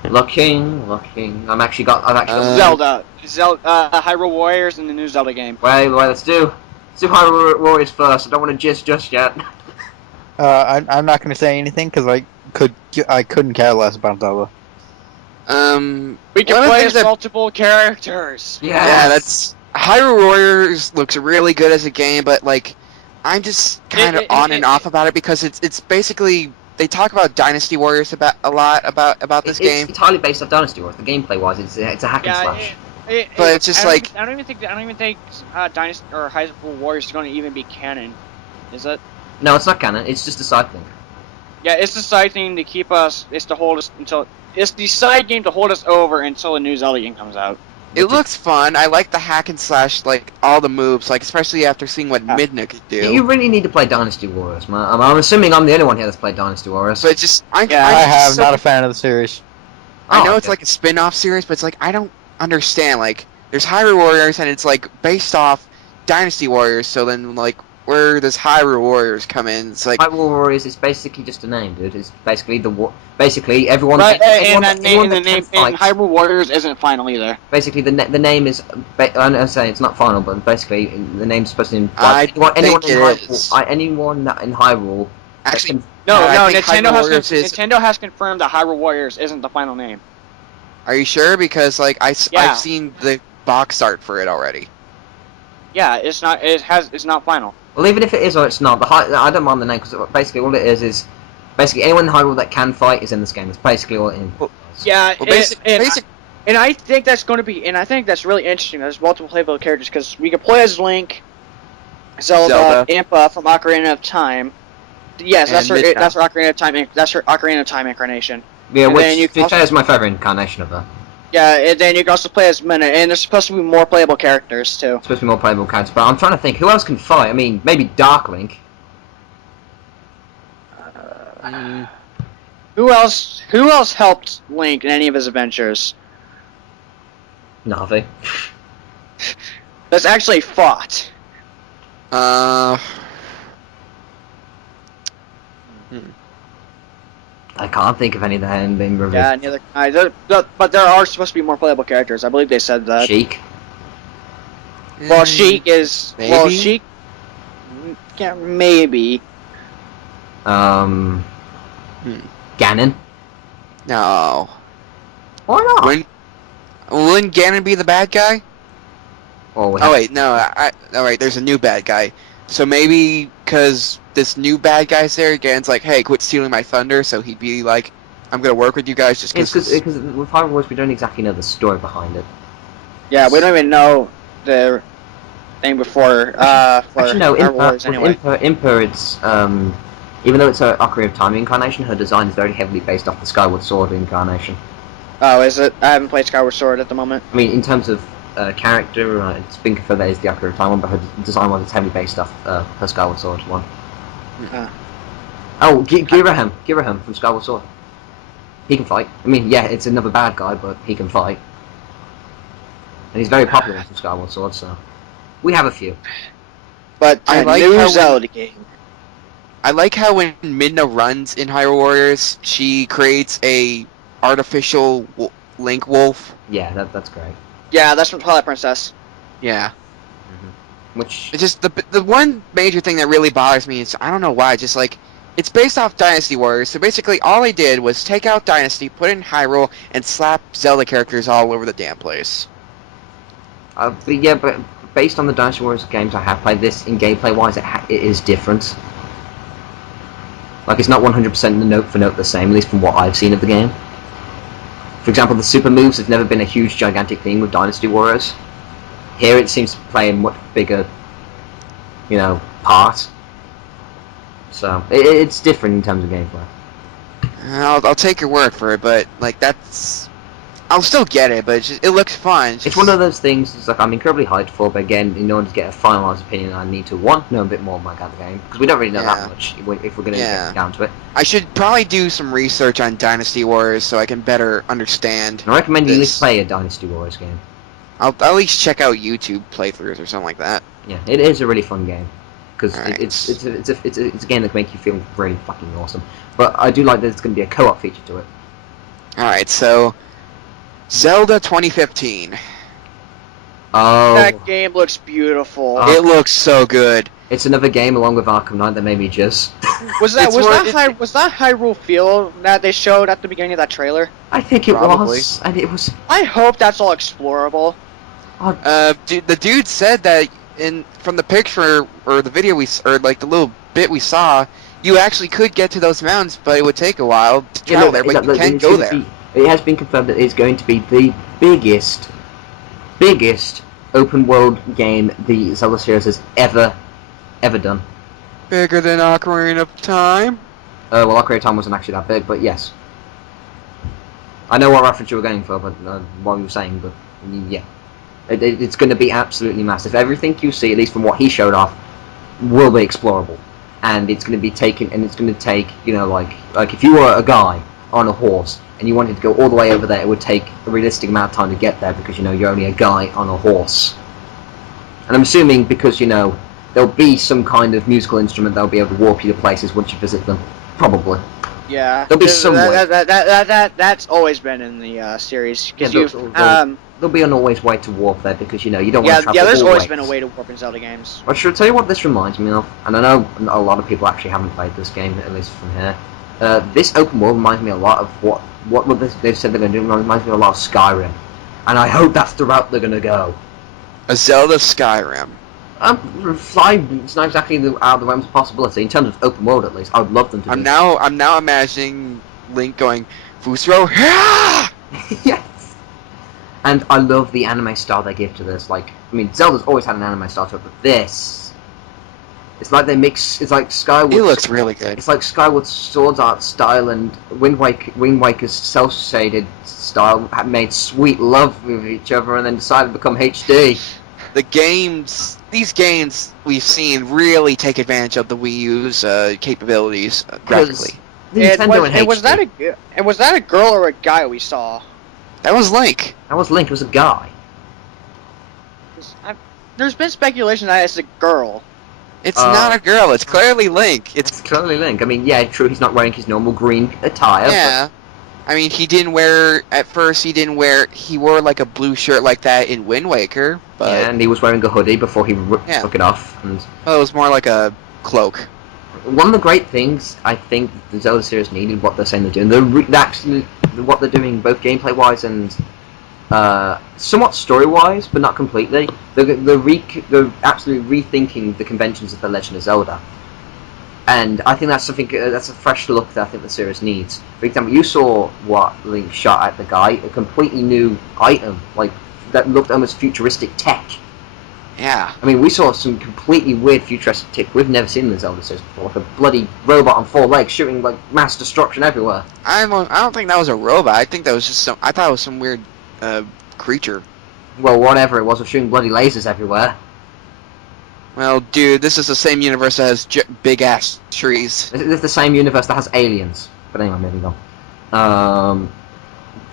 Looking. I've actually got. Zelda, Hyrule Warriors, and the new Zelda game. Wait, let's do Hyrule Warriors first. I don't want to jizz just yet. I'm not going to say anything because I couldn't care less about Zelda. We one can of the play things as that- multiple characters. Yeah, that's... Hyrule Warriors looks really good as a game, but, I'm just kind of on and off about it because it's basically... They talk about Dynasty Warriors a lot about this game. It's highly based off Dynasty Wars. The gameplay-wise, it's a hack and slash. But it's just I don't even think Dynasty or Hyrule Warriors is going to even be canon. Is it? No, it's not canon. It's just a side thing. Yeah, it's the side thing to keep us. It's to hold us until. It's the side game to hold us over until a new Zelda game comes out. It looks fun. I like the hack and slash, all the moves, especially after seeing what Midna could do. You really need to play Dynasty Warriors, man. I'm assuming I'm the only one here that's played Dynasty Warriors. But it's just... I have, not a fan of the series. I know Oh, it's okay. like a spin-off series, but it's I don't understand, there's Hyrule Warriors, and it's like based off Dynasty Warriors. So then, like, where does Hyrule Warriors come in? It's like Hyrule Warriors is basically just a name, dude. It's basically basically everyone. But anyone and anyone the that can name fight- in Hyrule Warriors isn't final either. Basically, the name is. I'm saying it's not final, but basically the name's supposed to I imply anyone think in it Hyrule. is. Anyone in Hyrule. actually. No, I no, think Nintendo Hyrule has Warriors is- Nintendo has confirmed that Hyrule Warriors isn't the final name. Are you sure? Because like Yeah. I've seen the box art for it already. Yeah, it's not. It's not final. Well, even if it is or it's not, I don't mind the name because basically all it is basically anyone in Hyrule that can fight is in this game. That's basically all it is. Yeah, Well, basic. and I think that's going to be, and I think that's really interesting. There's multiple playable characters because we can play as Link, Zelda, Impa from Ocarina of Time. Yes, And that's her. Midna. That's her Ocarina of Time. That's her Ocarina of Time incarnation. Yeah, And then you which can also- is my favorite incarnation of her. Yeah, and then you can also play as Midna, and there's supposed to be more playable characters too. It's supposed to be more playable characters, but I'm trying to think who else can fight. I mean, maybe Dark Link. Who else? Who else helped Link in any of his adventures? Navi. That's actually fought. I can't think of any that haven't been revealed. Yeah, neither. But there are supposed to be more playable characters. I believe they said that. Sheik. Well, Sheik is. Well, Maybe? Sheik. Yeah, maybe. Um. Ganon. No. Why not? Wouldn't Ganon be the bad guy? Or we Oh have- wait, no. Oh wait, there's a new bad guy. So maybe because this new bad guy's there, Ganon's like, "Hey, quit stealing my thunder." So he'd be like, "I'm gonna work with you guys just It's because." because with Hyrule Wars we don't exactly know the story behind it. Yeah, we don't even know the thing before. For Actually, no. Star Wars Impa, anyway. Impa, it's even though it's a Ocarina of Time incarnation, her design is very heavily based off the Skyward Sword incarnation. Oh, is it? I haven't played Skyward Sword at the moment. I mean, in terms of character, it's been confirmed that is the Ocarina of Time one, but her design was it's heavily based off her Skyward Sword one. Oh, Girahim from Skyward Sword. He can fight. I mean, yeah, it's another bad guy, but he can fight. And he's very popular from Skyward Sword, so we have a few. But I a like new how Zelda game. I like how when Midna runs in Hyrule Warriors, she creates a artificial Link wolf. Yeah, that's great. Yeah, that's from Twilight Princess. Yeah. Which It's just the one major thing that really bothers me is I don't know why. Just like it's based off Dynasty Warriors, so basically all they did was take out Dynasty, put it in Hyrule, and slap Zelda characters all over the damn place. but based on the Dynasty Warriors games I have played, this in gameplay wise, it is different. Like it's not 100% the note for note the same, at least from what I've seen of the game. For example, the super moves have never been a huge, gigantic thing with Dynasty Warriors. Here it seems to play a much bigger, part. So, it's different in terms of gameplay. I'll take your word for it, but like that's I'll still get it, but it looks fun. It's one of those things, it's like I'm incredibly hyped for, but again, in order to get a finalised opinion, I need to, one, know a bit more about the game, because we don't really know Yeah. that much if we're going to Yeah. get down to it. I should probably do some research on Dynasty Warriors so I can better understand. And I recommend you at least This- play a Dynasty Warriors game. I'll at least check out YouTube playthroughs or something like that. Yeah, it is a really fun game. Because Alright. it's a game that can make you feel really fucking awesome. But I do like that it's going to be a co-op feature to it. Alright, so Zelda 2015. Oh, That game looks beautiful. Oh. It looks so good. it's another game along with Arkham Knight that made me just... Was that It's was more- that was that Hyrule Field that they showed at the beginning of that trailer? I think it Probably. was. And it was... I hope that's all explorable. The dude said that from the picture or the video or like the little bit we saw, you actually could get to those mountains, but it would take a while to travel there. But you can go there. It has been confirmed that it's going to be the biggest open world game the Zelda series has ever done. Bigger than Ocarina of Time. Well, Ocarina of Time wasn't actually that big, but yes. I know what reference you were going for, but what you were saying, but yeah. It's going to be absolutely massive. Everything you see, at least from what he showed off, will be explorable. And it's going to be taken, and it's going to take, like if you were a guy on a horse, and you wanted to go all the way over there, it would take a realistic amount of time to get there because, you're only a guy on a horse. And I'm assuming because, there'll be some kind of musical instrument that'll be able to warp you to places once you visit them. Probably. Yeah. There'll be some way. That's always been in the series. Yeah, Cause there'll be an always way to warp there because, you don't want to travel there's all always ways. been a way to warp in Zelda games. I should tell you what this reminds me of, and I know a lot of people actually haven't played this game, at least from here. This open world reminds me a lot of what they've said they're going to do. It reminds me a lot of Skyrim, and I hope that's the route they're going to go. A Zelda Skyrim. It's not exactly out of the realms of possibility in terms of open world, at least. I would love them to. I'm now imagining Link going Fusro. Yes. And I love the anime style they give to this. Zelda's always had an anime style to it, but this, it's like they mix. It's like Skyward. It looks really good. It's like Skyward Sword art style and Wind Waker's cel-shaded style made sweet love with each other and then decided to become HD. These games we've seen really take advantage of the Wii U's capabilities graphically. Was that a girl or a guy we saw? That was Link. That was Link. It was a guy. There's been speculation that it's a girl. It's not a girl. It's clearly Link. It's clearly Link. Yeah, true. He's not wearing his normal green attire. Yeah. He didn't wear. At first, he wore like a blue shirt like that in Wind Waker. But yeah, and he was wearing a hoodie before he took it off. And well, it was more like a cloak. One of the great things I think the Zelda series needed, what they're saying they're doing, what they're doing both gameplay-wise and somewhat story-wise, but not completely. They're absolutely rethinking the conventions of The Legend of Zelda. And I think that's something, that's a fresh look that I think the series needs. For example, you saw what Link shot at the guy, a completely new item, that looked almost futuristic tech. Yeah. We saw some completely weird futuristic tech we've never seen in the Zelda series before, like a bloody robot on 4 legs shooting mass destruction everywhere. I don't think that was a robot. I think that was just I thought it was some weird creature. Well, whatever it was shooting bloody lasers everywhere. Well, dude, this is the same universe that has big-ass trees. This is the same universe that has aliens. But anyway, moving on.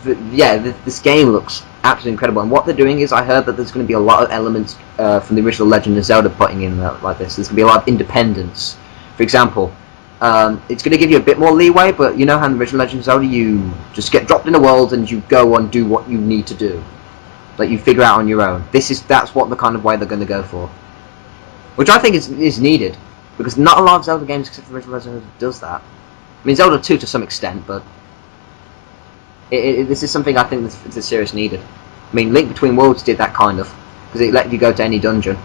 This game looks absolutely incredible. And what they're doing is, I heard that there's going to be a lot of elements from the original Legend of Zelda putting in like this. There's going to be a lot of independence. For example, it's going to give you a bit more leeway, but you know how in the original Legend of Zelda you just get dropped in a world and you go and do what you need to do. You figure out on your own. That's what the kind of way they're going to go for. Which I think is needed, because not a lot of Zelda games, except for the original Zelda, does that. Zelda 2 to some extent, but this is something I think the series needed. Link Between Worlds did that kind of, because it let you go to any dungeon.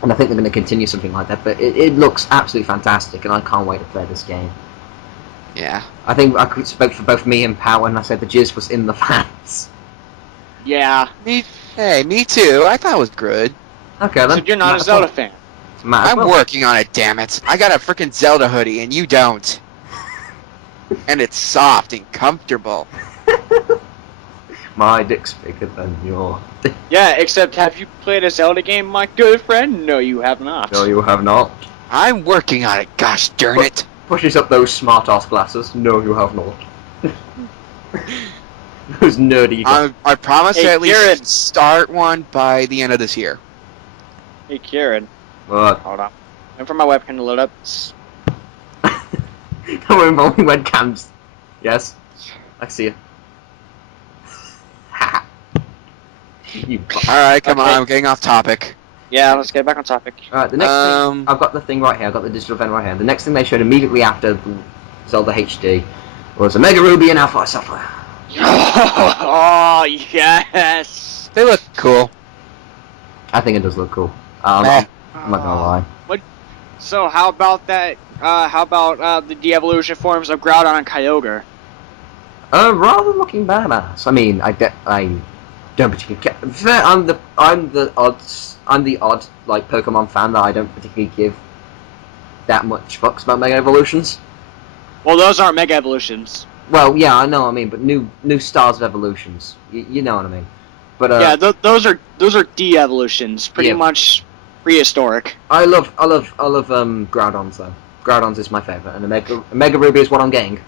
And I think they're going to continue something like that, but it looks absolutely fantastic, and I can't wait to play this game. Yeah. I think I spoke for both me and Pow when I said the jizz was in the fans. Yeah. Me too. I thought it was good. Okay, then. So you're not a Zelda fan. I'm working on it, damn it. I got a freaking Zelda hoodie, and you don't. And it's soft and comfortable. My dick's bigger than your dick. Yeah, except have you played a Zelda game, my good friend? No, you have not. No, you have not. I'm working on it, gosh darn it. Pushes up those smart-ass glasses. No, you have not. Those nerdy glasses. I promise to at least Kieran. start one by the end of this year. Hey, Kieran. What? Hold on. Wait for my webcam to load up. Don't worry about my webcams. Yes. I see you. Alright, come on, I'm getting off topic. Yeah, let's get back on topic. Alright, the next thing, I've got the thing right here, I've got the digital event right here. The next thing they showed immediately after Zelda HD was a Mega Ruby and Alpha software. Oh, yes! They look cool. I think it does look cool. I'm not gonna lie. So how about that, the de-evolution forms of Groudon and Kyogre? Rather looking badass. I don't particularly care. Fair, I'm the odd Pokemon fan that I don't particularly give that much fucks about Mega Evolutions. Well, those aren't Mega Evolutions. Well, yeah, I know what I mean, but new styles of evolutions. You know what I mean. But yeah, those are de-evolutions, pretty much prehistoric. I love Groudons though. Groudons is my favorite, and a Mega Ruby is what I'm getting.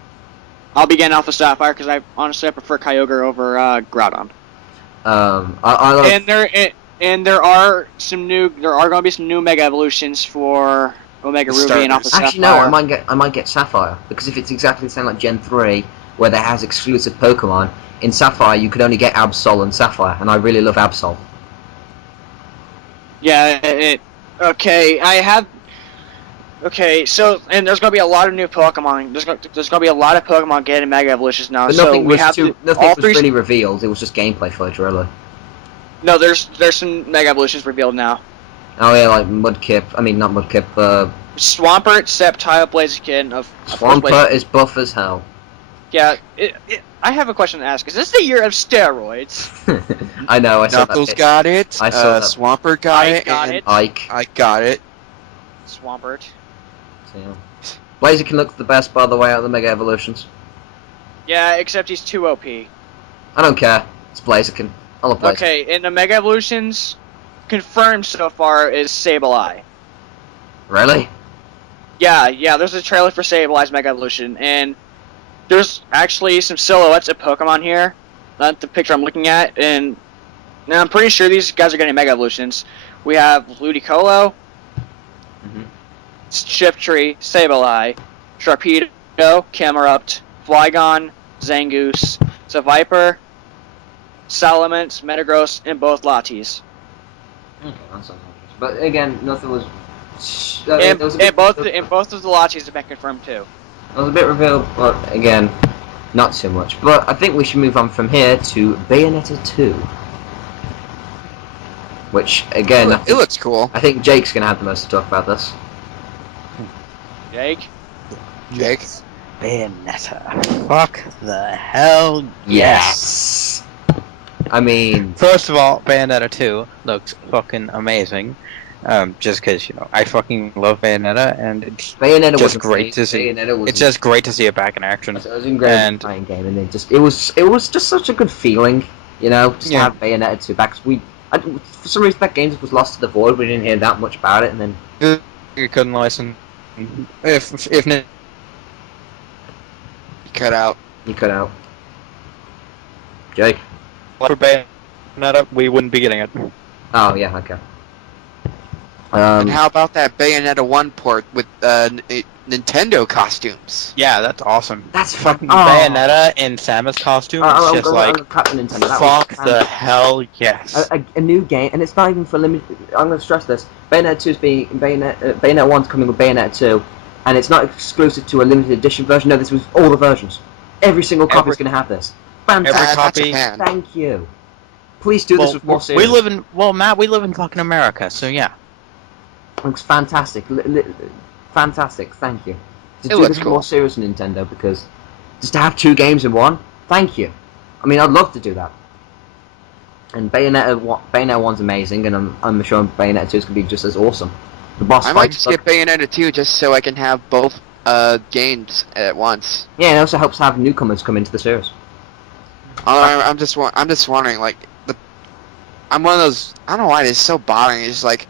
I'll be getting Alpha Sapphire because I honestly prefer Kyogre over Groudon. I like. And there are going to be some new Mega Evolutions for Omega The Ruby and Alpha starters. Actually, no. Sapphire. I might get Sapphire because if it's exactly the same like Gen 3, where they has exclusive Pokemon, in Sapphire you could only get Absol and Sapphire, and I really love Absol. Yeah. Okay. Okay. So and there's going to be a lot of new Pokemon. There's going to be a lot of Pokemon getting Mega Evolutions now. But so nothing we was have nothing was really revealed. It was just gameplay footage, really. No, there's some Mega Evolutions revealed now. Oh yeah, like Mudkip. I mean, not Mudkip. Swampert, Sceptile, Blaziken. Of course, Swampert is buff as hell. Yeah, I have a question to ask. Is this the year of steroids? I know. I saw Knuckles that. got it. I saw that. Swampert got Ike it. got and it. Ike. I got it. Swampert. So, yeah. Blaziken looks the best, by the way, out of the Mega Evolutions. Yeah, except he's too OP. I don't care. It's Blaziken. I love Blaziken. Okay, in the Mega Evolutions, confirmed so far is Sableye. Really? Yeah, there's a trailer for Sableye's Mega Evolution, and there's actually some silhouettes of Pokemon here. Not the picture I'm looking at, and now I'm pretty sure these guys are getting Mega Evolutions. We have Ludicolo, Shiftry, Sableye, Sharpedo, Camerupt, Flygon, Zangoose, Seviper, Salamence, Metagross, and both Latis. Okay, that sounds interesting. But again, nothing was. And there was a bit, both of the Latis have been confirmed too. There was a bit revealed, but again, not so much. But I think we should move on from here to Bayonetta 2. Which, again, It looks cool. I think Jake's going to have the most to talk about this. Jake? Jake. Bayonetta. Fuck the hell yes. I mean, First of all, Bayonetta 2 looks fucking amazing. Just because, I fucking love Bayonetta, and it's Bayonetta just was great to see. Bayonetta was It's just great to see it back in action. it was an incredible playing game, and it was just such a good feeling, just to have Bayonetta 2 back. 'Cause for some reason that game was lost to the void. We didn't hear that much about it, and then You couldn't listen. If You cut out. you cut out. Jake. for Bayonetta, we wouldn't be getting it. Oh yeah, okay. And how about that Bayonetta 1 port with Nintendo costumes? Yeah, that's awesome. That's Fucking fucking Bayonetta in Samus costume. It's just like, Nintendo. That fuck was the fantastic. hell yes. A new game, and it's not even for limited. I'm going to stress this: Bayonetta 2 is being Bayonetta 1's coming with Bayonetta 2, and it's not exclusive to a limited edition version. No, this was all the versions. Every single copy is going to have this. Fantastic! Every copy. Japan. Thank you. Please do this with more series. Matt, we live in fucking America, so yeah. Looks fantastic. Fantastic. Thank you. To It do looks this cool. more serious than Nintendo, because just to have 2 games in one. Thank you. I mean, I'd love to do that. And Bayonetta 1's amazing, and I'm sure Bayonetta 2 is going to be just as awesome. The boss I might fights just get Bayonetta 2 just so I can have both games at once. Yeah, it also helps have newcomers come into the series. I'm just wondering, like I'm one of those. I don't know why it's so bothering. It's like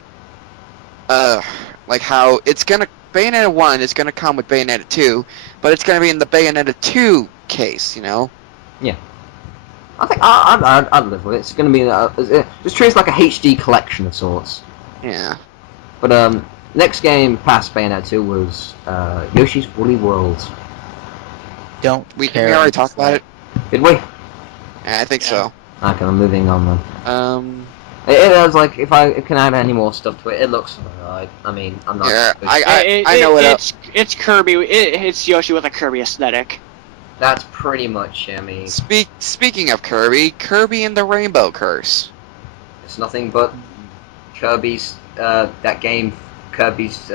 how it's gonna Bayonetta 1 is gonna come with Bayonetta 2, but it's gonna be in the Bayonetta 2 case, I think I'd live with it. It's going to be just treat it like a HD collection of sorts. Yeah. But next game past Bayonetta 2 was Yoshi's Woolly World. Don't We care. already talked about it. Did we? Yeah, I think so. Okay, I'm moving on then. Yeah, It was like if I can add any more stuff to it, it looks alright. I mean, I'm not. I know what It's Kirby. It's Yoshi with a Kirby aesthetic. That's pretty much. I mean, Speaking of Kirby and the Rainbow Curse. it's nothing but Kirby's that game, Kirby's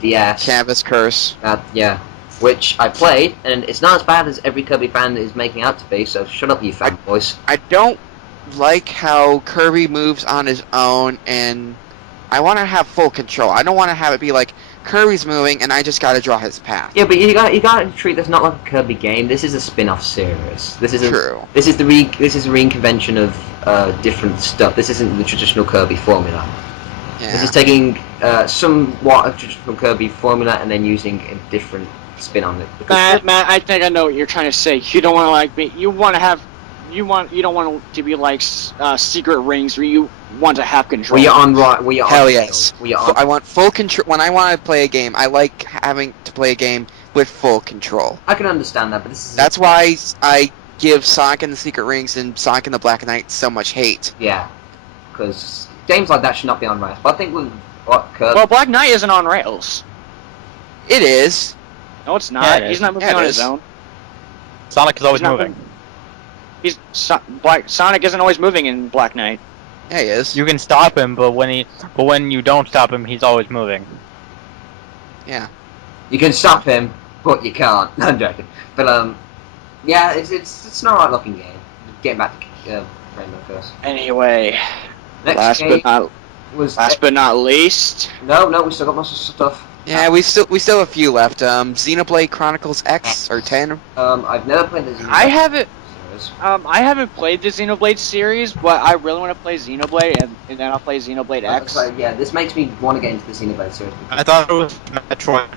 DS. Canvas Curse. Yeah. Which I played, and it's not as bad as every Kirby fan is making out to be. So shut up, you fanboys. I don't like how Kirby moves on his own, and I want to have full control. I don't want to have it be like Kirby's moving and I just got to draw his path. Yeah, but you got to treat this not like a Kirby game. This is a spin-off series. This is True. This is the reinvention of different stuff. This isn't the traditional Kirby formula. Yeah. This is taking somewhat of traditional Kirby formula and then using a different spin on it. Because Matt, I think I know what you're trying to say. You don't want to like be. You want to have. You don't want it to be like secret rings where you want to have control. we are on right. We are Hell on yes. We are. I want full control. When I want to play a game, I like having to play a game with full control. I can understand that, but this is That's why I give Sonic and the Secret Rings and Sonic and the Black Knight so much hate. yeah, because games like that should not be on rails. But I think with what Kurt, Well, Black Knight isn't on rails. It is. No, it's not. Yeah, it He's is. not moving Yeah, it on is. his own. Sonic is always He's not moving. Sonic isn't always moving in Black Knight. Yeah, he is. You can stop him, but when you don't stop him, he's always moving. Yeah. you can stop him, but you can't. I'm joking. But yeah, it's an alright looking game. Getting back to Rainbow Curse. Anyway, Next last game but was not least, no, we still got most of the stuff. Yeah, we still have a few left. Xenoblade Chronicles X or 10. I've never played this. I haven't. series. I haven't played the Xenoblade series, but I really want to play Xenoblade, and then I'll play Xenoblade X. So, yeah, this makes me want to get into the Xenoblade series. I thought it was Metroid.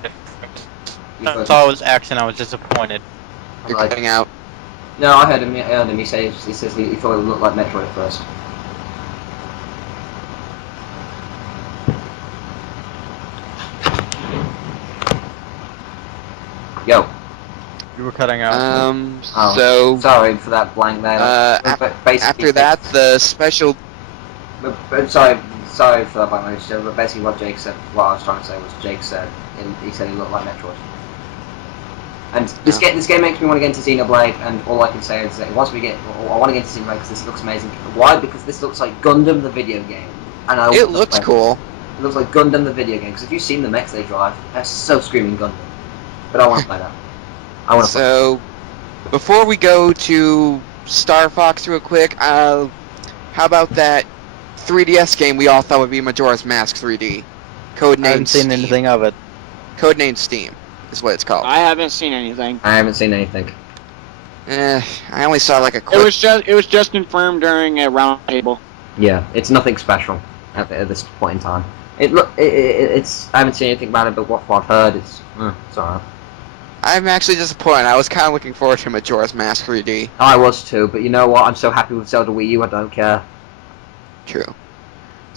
I thought it was X, and I was disappointed. You're Like- cutting out. No, I heard him. He says he thought it looked like Metroid at first. Yo. You were cutting out. Oh. So Sorry for that blank there. But basically, after that, the special. Sorry for that blank. But basically, what Jake said, what I was trying to say was, Jake said, he said he looked like Metroid. And this game makes me want to get into Xenoblade, and all I can say is that once we get, I want to get into Xenoblade because this looks amazing. Why? Because this looks like Gundam the video game, and I It looks cool. It looks like Gundam the video game. Because if you've seen the mechs they drive, they're so screaming Gundam. But I want to play that. I want to. So, before we go to Star Fox real quick, how about that 3DS game we all thought would be Majora's Mask 3D? I Codenamed haven't seen Steam. anything of it. Codenamed Steam is what it's called. I haven't seen anything. I haven't seen anything. I only saw like a It quick. was just confirmed during a round table. Yeah, it's nothing special at this point in time. It's. I haven't seen anything about it, but what I've heard, it's alright. I'm actually disappointed. I was kind of looking forward to Majora's Mask 3D. I was too, but you know what? I'm so happy with Zelda Wii U. I don't care. True.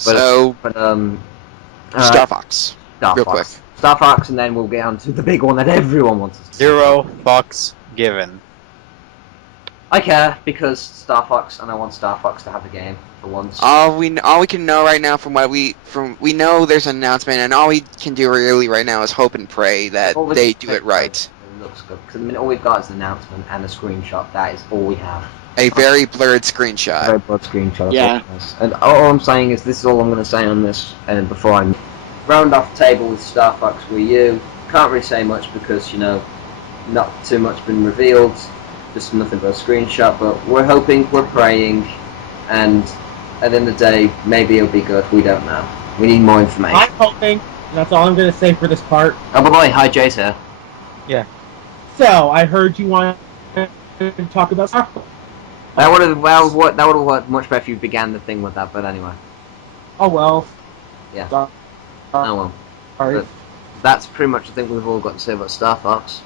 But, So, Star Fox. Star real Fox. Star Fox, and then we'll get on to the big one that everyone wants us to see. 0 fucks given. I care because Star Fox, and I want Star Fox to have the game for once. All we can know right now from we know there's an announcement, and all we can do really right now is hope and pray that All we they can do say it right. It looks good because the minute all we've got is an announcement and a screenshot. That is all we have. A very blurred screenshot. Very broad screenshot. of Yeah. what it is. And all I'm saying is this is all I'm going to say on this. And before I round off the table with Star Fox Wii U, can't really say much because not too much been revealed. Just nothing but a screenshot. But we're hoping, we're praying, and at the end of the day, maybe it'll be good. We don't know. We need more information. I'm hoping. That's all I'm going to say for this part. Oh, by the way, hi Jay's here. So, I heard you want to talk about Star Fox. That would have worked much better if you began the thing with that. But anyway, Oh, well. Yeah. Star- oh well. Sorry. That's pretty much the thing we've all got to say about Star Fox.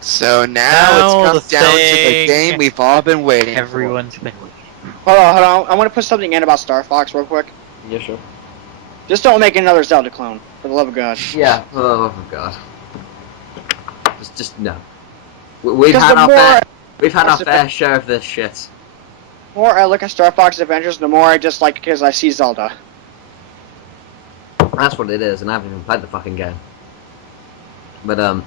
So Now now it's the come down to the thing game we've all been waiting for. Everyone's been. Hold on. I want to put something in about Star Fox real quick. Yeah, sure. Just don't make another Zelda clone, for the love of God. Yeah. Oh my god. Just no. We've Because had the our more- fair. We've had our That's fair share of this shit. The more I look at Star Fox Adventures, the more I dislike it because I see Zelda. That's what it is, and I haven't even played the fucking game. But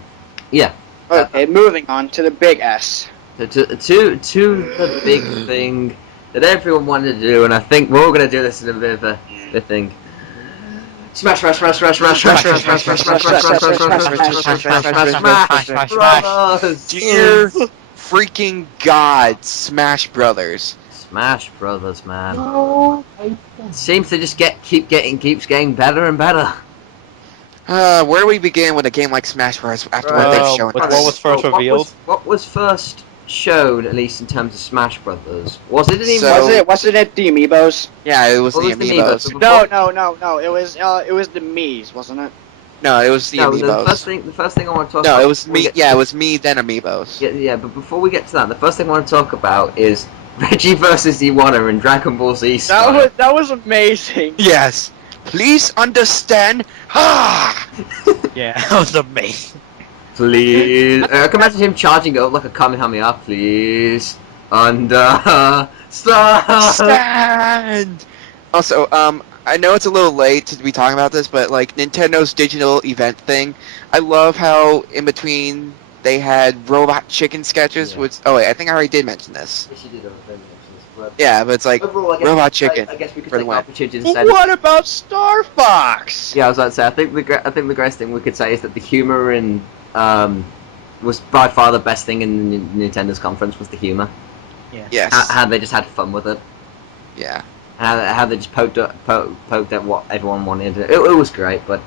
yeah. Okay, moving on to the big S. To the big thing that everyone wanted to do, and I think we're all gonna do this in a bit of a thing. Smash, smash, smash, smash, smash, smash, smash, smash, smash, smash, smash, smash, smash, Brothers. Dear freaking God, Smash Brothers. Smash Brothers, man. No, Seems to just keeps getting better and better. Where do we begin with a game like Smash Bros. After what they've shown what us? was first revealed? What was first showed, at least in terms of Smash Brothers? Was it even? So- Wasn't it the Amiibos? Yeah, it was What the was the Amiibos. Amiibos? No. It was the Mii's, wasn't it? No, it was the No, amiibos. the first thing I want to talk about. No, it was me. Yeah, it was me then amiibos. Yeah, but before we get to that, the first thing I want to talk about is Reggie versus Iwana in Dragon Ball Z style. That was amazing. Yes. Please understand. Ha! Yeah, that was amazing. Please. I can imagine him charging it up like a Kamehameha. Please understand. Stand. Also, I know it's a little late to be talking about this, but like Nintendo's digital event thing, I love how in between they had robot chicken sketches. Yeah. Which I think I already did mention this. Yes, you did have a thing, but Yeah, but it's like overall, I guess, robot chicken. I guess we could for the take win. opportunity to But say. what about Star Fox? Yeah, I was about to say. I think the greatest thing we could say is that the humor in was by far the best thing in Nintendo's conference was the humor. Yes. How they just had fun with it. Yeah. How they just poked at what everyone wanted. It was great, but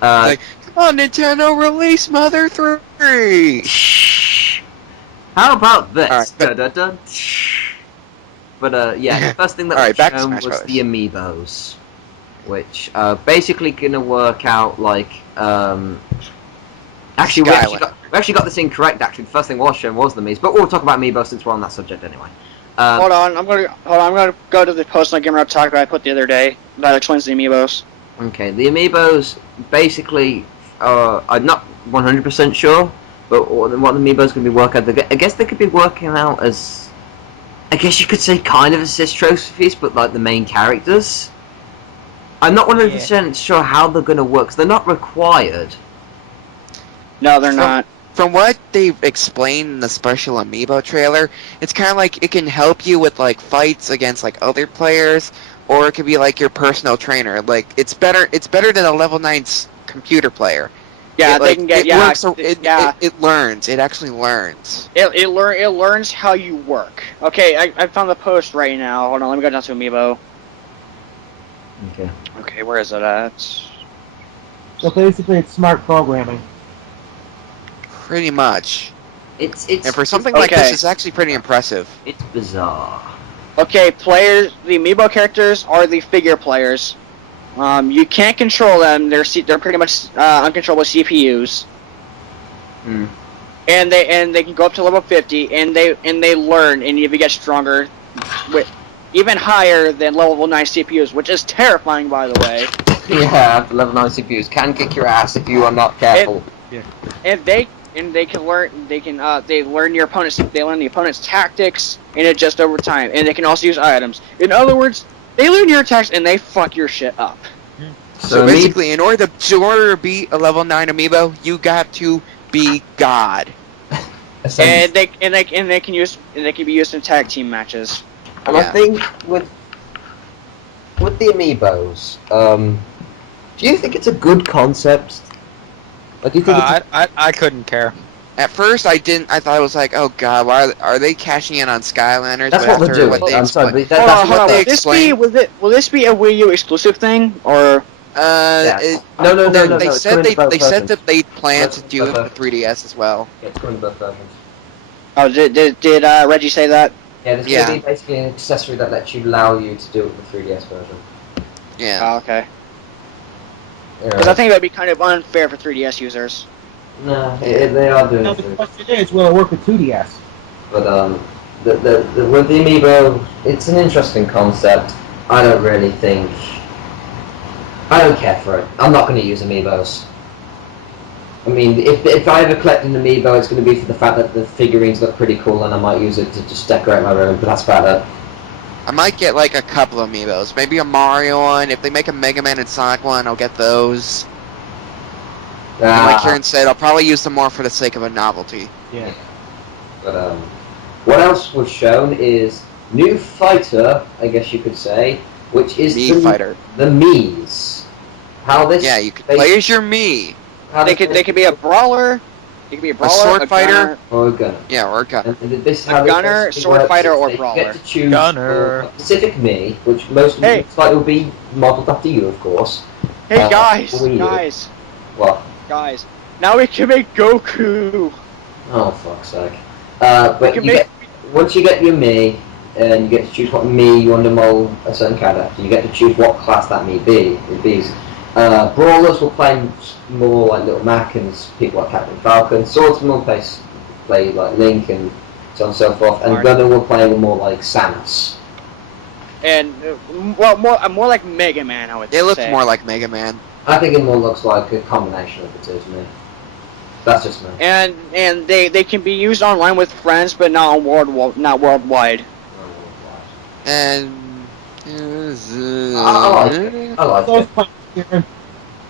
Like, come on, Nintendo, release Mother 3. how about this? Alright, but- Dun-dun-dun. But yeah, the first thing that Alright, was back to shown Smash was Bros. the amiibos, which basically gonna work out like Actually, we actually got this incorrect. Actually, the first thing was shown was the amiibos, but we'll talk about amiibos since we're on that subject anyway. Hold on, I'm gonna go to the post on Gamer Up Talk that I put the other day that explains the amiibos. Okay, the amiibos basically I'm not 100% sure, but what the amiibos can be working out. I guess they could be working out as, I guess you could say, kind of assist trophies, but like the main characters. I'm not 100% sure how they're gonna work. 'Cause they're not required. No, they're not. From what they've explained in the special amiibo trailer, it's kind of like it can help you with like fights against like other players, or it could be like your personal trainer. Like it's better than a level 9 computer player. Yeah, It, they like, can get. it Yeah, works, it learns. It actually learns. it learns how you work. Okay, I found the post right now. Hold on, let me go down to amiibo. Okay. Okay, where is it at? So basically, it's smart programming. Pretty much. It's And for something like okay. this, it's actually pretty impressive. It's bizarre. Okay, players. The amiibo characters are the figure players. You can't control them. They're pretty much uncontrollable CPUs. Hmm. And they can go up to level 50, and they learn, and if you get stronger, with even higher than level 9 CPUs, which is terrifying, by the way. Yeah, the level 9 CPUs can kick your ass if you are not careful. And they can learn. They learn your opponent's. They learn the opponent's tactics, and it just over time. And they can also use items. In other words, they learn your attacks and they fuck your shit up. So basically, in order to beat a level 9 amiibo, you got to be God. And they can be used in tag team matches. And I think with the amiibos, do you think it's a good concept? Or do you think I couldn't care. At first, I didn't. I thought it was like, oh god, why are they cashing in on Skylanders? that's But what they're after doing? they I'm sorry, explain- but Hold on, hold on. they Will this be a Wii U exclusive thing, or? No, They it's said going to both they said versions. that they plan to do it Both. for 3DS as well. Yeah, it's going to both versions. Oh, did Reggie say that? Yeah, there's Yeah. going to be basically an accessory that lets you allow you to do it with the 3DS version. Yeah. Oh, okay. Because I think that'd be kind of unfair for 3DS users. No, they are doing Now it. the question is, will it work with 2DS? But with the amiibo, it's an interesting concept. I don't really think. I don't care for it. I'm not going to use amiibos. I mean, if I ever collect an amiibo, it's going to be for the fact that the figurines look pretty cool, and I might use it to just decorate my room. But that's about it. I might get like a couple of amiibos, maybe a Mario one. If they make a Mega Man and Sonic one, I'll get those. And like Kieran said, I'll probably use them more for the sake of a novelty. Yeah. But what else was shown is new fighter, I guess you could say, which is Mii fighter. the Mii's. How this? Yeah, you can play as your Mii. They could be a brawler. It could be a brawler, sword fighter. gunner, or a gunner. Yeah, or a gun. And this A how this gunner, basically sword works fighter, is or that brawler. You get to choose Gunner. a specific Mii, which most Hey. fight will be modelled after you, of course. Hey guys, Wii U. guys, What? guys! Now we can make Goku. Oh, fuck's sake. But can you make- once you get your Mii, and you get to choose what Mii you want to mold a certain character, you get to choose what class that Mii be. Brawlers will play more like Little Mac and people like Captain Falcon. Swordsman will play like Link and so on and so forth. And Gunner will play more like Samus. And well, more like Mega Man, I would say. It looks more like Mega Man. I think it more looks like a combination of the two to me. That's just me. And they can be used online with friends, but not worldwide. And I like it. I like it.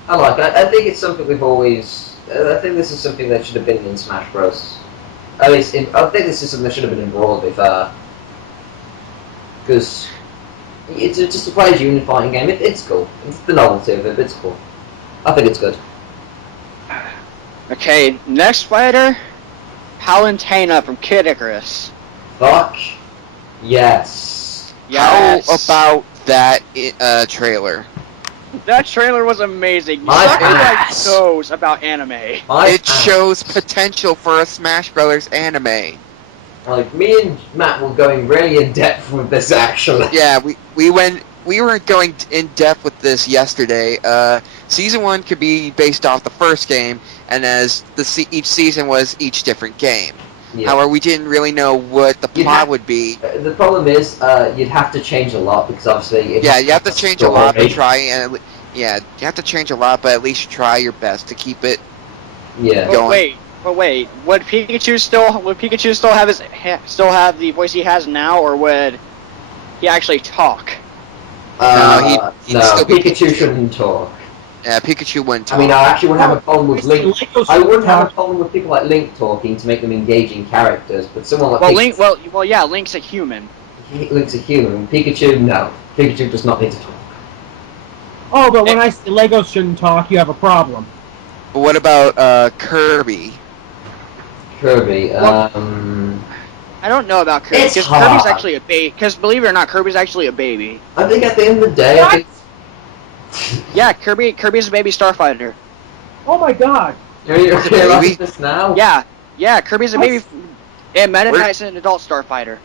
I like it. I think it's something we've always. I think this is something that should have been in Smash Bros. At least, I think this is something that should have been in Brawl, to be fair. Because it's just a player's unifying game. It's cool. It's the novelty of it. It's cool. I think it's good. Okay, next fighter, Palutena from Kid Icarus. Fuck. Yes. Yes. how about that trailer? That trailer was amazing. My Sucker ass. like knows about anime. It shows potential for a Smash Brothers anime. Like, me and Matt were going really in depth with this, actually. Yeah, we were going in depth with this yesterday. Season 1 could be based off the first game, and as each season was each different game. Yeah. However, we didn't really know what the plot would be. The problem is, you'd have to change a lot, because obviously... Yeah, you have to change a lot to story. try and... Yeah, you have to change a lot, but at least try your best to keep it Yeah. going. But wait, would Pikachu still have the voice he has now, or would he actually talk? He'd no, still be Pikachu shouldn't talk. Yeah, Pikachu wouldn't talk. I mean, I actually wouldn't have a problem with Link. Lego I wouldn't have a talk. problem with people like Link talking to make them engaging characters, but someone like Well, Pikachu, Link's a human. Link's a human. Pikachu, no. Pikachu does not need to talk. Oh, but when I say Legos shouldn't talk, you have a problem. But what about Kirby? Kirby, I don't know about Kirby, It's because hard. Kirby's actually a baby. Because believe it or not, Kirby's actually a baby. I think at the end of the day, I think Yeah, Kirby's a baby starfighter. Oh my god. you're realizing this now. Yeah, Kirby's a baby. And Meta Knight's an adult starfighter.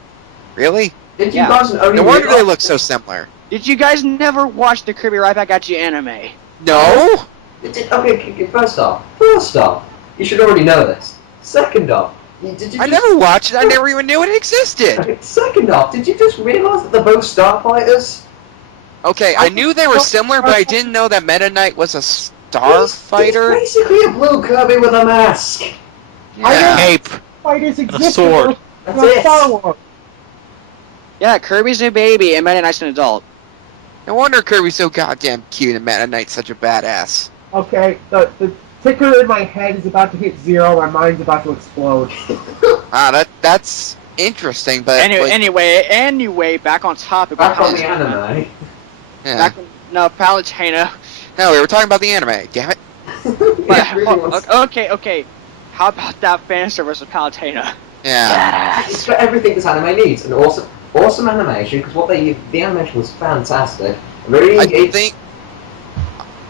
Really? Did you Yeah. guys only No wonder they realize- look so similar. Did you guys never watch the Kirby Right Back at You anime? No? Okay, first off, you should already know this. Second off, did you I just... never watched it. I never even knew it existed. Okay, second off, did you just realize that they're both starfighters? Okay, I knew they were similar, but I didn't know that Meta Knight was a It's starfighter. basically a blue Kirby with a mask. Yeah. Cape. Fighters And a exist sword. That's in it. Star Wars. Yeah, Kirby's a baby and Meta Knight's an adult. No wonder Kirby's so goddamn cute and Meta Knight's such a badass. Okay, the ticker in my head is about to hit 0. My mind's about to explode. That's interesting, but Anyway, back on topic. Back on the anime. yeah. Palutena. No, we were talking about the anime. Damn it. It really wants- Okay. How about that fan service of Palutena? Yeah. It's got everything this anime needs. An awesome animation, because the animation was fantastic. Very I engaging. think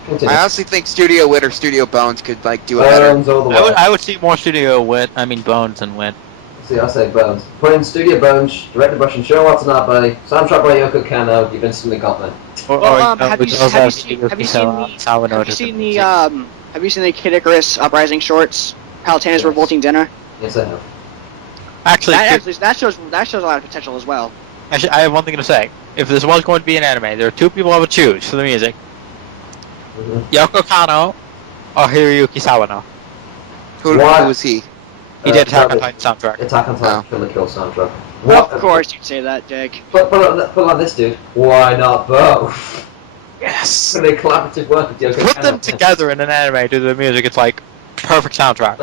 Continue. I honestly think Studio Wit or Studio Bones could like do it better. Bones all the way. I would see more Studio Bones than Wit. See, I say Bones. Put in Studio Bones, directed by Shinichiro Watanabe, soundtrack by Yoko Kanno, you've instantly got them. Have you seen the Kid Icarus Uprising shorts? Palutena's Yes. Revolting Dinner. Yes, I have. Actually, That shows a lot of potential as well. actually, I have one thing to say. If this was going to be an anime, there are two people I would choose for the music: Yoko Kanno or Hiroyuki Sawano. Who was he? He did Attack on Probably Titan soundtrack. Attack on Titan Oh. Kill la Kill soundtrack. Of course you'd say that, Jake. But like this, dude. Why not both? Yes. So they collaborative work with Yoko Put Kanno. them together in an anime to the music. It's like perfect soundtrack.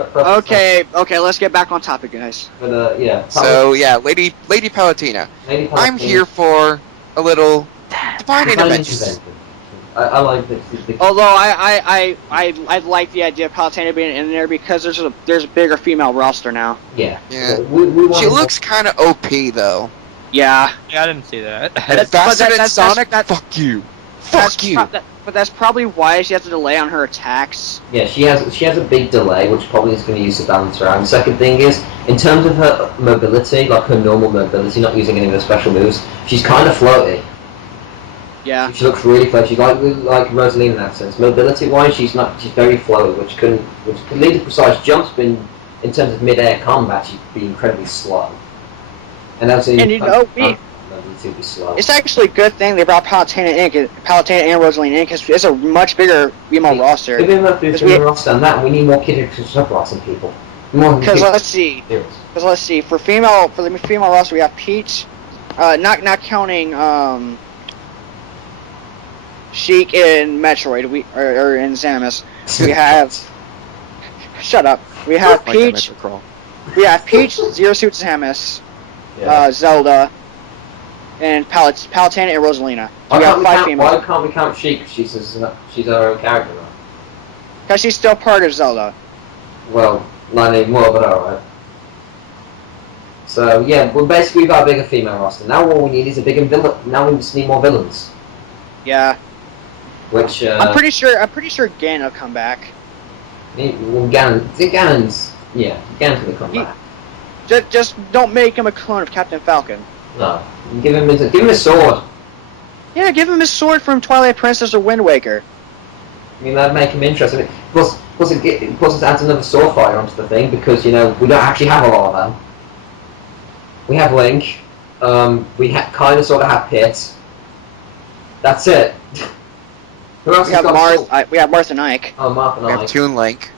Okay, let's get back on topic, guys. But yeah. So yeah, Lady Palutena. Lady I'm Palutena- here for a little divine Divine intervention. intervention. I like the Although I like the idea of Palutena being in there because there's a bigger female roster now. yeah. Yeah. We want She looks kind of OP though. Yeah. Yeah, I didn't see that. Faster than that's- Sonic. that's- Fuck you. Fuck you. But that's probably why she has a delay on her attacks. Yeah, she has a big delay, which probably is going to use to balance her out. And the second thing is, in terms of her mobility, like her normal mobility, not using any of her special moves, she's kind of floaty. Yeah. She looks really fluid. She's like Rosaline in that sense. Mobility-wise, she's very flowy, which can lead to precise jumps, but in terms of mid-air combat, she'd be incredibly slow. And that's And you know, to be slow. it's actually a good thing they brought Palutena in, Palutena and Rosaline in, because it's a much bigger female roster. If we have a female roster on that, we need more kid sub-roster people. Because let's see, for the female roster, we have Peach, not counting Sheik in Metroid, or in Samus. We have shut up. We have Peach. We have Peach, Zero Suit Samus, Zelda, and Palutena and Rosalina. So we have 5 females. Why can't we count Sheik? She's our own character now. Because she's still part of Zelda. Well, not anymore, but alright. So yeah, we've got a bigger female roster. Now all we need is a bigger villain. Now we just need more villains. Yeah. Which I'm pretty sure Ganon will come back. Ganon's gonna come back. Just don't make him a clone of Captain Falcon. No, give him a sword. Yeah, give him his sword from Twilight Princess or Wind Waker. I mean, that'd make him interesting. Plus it adds another sword fighter onto the thing because we don't actually have a lot of them. We have Link. We kind of sort of have Pit. That's it. Who else we have Marth and Ike. Oh, Marth and Ike. We have Toon Link.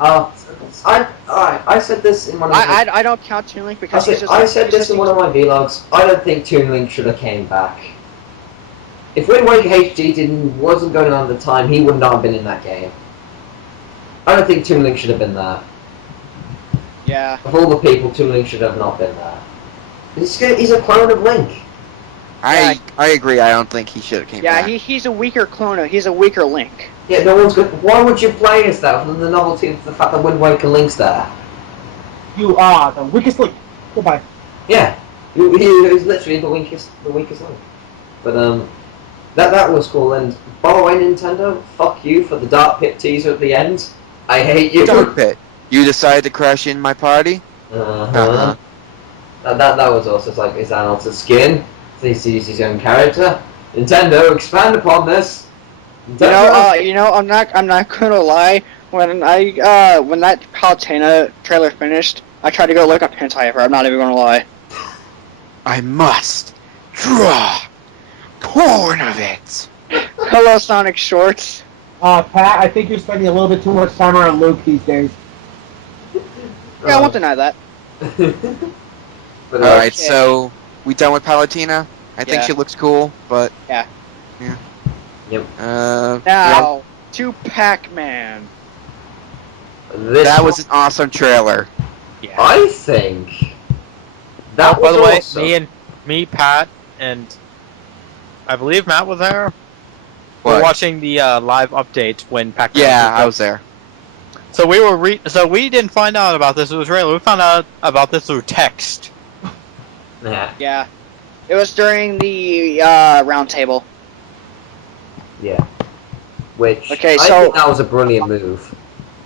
I said this in one of my... I don't count Toon Link because I said this in one of my vlogs. I don't think Toon Link should have came back. If Wind Waker HD wasn't going on at the time, he would not have been in that game. I don't think Toon Link should have been there. Yeah. Of all the people, Toon Link should have not been there. He's a clone of Link. I agree. I don't think he should have came back. Yeah, he's a weaker clone. He's a weaker Link. Yeah, no one's good. Why would you play as that? From the novelty of the fact that Wind Waker Link's there. You are the weakest link. Goodbye. Yeah, he was literally the weakest Link. But that was cool. And by the way, Nintendo, fuck you for the Dark Pit teaser at the end. I hate you. Dark Pit. You decided to crash in my party? Uh-huh. That was also like, is that altered skin? He sees his own character. Nintendo, expand upon this. Nintendo. I'm not gonna lie. When that Palutena trailer finished, I tried to go look up hentai of her. I'm not even gonna lie. I must draw porn of it. Hello, Sonic Shorts. Pat, I think you're spending a little bit too much time around Luke these days. Yeah, I won't deny that. But, Alright, so we done with Palutena? I think Yeah. she looks cool, but... Yeah. Yep. Now, to Pac-Man. That was an awesome trailer. Yeah. I think that By was the way, awesome. me, Pat, and I believe Matt was there. What? We're watching the live updates when Pac-Man. Yeah, I was there. So we didn't find out about this through the trailer. We found out about this through text. Yeah. Yeah. It was during the round table. Yeah. Which Okay, I so- think that was a brilliant move.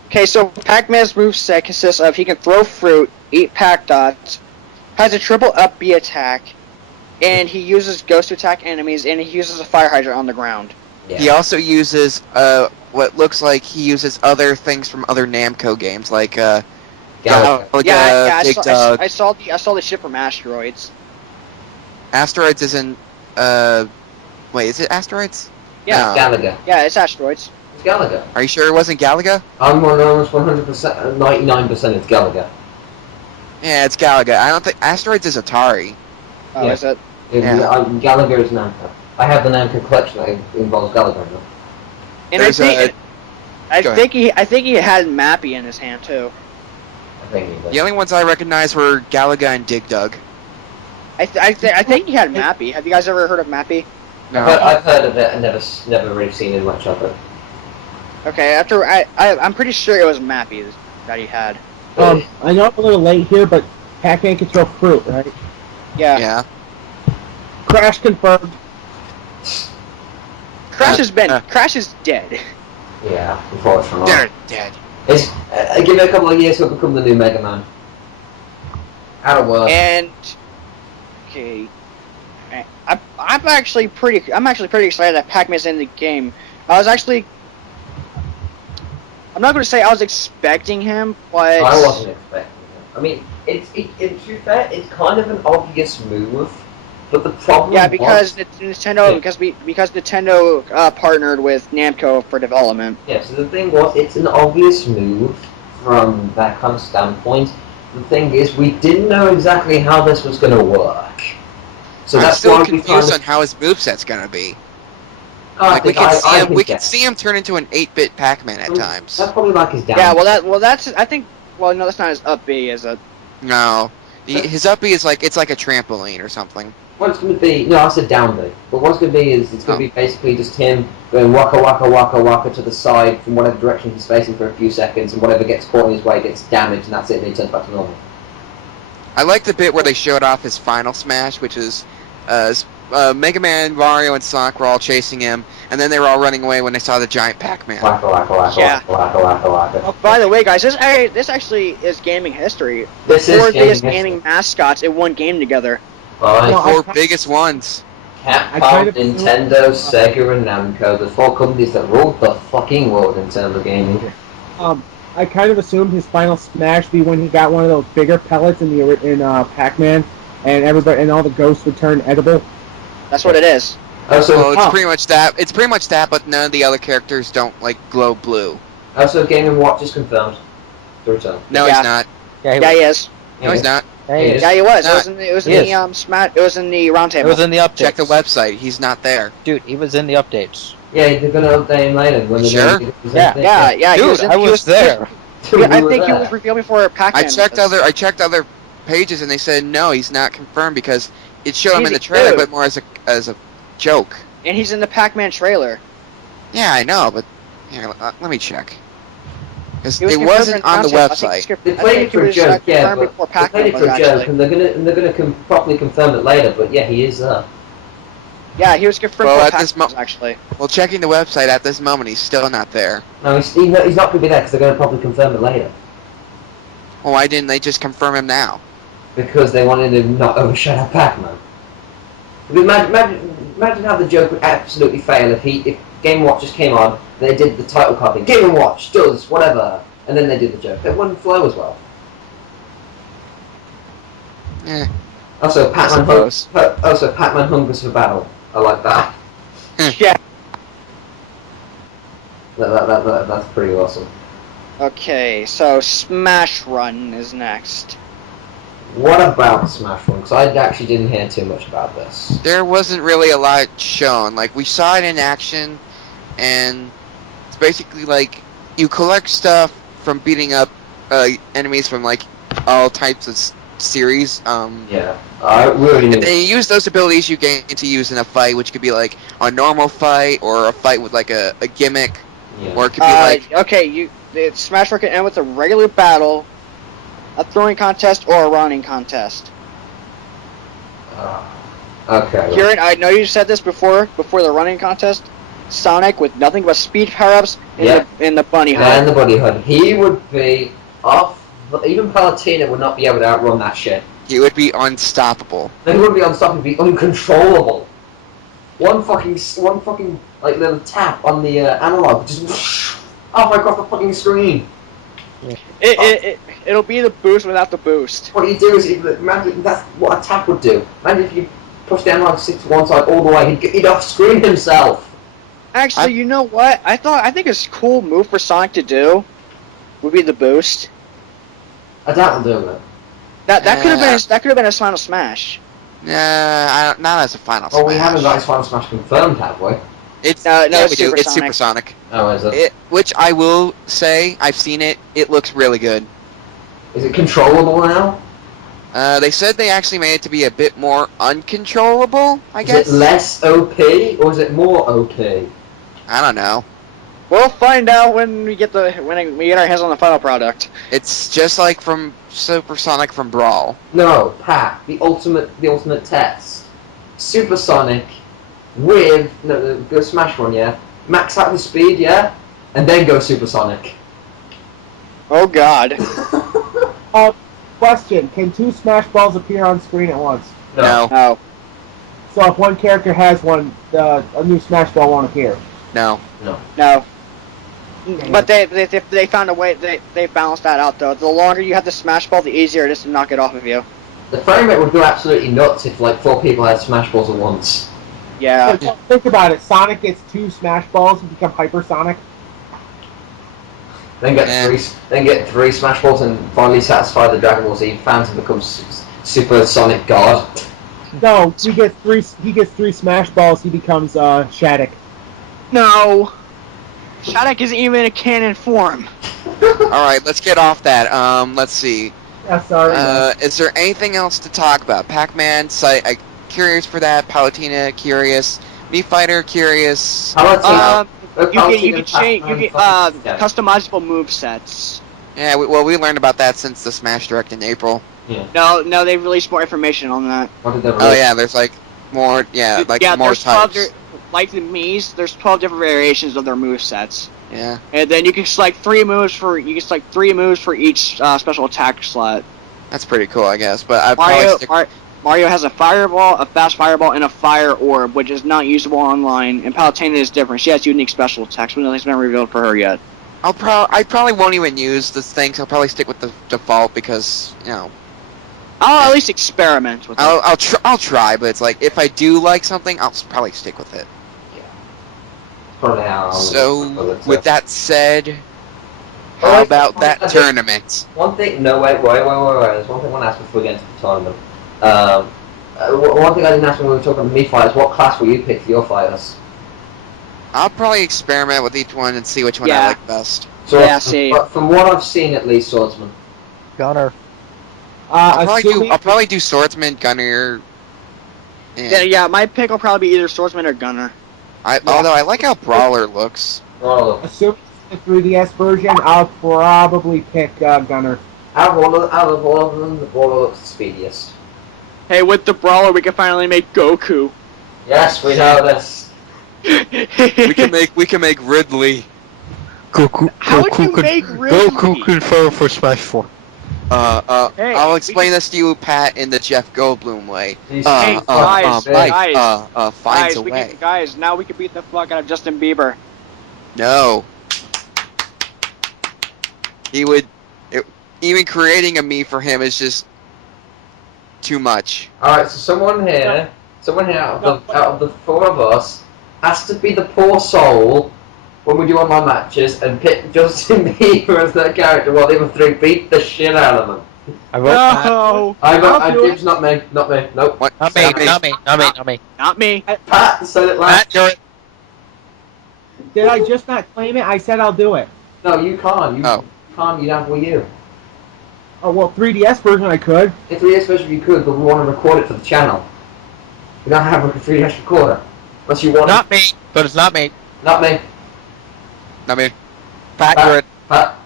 Okay, so Pac-Man's moveset consists of he can throw fruit, eat Pac dots, has a triple up B attack, and he uses ghost to attack enemies, and he uses a fire hydrant on the ground. Yeah. He also uses, what looks like he uses other things from other Namco games, like, Galaga. Yeah, Big Dog. I saw the ship from Asteroids. Asteroids isn't, wait, is it Asteroids? Yeah, No. Galaga. yeah, it's Asteroids. It's Galaga. Are you sure it wasn't Galaga? I'm almost 100%, 99% it's Galaga. Yeah, it's Galaga. I don't think Asteroids is Atari. Oh, Yeah. is it? Yeah. Galaga is Namco. I have the Namco collection that involves Galaga in it. And There's I Go think he had Mappy in his hand too. I think he does. The only ones I recognize were Galaga and Dig Dug. I think he had Mappy. Have you guys ever heard of Mappy? No. But I've heard of it and never really seen much of it. Okay, I'm pretty sure it was Mappy that he had. I know I'm a little late here, but Pac-Man can throw fruit, right? Yeah. Yeah. Crash confirmed. Crash is dead. Yeah, unfortunately. They're dead. It's, give it a couple of years, he'll become the new Mega Man. Out of work. And okay, I'm actually pretty excited that Pac-Man's in the game. I'm not going to say I was expecting him, but I wasn't expecting him. I mean, to be fair, it's kind of an obvious move, but the problem because was... Nintendo because Nintendo partnered with Namco for development. Yeah, so the thing was, it's an obvious move from that kind of standpoint. The thing is, we didn't know exactly how this was going to work. So I'm that's still why confused on how his moveset's gonna be. I We can guess. see him turn into an 8-bit Pac-Man at times. That's probably like his down. Yeah, no, that's not his up B, is it? No, his up B is like it's like a trampoline or something. What it's going to be, no, I said down B. But what's going to be is it's going to be basically just him going waka waka waka waka to the side from whatever direction he's facing for a few seconds, and whatever gets caught in his way gets damaged, and that's it, and he turns back to normal. I like the bit where they showed off his final smash, which is Mega Man, Mario, and Sonic were all chasing him, and then they were all running away when they saw the giant Pac-Man. Waka waka waka Yeah. waka waka waka. Oh, by the way, guys, this actually is gaming history. This is Four biggest gaming gaming mascots in one game together. Right. No, Four biggest ones. I Capcom, kind of Nintendo, Sega, and Namco, the four companies that ruled the fucking world in terms of gaming. I kind of assumed his final smash be when he got one of those bigger pellets in Pac-Man, and everybody and all the ghosts would turn edible. That's what it is. Also, It's pretty much that. It's pretty much that, but none of the other characters don't like glow blue. Game & Watch is confirmed. To return. No, Yeah. he's not. Yeah, he is. No, he's not. He is. Yeah, he was. Not. It was He in is. the round It table. was in the updates. Check the website. He's not there. Dude, he was in the updates. Yeah, they're gonna update him later when they're Sure? gonna do the Yeah. same thing. Yeah. Dude, I was there. Yeah, I think he was revealed before Pac-Man. I checked other pages and they said no, he's not confirmed because it showed him in the trailer, Dude. but more as a joke. And he's in the Pac-Man trailer. Yeah, I know, but here, let me check. 'Cause He was it confirmed wasn't in on the round table. I think website. They I played think it for he a was, joke, yeah, confirmed but before they played Pac-Man it for was a joke, actually. and they're gonna properly confirm it later. But yeah, he is there. Yeah, he was confirmed Well, before at this Pac-Man was actually. Well, checking the website at this moment, he's still not there. No, he's not gonna be there because they're gonna probably confirm it later Well, why didn't they just confirm him now? because they wanted to not overshadow Pac-Man. Imagine how the joke would absolutely fail if Game & Watch just came on, they did the title card thing, Game & Watch does whatever, and then they did the joke. It wouldn't flow as well. Eh, Also, Pac-Man suppose. hungers for battle. I like that. Yeah. That's pretty awesome. Okay, so Smash Run is next. What about Smash Run? Because I actually didn't hear too much about this. There wasn't really a lot shown. Like, we saw it in action, and it's basically like you collect stuff from beating up enemies from like all types of series. Yeah, we already knew. And then you use those abilities you gain to use in a fight, which could be like a normal fight or a fight with like a gimmick, Yeah. or it could be like Okay, Smash Run can end with a regular battle, a throwing contest, or a running contest. Okay. Kieran, I know you said this before the running contest. Sonic with nothing but speed power-ups in the bunny And hut. the Buddy Hood. He would be off. Even Palutena would not be able to outrun that shit. he would be unstoppable. He wouldn't be unstoppable. He'd be uncontrollable. One fucking like little tap on the analog, just off across the fucking screen. It'll be the boost without the boost. What you do is, imagine that's what a tap would do. Imagine if you push the analog stick to one side all the way, he'd off screen himself. Actually, you know what? I think a cool move for Sonic to do would be the boost. I doubt he'll do it. That could have been his final smash. Nah, not as a final Well, smash. we haven't got his final smash confirmed, have we? It's No, yeah, it's we do. It's Supersonic. Supersonic. Oh, is it? Which I will say, I've seen it. It looks really good. Is it controllable now? They said they actually made it to be a bit more uncontrollable, I Is guess. it less OP or is it more OP? I don't know. We'll find out when we get our hands on the final product. It's just like from Supersonic from Brawl. No, Pat, the ultimate test. Supersonic with go Smash Run, yeah. Max out the speed, yeah, and then go Supersonic. Oh God. Question: can two Smash Balls appear on screen at once? No. Oh. So if one character has one, a new Smash Ball won't appear. No. No. But they found a way. They balanced that out though. The longer you have the Smash Ball, the easier it is to knock it off of you. The frame rate would go absolutely nuts if like 4 people had Smash Balls at once. Yeah. Think about it. Sonic gets 2 Smash Balls and become Hypersonic. Then get 3 Smash Balls and finally satisfy the Dragon Ball Z fans and become Super Sonic God. No, he gets 3 Smash Balls. He becomes Shattuck. No. Shattuck isn't even a canon form. Alright, let's get off that. Let's see. Yeah, sorry. Is there anything else to talk about? Pac-Man, curious for that. Palutena, curious. Mii Fighter, curious. You can change. You get customizable move sets. Yeah, we learned about that since the Smash Direct in April. Yeah. No, they released more information on that. What did they Oh yeah, there's like more. Yeah, like more there's types. Like the Mii's, there's 12 different variations of their move sets. Yeah. And then you can select 3 moves for each special attack slot. That's pretty cool, I guess. But I probably Mario has a fireball, a fast fireball, and a fire orb, which is not usable online. And Palutena is different. She has unique special attacks, but nothing's been revealed for her yet. I probably won't even use this thing. So I'll probably stick with the default because I'll at least experiment with it. I'll try, but it's like if I do like something, I'll probably stick with it. Probably how So with that said, how about that tournament? One thing, no wait. There's one thing I want to ask before we get into the tournament. One thing I didn't ask when we were talking about Mii fighters, what class will you pick for your fighters? I'll probably experiment with each one and see which one I like best. So Yeah, see. From what I've seen, at least, swordsman. Gunner. I'll probably do swordsman, gunner. Yeah, my pick will probably be either swordsman or gunner. Although I like how Brawler looks. Assuming it's the 3DS version, I'll probably pick Gunner. Out of all of them, the Brawler looks the speediest. Hey, with the Brawler, we can finally make Goku. Yes, we know this. we can make Ridley. How would you make Ridley? Goku confirmed for Smash 4. Hey, I'll explain this to you, Pat, in the Jeff Goldblum way. guys, Mike finds a way. Guys, now we can beat the fuck out of Justin Bieber. No. Even creating a Mii for him is just too much. Alright, so someone here out of the 4 of us has to be the poor soul when we do online matches and pick Justin Bieber as their character while the other 3 beat the shit out of them. I vote No! I dibs, not me, nope. What? Not me. Not me. Pat said it last. Matt, you're it. Did I just not claim it? I said I'll do it. No, you can't. You Oh. can't. You have Wii U. Oh, well, 3DS version I could. If 3DS version you could, but we want to record it for the channel. We don't have a 3DS recorder. Unless you want Not me, but it's not me. Not me. I mean, Pat, you're it. Pat.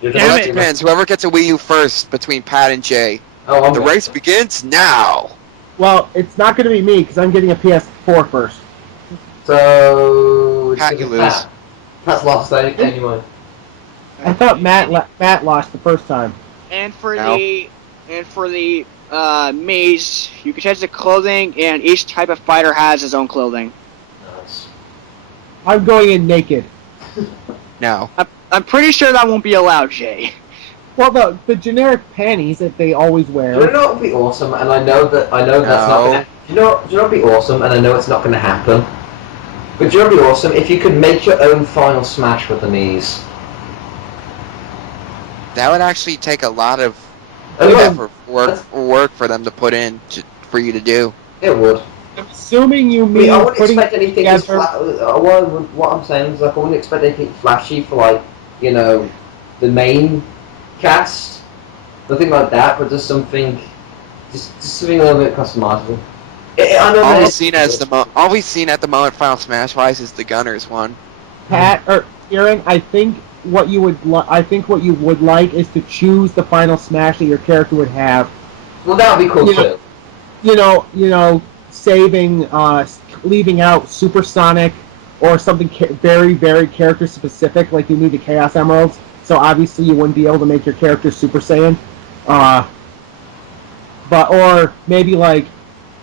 You're Damn well, it. that depends. Whoever gets a Wii U first between Pat and Jay. Oh, The race begins now. Well, it's not going to be me because I'm getting a PS4 first. So... Pat, you lose. Pat's lost anyway. I thought Matt lost the first time. And for No. the Mii's, you can change the clothing, and each type of fighter has his own clothing. Nice. I'm going in naked. No. I'm pretty sure that won't be allowed, Jay. Well, the generic panties that they always Do you wear. know what would be awesome? And I know that's not gonna... Do you know what would be awesome? And I know it's not gonna happen. But do you know what would be awesome? If you could make your own Final Smash with the Mii's. That would actually take a lot of It work for them to put in for you to do. would. I'm assuming you I mean I wouldn't putting expect anything as together. what I'm saying is like I wouldn't expect anything flashy for like the main cast, nothing like that, but just something a little bit customizable. I know All that we've seen at the moment Final Smash wise is the Gunners one. Pat or Aaron, I think what you would like is to choose the final smash that your character would have. well, that would be cool too. Saving, leaving out Supersonic or something very, very character specific, like you need the Chaos Emeralds. So obviously you wouldn't be able to make your character Super Saiyan. Or maybe like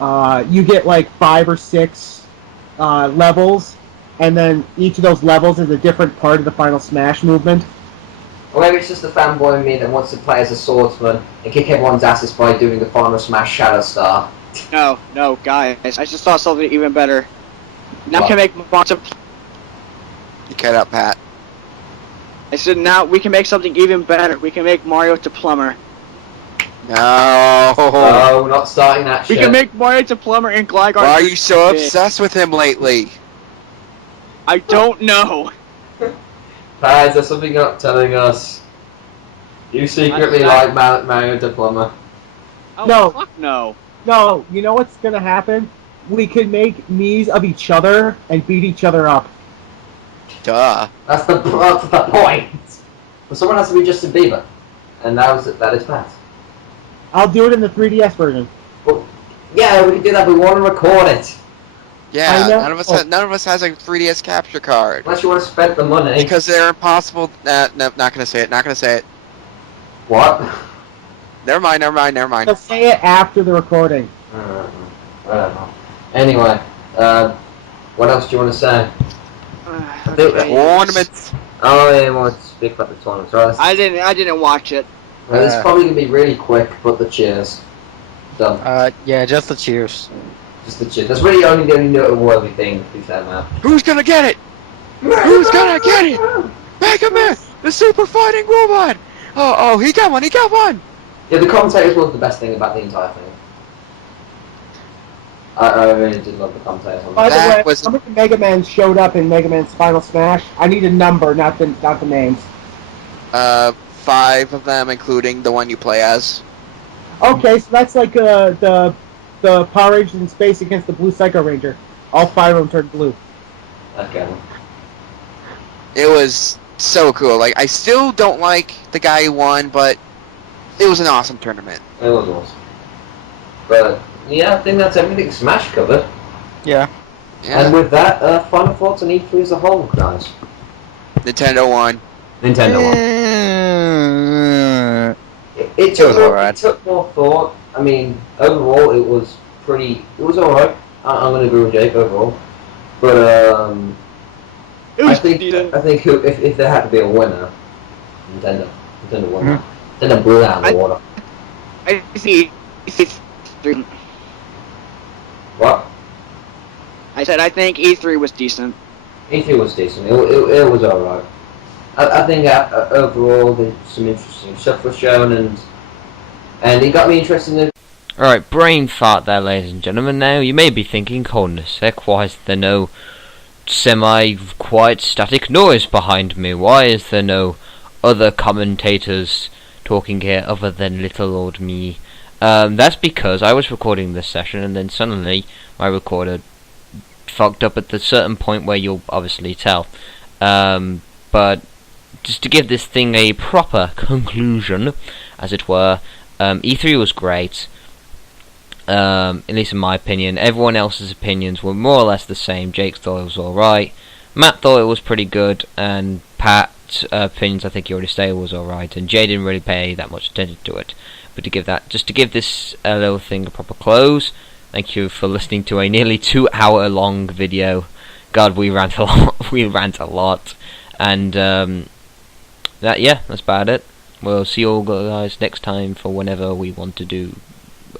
You get like 5 or 6 levels, and then each of those levels is a different part of the Final Smash movement. Or maybe it's just the fanboy in me that wants to play as a swordsman and kick everyone's asses by doing the Final Smash Shadow Star. No, guys. I just thought something even better. Now we What? can make lots of. You cut out, Pat. I said now we can make something even better. We can make Mario to plumber. No. Oh, not starting that We shit. can make Mario to plumber and Gligar. Why are you so big. obsessed with him lately? I don't know. Pat, is there something you're not telling us? You secretly like Mario the Plumber. Oh, No. Fuck no. No, you know what's gonna happen? We can make Miis of each other and beat each other up. Duh. That's the point. But someone has to be Justin Bieber, and that is Pat. I'll do it in the 3DS version. Well, yeah, we can do that, but we want to record it. Yeah, I know. none of us has a 3DS capture card. Unless you want to spend the money. Because they're impossible. No, not gonna say it. Not gonna say it. What? Never mind. I'll say it after the recording. I don't know. Anyway, what else do you want to say? Ornaments. Oh, yeah, we want to speak about the tournaments, right? I didn't watch it. Well, it's probably going to be really quick, but the cheers. Done. Yeah, just the cheers. Just the cheers. That's really only the only noteworthy thing, to be fair, man. Who's gonna get it? Who's gonna get it? Mega Man, the super fighting robot. Oh, he got one. Yeah, the commentators was the best thing about the entire thing. I really did love the commentators on By that. the way, was- how many Mega Man showed up in Mega Man's Final Smash? I need a number, not the names. 5 of them, including the one you play as. Okay, so that's like the Power Rangers in space against the Blue Psycho Ranger. All 5 of them turned blue. Okay. It was so cool. Like, I still don't like the guy who won, but it was an awesome tournament. It was awesome. But, yeah, I think that's everything Smash covered. Yeah. Yeah. And with that, final thoughts on E3 as a whole, guys. Nintendo won. Nintendo won. Mm, It was took alright. It took more thought. I mean, overall, it was alright. I'm going to agree with Jake overall. But, It I was think decent. if there had to be a winner, Nintendo won. Mhm. Nintendo blew it out of the water. I see. What? I said I think E3 was decent. E3 was decent. It was alright. I think overall there's some interesting stuff was shown and it got me interested in. Alright, brain fart there, ladies and gentlemen. Now, you may be thinking, hold on a sec, why is there no semi-quiet static noise behind me? Why is there no other commentators talking here other than little old me? That's because I was recording this session and then suddenly my recorder fucked up at the certain point where you'll obviously tell. But just to give this thing a proper conclusion, as it were, E3 was great. At least in my opinion. Everyone else's opinions were more or less the same. Jake thought it was alright. Matt thought it was pretty good, and Pat's opinions, I think he already stated, was alright, and Jay didn't really pay that much attention to it. But to give this little thing a proper close, thank you for listening to a nearly 2-hour long video. God, we rant a lot. We rant a lot, and that's about it. We'll see you all guys next time for whenever we want to do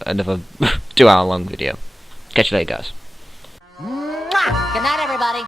another 2-hour long video. Catch you later, guys.